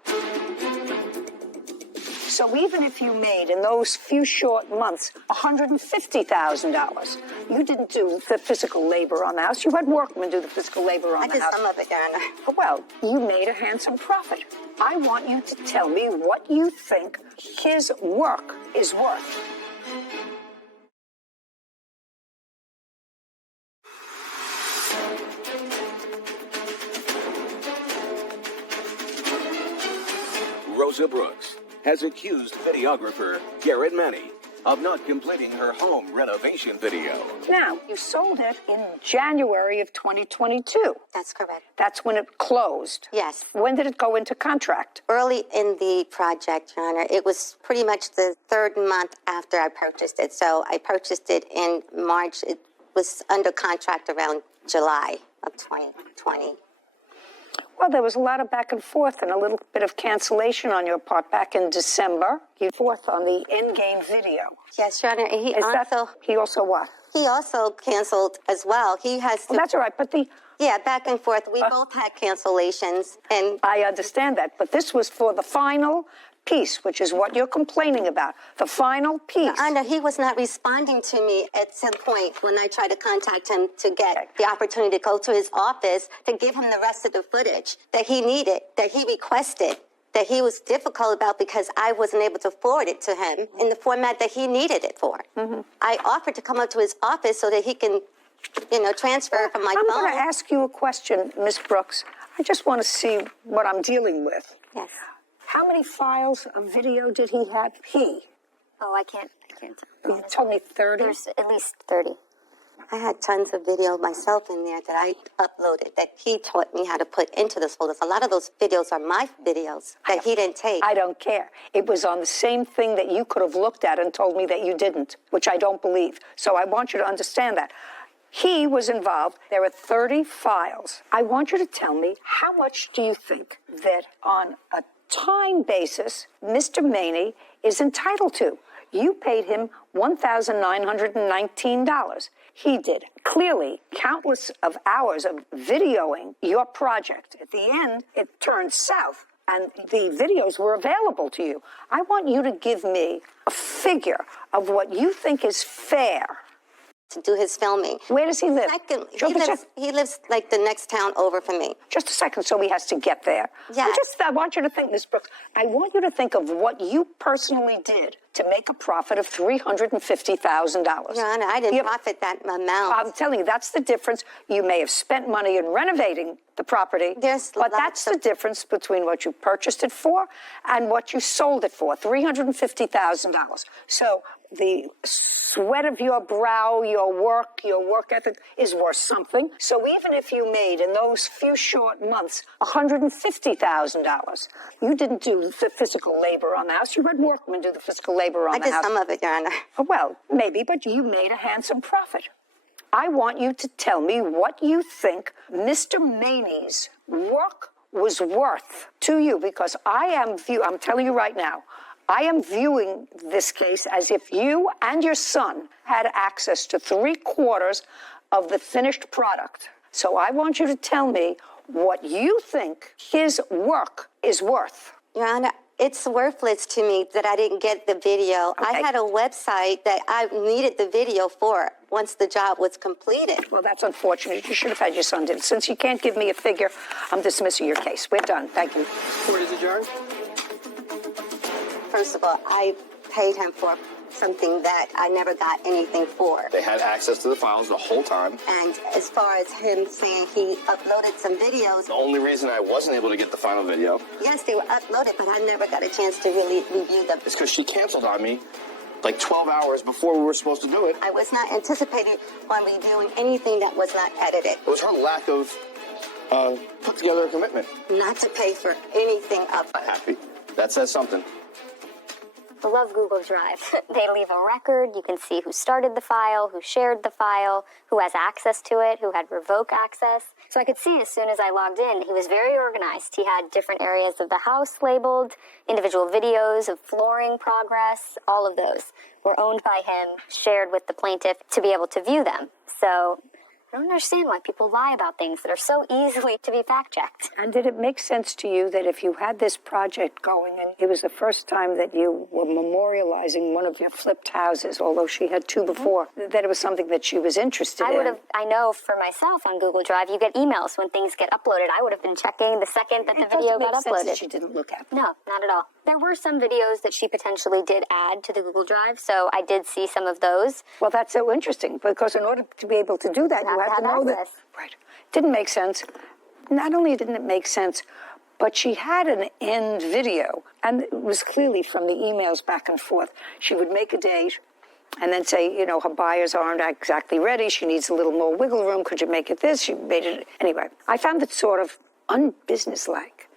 So even if you made in those few short months $150,000, you didn't do the physical labor on the house. You had workmen do the physical labor on the house. I did some of it, Your Honor. Well, you made a handsome profit. I want you to tell me what you think his work is worth. Rosa Brooks has accused videographer Garrett Manny of not completing her home renovation video. Now, you sold it in January of 2022. That's correct. That's when it closed. Yes. When did it go into contract? Early in the project, Your Honor. It was pretty much the third month after I purchased it. So I purchased it in March. It was under contract around July of 2020. Well, there was a lot of back and forth and a little bit of cancellation on your part back in December. You forth on the in-game video. Yes, Your Honor. And he also what? He also canceled as well. He has to. Well, that's all right, but Yeah, back and forth. We both had cancellations. And I understand that, but this was for the final piece, which is what you're complaining about. The final piece. Your Honor, he was not responding to me at some point when I tried to contact him to get the opportunity to go to his office to give him the rest of the footage that he needed, that he requested, that he was difficult about because I wasn't able to forward it to him in the format that he needed it for. Mm-hmm. I offered to come up to his office so that he can, transfer from my phone. I'm going to ask you a question, Miss Brooks. I just want to see what I'm dealing with. Yes. How many files of video did he have? Oh, I can't. You told me 30? There's at least 30. I had tons of video myself in there that I uploaded that he taught me how to put into those folders. A lot of those videos are my videos that he didn't take. I don't care. It was on the same thing that you could have looked at and told me that you didn't, which I don't believe. So I want you to understand that. He was involved. There are 30 files. I want you to tell me, how much do you think that on a time basis Mr. Maney is entitled to? You paid him $1,919. He did clearly countless of hours of videoing your project. At the end, it turned south, and the videos were available to you. I want you to give me a figure of what you think is fair. To do his filming. Where does he live? He lives like the next town over from me. Just a second, so he has to get there. Yes. I want you to think, Ms. Brooks, I want you to think of what you personally did to make a profit of $350,000. Your Honor, I didn't profit that amount. I'm telling you, that's the difference. You may have spent money in renovating the property, but that's the difference between what you purchased it for and what you sold it for, $350,000. So the sweat of your brow, your work ethic is worth something. So even if you made in those few short months $150,000, you didn't do the physical labor on the house. You had workmen do the physical labor on the house. I did some of it, Your Honor. Well, maybe, but you made a handsome profit. I want you to tell me what you think Mr. Maney's work was worth to you, because I'm telling you right now, I am viewing this case as if you and your son had access to 3/4 of the finished product. So I want you to tell me what you think his work is worth. Your Honor, it's worthless to me that I didn't get the video. Okay. I had a website that I needed the video for. once the job was completed. Well, that's unfortunate. You should have had your son do it. Since you can't give me a figure, I'm dismissing your case. We're done. Thank you. Court is adjourned. First of all, I paid him for something that I never got anything for. They had access to the files the whole time. And as far as him saying he uploaded some videos, The only reason I wasn't able to get the final video yes, they were uploaded, but I never got a chance to really review them. is because she canceled on me like 12 hours before we were supposed to do it. I was not anticipating on reviewing anything that was not edited. It was her lack of put together a commitment. Not to pay for anything up. Happy. That says something. I love Google Drive. They leave a record. You can see who started the file, who shared the file, who has access to it, who had revoke access. So I could see as soon as I logged in, he was very organized. He had different areas of the house labeled, individual videos of flooring progress. All of those were owned by him, shared with the plaintiff to be able to view them. So I don't understand why people lie about things that are so easily to be fact-checked. And did it make sense to you that if you had this project going and it was the first time that you were memorializing one of your flipped houses, although she had two before, that it was something that she was interested in? I know for myself on Google Drive, you get emails when things get uploaded. I would have been checking the second that the video got uploaded. That she didn't look at them. No, not at all. There were some videos that she potentially did add to the Google Drive, so I did see some of those. Well, that's so interesting, because in order to be able to do that, you have to know that. Right. Didn't make sense. Not only didn't it make sense, but she had an end video, and it was clearly from the emails back and forth. She would make a date and then say, you know, her buyers aren't exactly ready. She needs a little more wiggle room. Could you make it this? She made it. Anyway, I found it sort of unbusinesslike.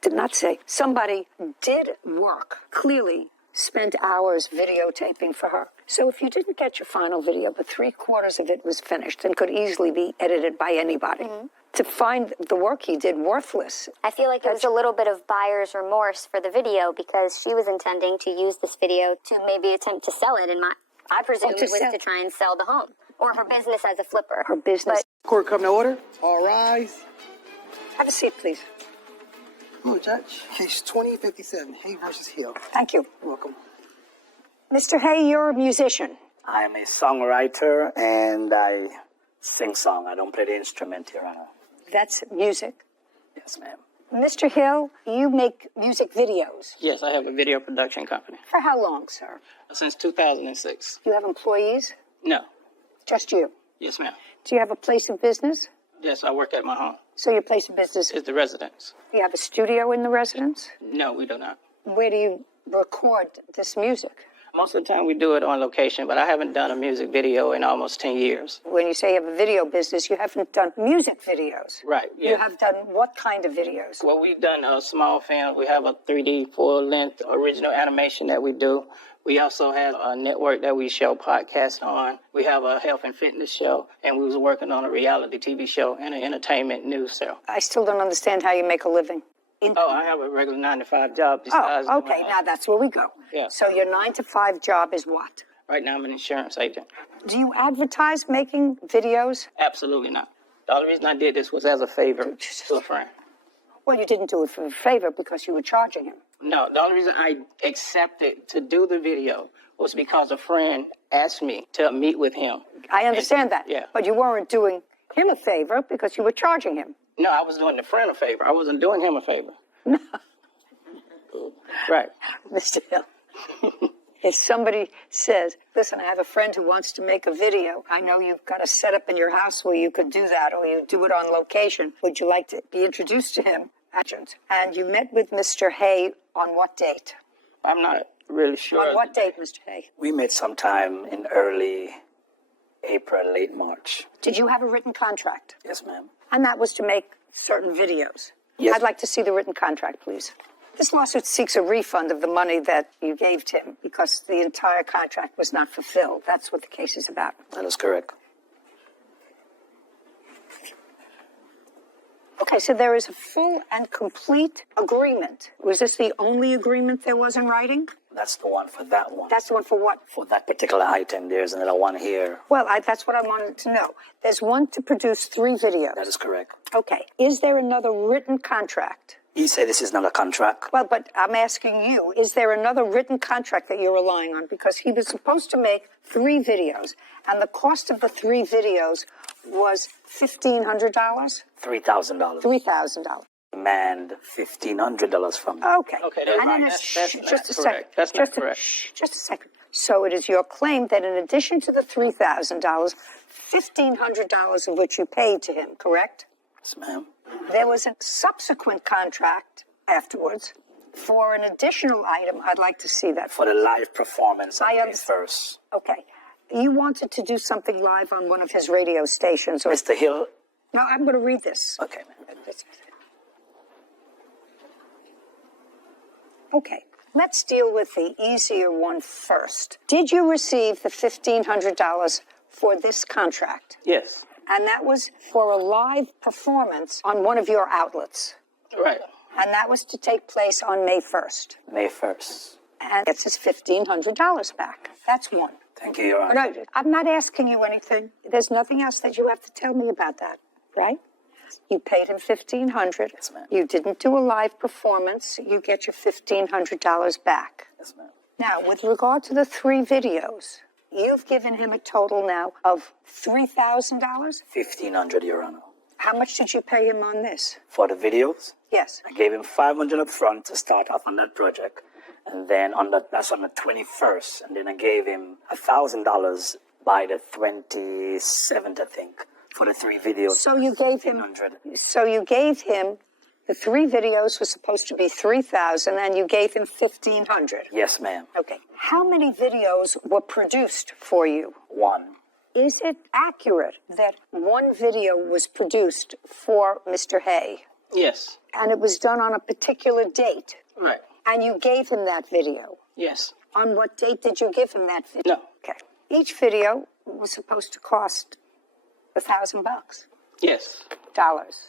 Did not say. Somebody did work, clearly spent hours videotaping for her. So if you didn't get your final video, but 3/4 of it was finished and could easily be edited by anybody, to find the work he did worthless. I feel like it was a little bit of buyer's remorse for the video because she was intending to use this video to maybe attempt to sell it. And I presume it was to try and sell the home or her business as a flipper. Her business. Court come to order. All rise. Have a seat, please. Oh, Judge. Case 2057, Hay versus Hill. Thank you. You're welcome. Mr. Hay, you're a musician. I am a songwriter and I sing song. I don't play the instrument, Your Honor. That's music. Yes, ma'am. Mr. Hill, you make music videos. Yes, I have a video production company. For how long, sir? Since 2006. You have employees? No. Just you? Yes, ma'am. Do you have a place of business? Yes, I work at my home. So your place of business is the residence. Do you have a studio in the residence? No, we do not. Where do you record this music? Most of the time we do it on location, but I haven't done a music video in almost 10 years. When you say you have a video business, you haven't done music videos. Right, yeah. You have done what kind of videos? Well, we've done a small film. We have a 3D full-length original animation that we do. We also have a network that we show podcasts on. We have a health and fitness show, and we was working on a reality TV show and an entertainment news show. I still don't understand how you make a living. I have a regular 9-to-5 job. Besides okay, now that's where we go. Yeah. So your 9-to-5 job is what? Right now I'm an insurance agent. Do you advertise making videos? Absolutely not. The only reason I did this was as a favor to a friend. Well, you didn't do it for a favor because you were charging him. No, the only reason I accepted to do the video was because a friend asked me to meet with him. I understand that. Yeah. But you weren't doing him a favor because you were charging him. No, I was doing the friend a favor. I wasn't doing him a favor. No. Right. Mr. Hill, if somebody says, listen, I have a friend who wants to make a video. I know you've got a setup in your house where you could do that, or you do it on location. Would you like to be introduced to him? And you met with Mr. Hay on what date? I'm not really sure. On what date, Mr. Hay? We met sometime in early April, late March. Did you have a written contract? Yes, ma'am. And that was to make certain videos? Yes. I'd like to see the written contract, please. This lawsuit seeks a refund of the money that you gave to him because the entire contract was not fulfilled. That's what the case is about. That is correct. Okay, so there is a full and complete agreement. Was this the only agreement there was in writing? That's the one for that one. That's the one for what? For that particular item, there's another one here. Well, that's what I wanted to know. There's one to produce 3 videos. That is correct. Okay. Is there another written contract? You say this is not a contract. Well, but I'm asking you, is there another written contract that you're relying on? Because he was supposed to make 3 videos, and the cost of the 3 videos was $1,500? $3,000. $3,000. Demand $1,500 from me. Okay. Okay, And then that's just a correct. second. That's not Just a- correct. Just a second. So it is your claim that in addition to the $3,000, $1,500 of which you paid to him, correct? Yes, ma'am. There was a subsequent contract afterwards for an additional item. I'd like to see that. For the live performance on I May understand. 1st. Okay. You wanted to do something live on one of his radio stations. Or... Mr. Hill? No, I'm going to read this. Okay. Okay. Let's deal with the easier one first. Did you receive the $1,500 for this contract? Yes. And that was for a live performance on one of your outlets. Right. And that was to take place on May 1st. May 1st. And it's his $1,500 back. That's one. Thank you, Your Honor. But I'm not asking you anything. There's nothing else that you have to tell me about that, right? You paid him $1,500. Yes, ma'am. You didn't do a live performance. You get your $1,500 back. Yes, ma'am. Now, with regard to the 3 videos, you've given him a total now of $3,000. $1,500, Your Honor. How much did you pay him on this? For the videos? Yes. I gave him $500 up front to start off on that project. And then that's on the 21st. And then I gave him $1,000 by the 27th, I think, for the 3 videos. So you gave him. $1,500. So you gave him. The 3 videos were supposed to be $3,000, and you gave him $1,500. Yes, ma'am. Okay. How many videos were produced for you? 1. Is it accurate that 1 video was produced for Mr. Hay? Yes. And it was done on a particular date? Right. And you gave him that video? Yes. On what date did you give him that video? No. Okay. Each video was supposed to cost $1,000. Yes. Dollars.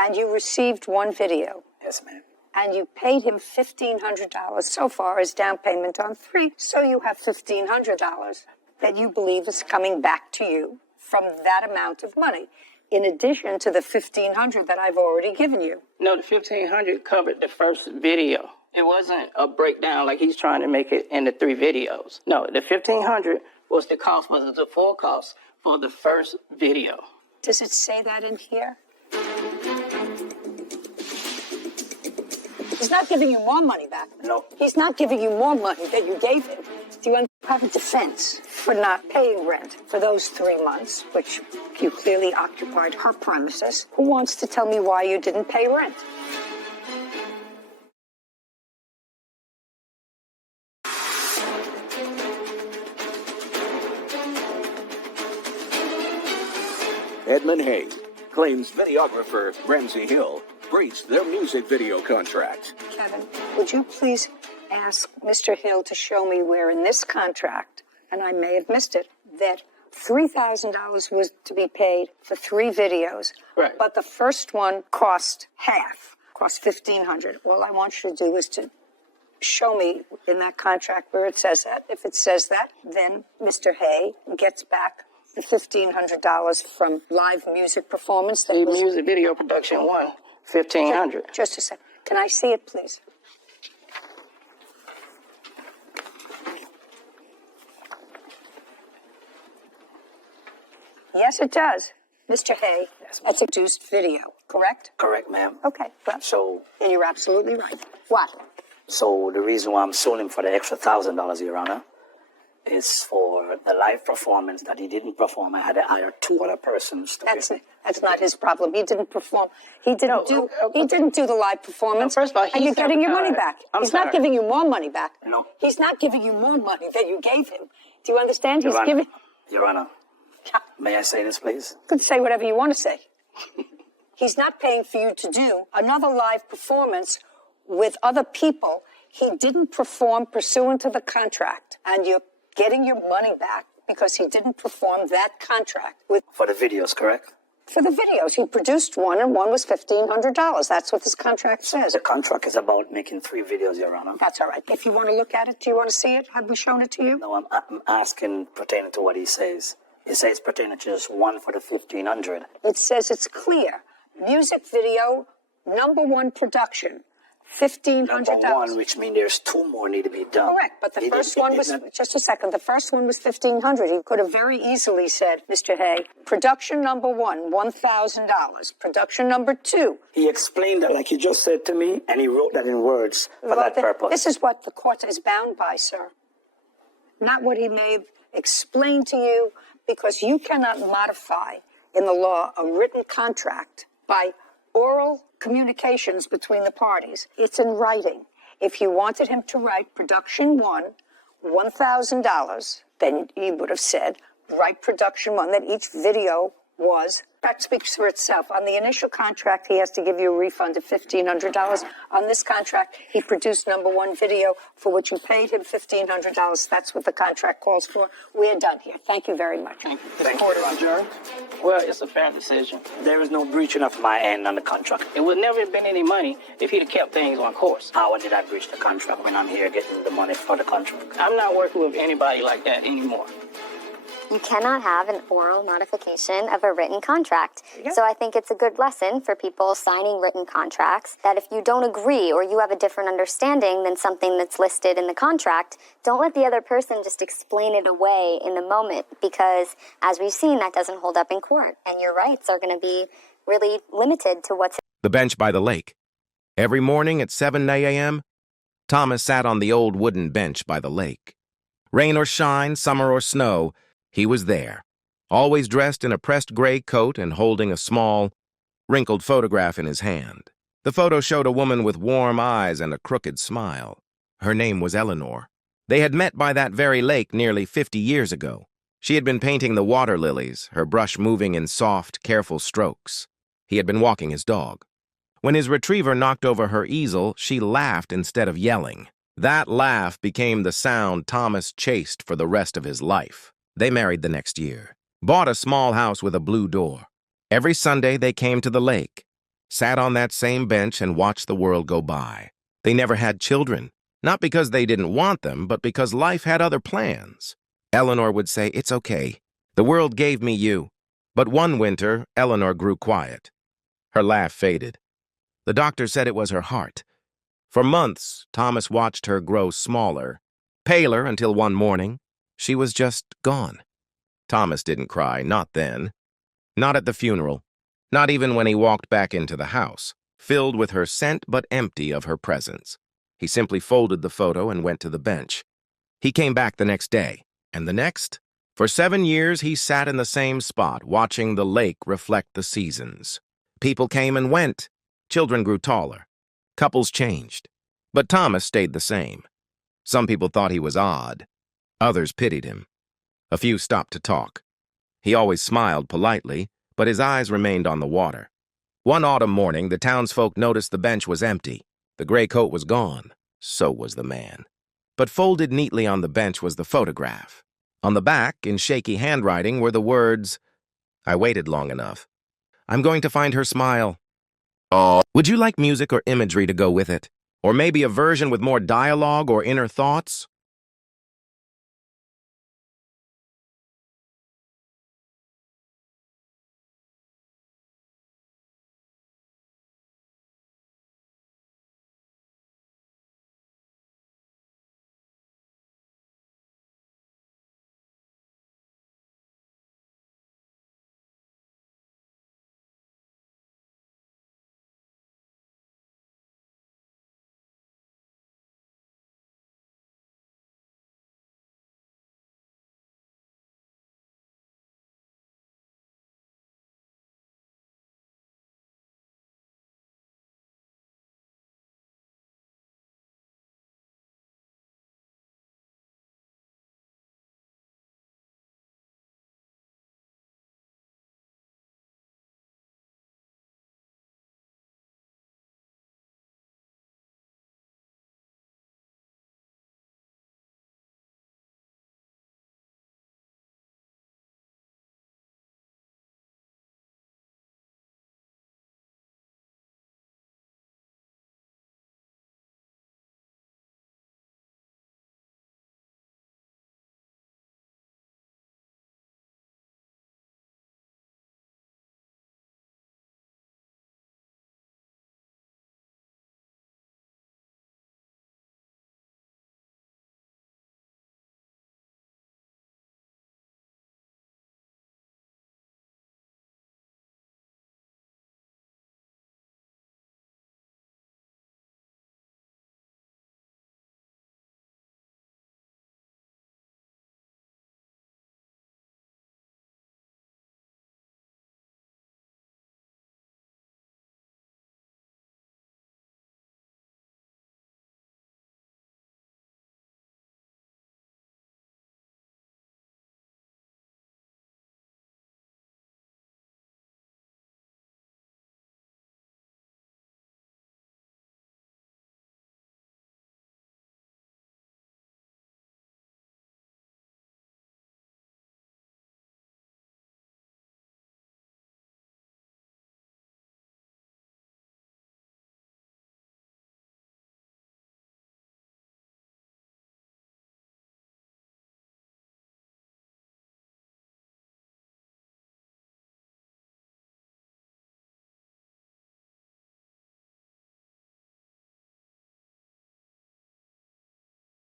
And you received 1 video. Yes, ma'am. And you paid him $1,500 so far as down payment on 3. So you have $1,500 that you believe is coming back to you from that amount of money, in addition to the $1,500 that I've already given you. No, the $1,500 covered the first video. It wasn't a breakdown like he's trying to make it in the 3 videos. No, the $1,500 was the full cost for the first video. Does it say that in here? He's not giving you more money back. No. He's not giving you more money than you gave him. Do you have a defense for not paying rent for those 3 months, which you clearly occupied her premises? Who wants to tell me why you didn't pay rent? Edmund Hay claims videographer Ramsey Hill breached their music video contract. Kevin, would you please ask Mr. Hill to show me where in this contract, and I may have missed it, that $3,000 was to be paid for 3 videos. Right. But the first one cost half, cost $1,500. All I want you to do is to show me in that contract where it says that. If it says that, then Mr. Hay gets back the $1,500 from live music performance. The music video production won $1,500. Just a second. Can I see it, please? Yes, it does. Mr. Hay, that's a produced video, correct? Correct, ma'am. Okay, well, So, and you're absolutely right. What? so the reason why I'm suing him for the extra $1,000, Your Honor, is for the live performance that he didn't perform. I had to hire 2 other persons. That's not his problem. He didn't perform. He didn't do the live performance. No, first of all, and you're getting your money back. He's not giving you more money back. No. He's not giving you more money than you gave him. Do you understand? He's giving. Your Honor, may I say this, please? You could say whatever you want to say. He's not paying for you to do another live performance with other people. He didn't perform pursuant to the contract, and you're getting your money back because he didn't perform that contract with. For the videos, correct? For the videos, he produced one, and one was $1,500. That's what this contract says. The contract is about making 3 videos, Your Honor. That's all right. If you want to look at it, do you want to see it? Have we shown it to you? No, I'm asking pertaining to what he says. He says pertaining to just 1 for the $1,500. It says it's clear Music video, #1 production, $1,500. Number one, which means there's two more need to be done. Correct, but the first one was, just a second, the first one was $1,500. He could have very easily said, Mr. Hay, production #1, $1,000. Production #2. He explained that like he just said to me, and he wrote that in words for that purpose. This is what the court is bound by, sir. Not what he may explain to you, because you cannot modify in the law a written contract by oral communications between the parties. It's in writing. If you wanted him to write production 1, $1,000, then he would have said, write production 1, that each video was, that speaks for itself. On the initial contract, he has to give you a refund of $1,500. On this contract, he produced #1 video for which you paid him $1,500. That's what the contract calls for. We are done here. Thank you very much. Thank you, Roger. Well, it's a fair decision. There is no breaching of my end on the contract. It would never have been any money if he'd have kept things on course. How did I breach the contract when I'm here getting the money for the contract? I'm not working with anybody like that anymore. You cannot have an oral modification of a written contract. So I think it's a good lesson for people signing written contracts that if you don't agree or you have a different understanding than something that's listed in the contract, don't let the other person just explain it away in the moment, because as we've seen, that doesn't hold up in court, and your rights are going to be really limited to what's... The bench by the lake. Every morning at 7 a.m., Thomas sat on the old wooden bench by the lake. Rain or shine, summer or snow, he was there, always dressed in a pressed gray coat and holding a small, wrinkled photograph in his hand. The photo showed a woman with warm eyes and a crooked smile. Her name was Eleanor. They had met by that very lake nearly 50 years ago. She had been painting the water lilies, her brush moving in soft, careful strokes. He had been walking his dog. When his retriever knocked over her easel, she laughed instead of yelling. That laugh became the sound Thomas chased for the rest of his life. They married the next year, bought a small house with a blue door. Every Sunday they came to the lake, sat on that same bench and watched the world go by. They never had children, not because they didn't want them, but because life had other plans. Eleanor would say, "It's okay. The world gave me you." But one winter, Eleanor grew quiet. Her laugh faded. The doctor said it was her heart. For months, Thomas watched her grow smaller, paler, until one morning, she was just gone. Thomas didn't cry, not then. Not at the funeral. Not even when he walked back into the house, filled with her scent but empty of her presence. He simply folded the photo and went to the bench. He came back the next day, and the next. For 7 years, he sat in the same spot, watching the lake reflect the seasons. People came and went. Children grew taller. Couples changed. But Thomas stayed the same. Some people thought he was odd. Others pitied him. A few stopped to talk. He always smiled politely, but his eyes remained on the water. One autumn morning, the townsfolk noticed the bench was empty. The gray coat was gone. So was the man. But folded neatly on the bench was the photograph. On the back, in shaky handwriting, were the words, "I waited long enough. I'm going to find her smile. Oh, would you like music or imagery to go with it? Or maybe a version with more dialogue or inner thoughts?"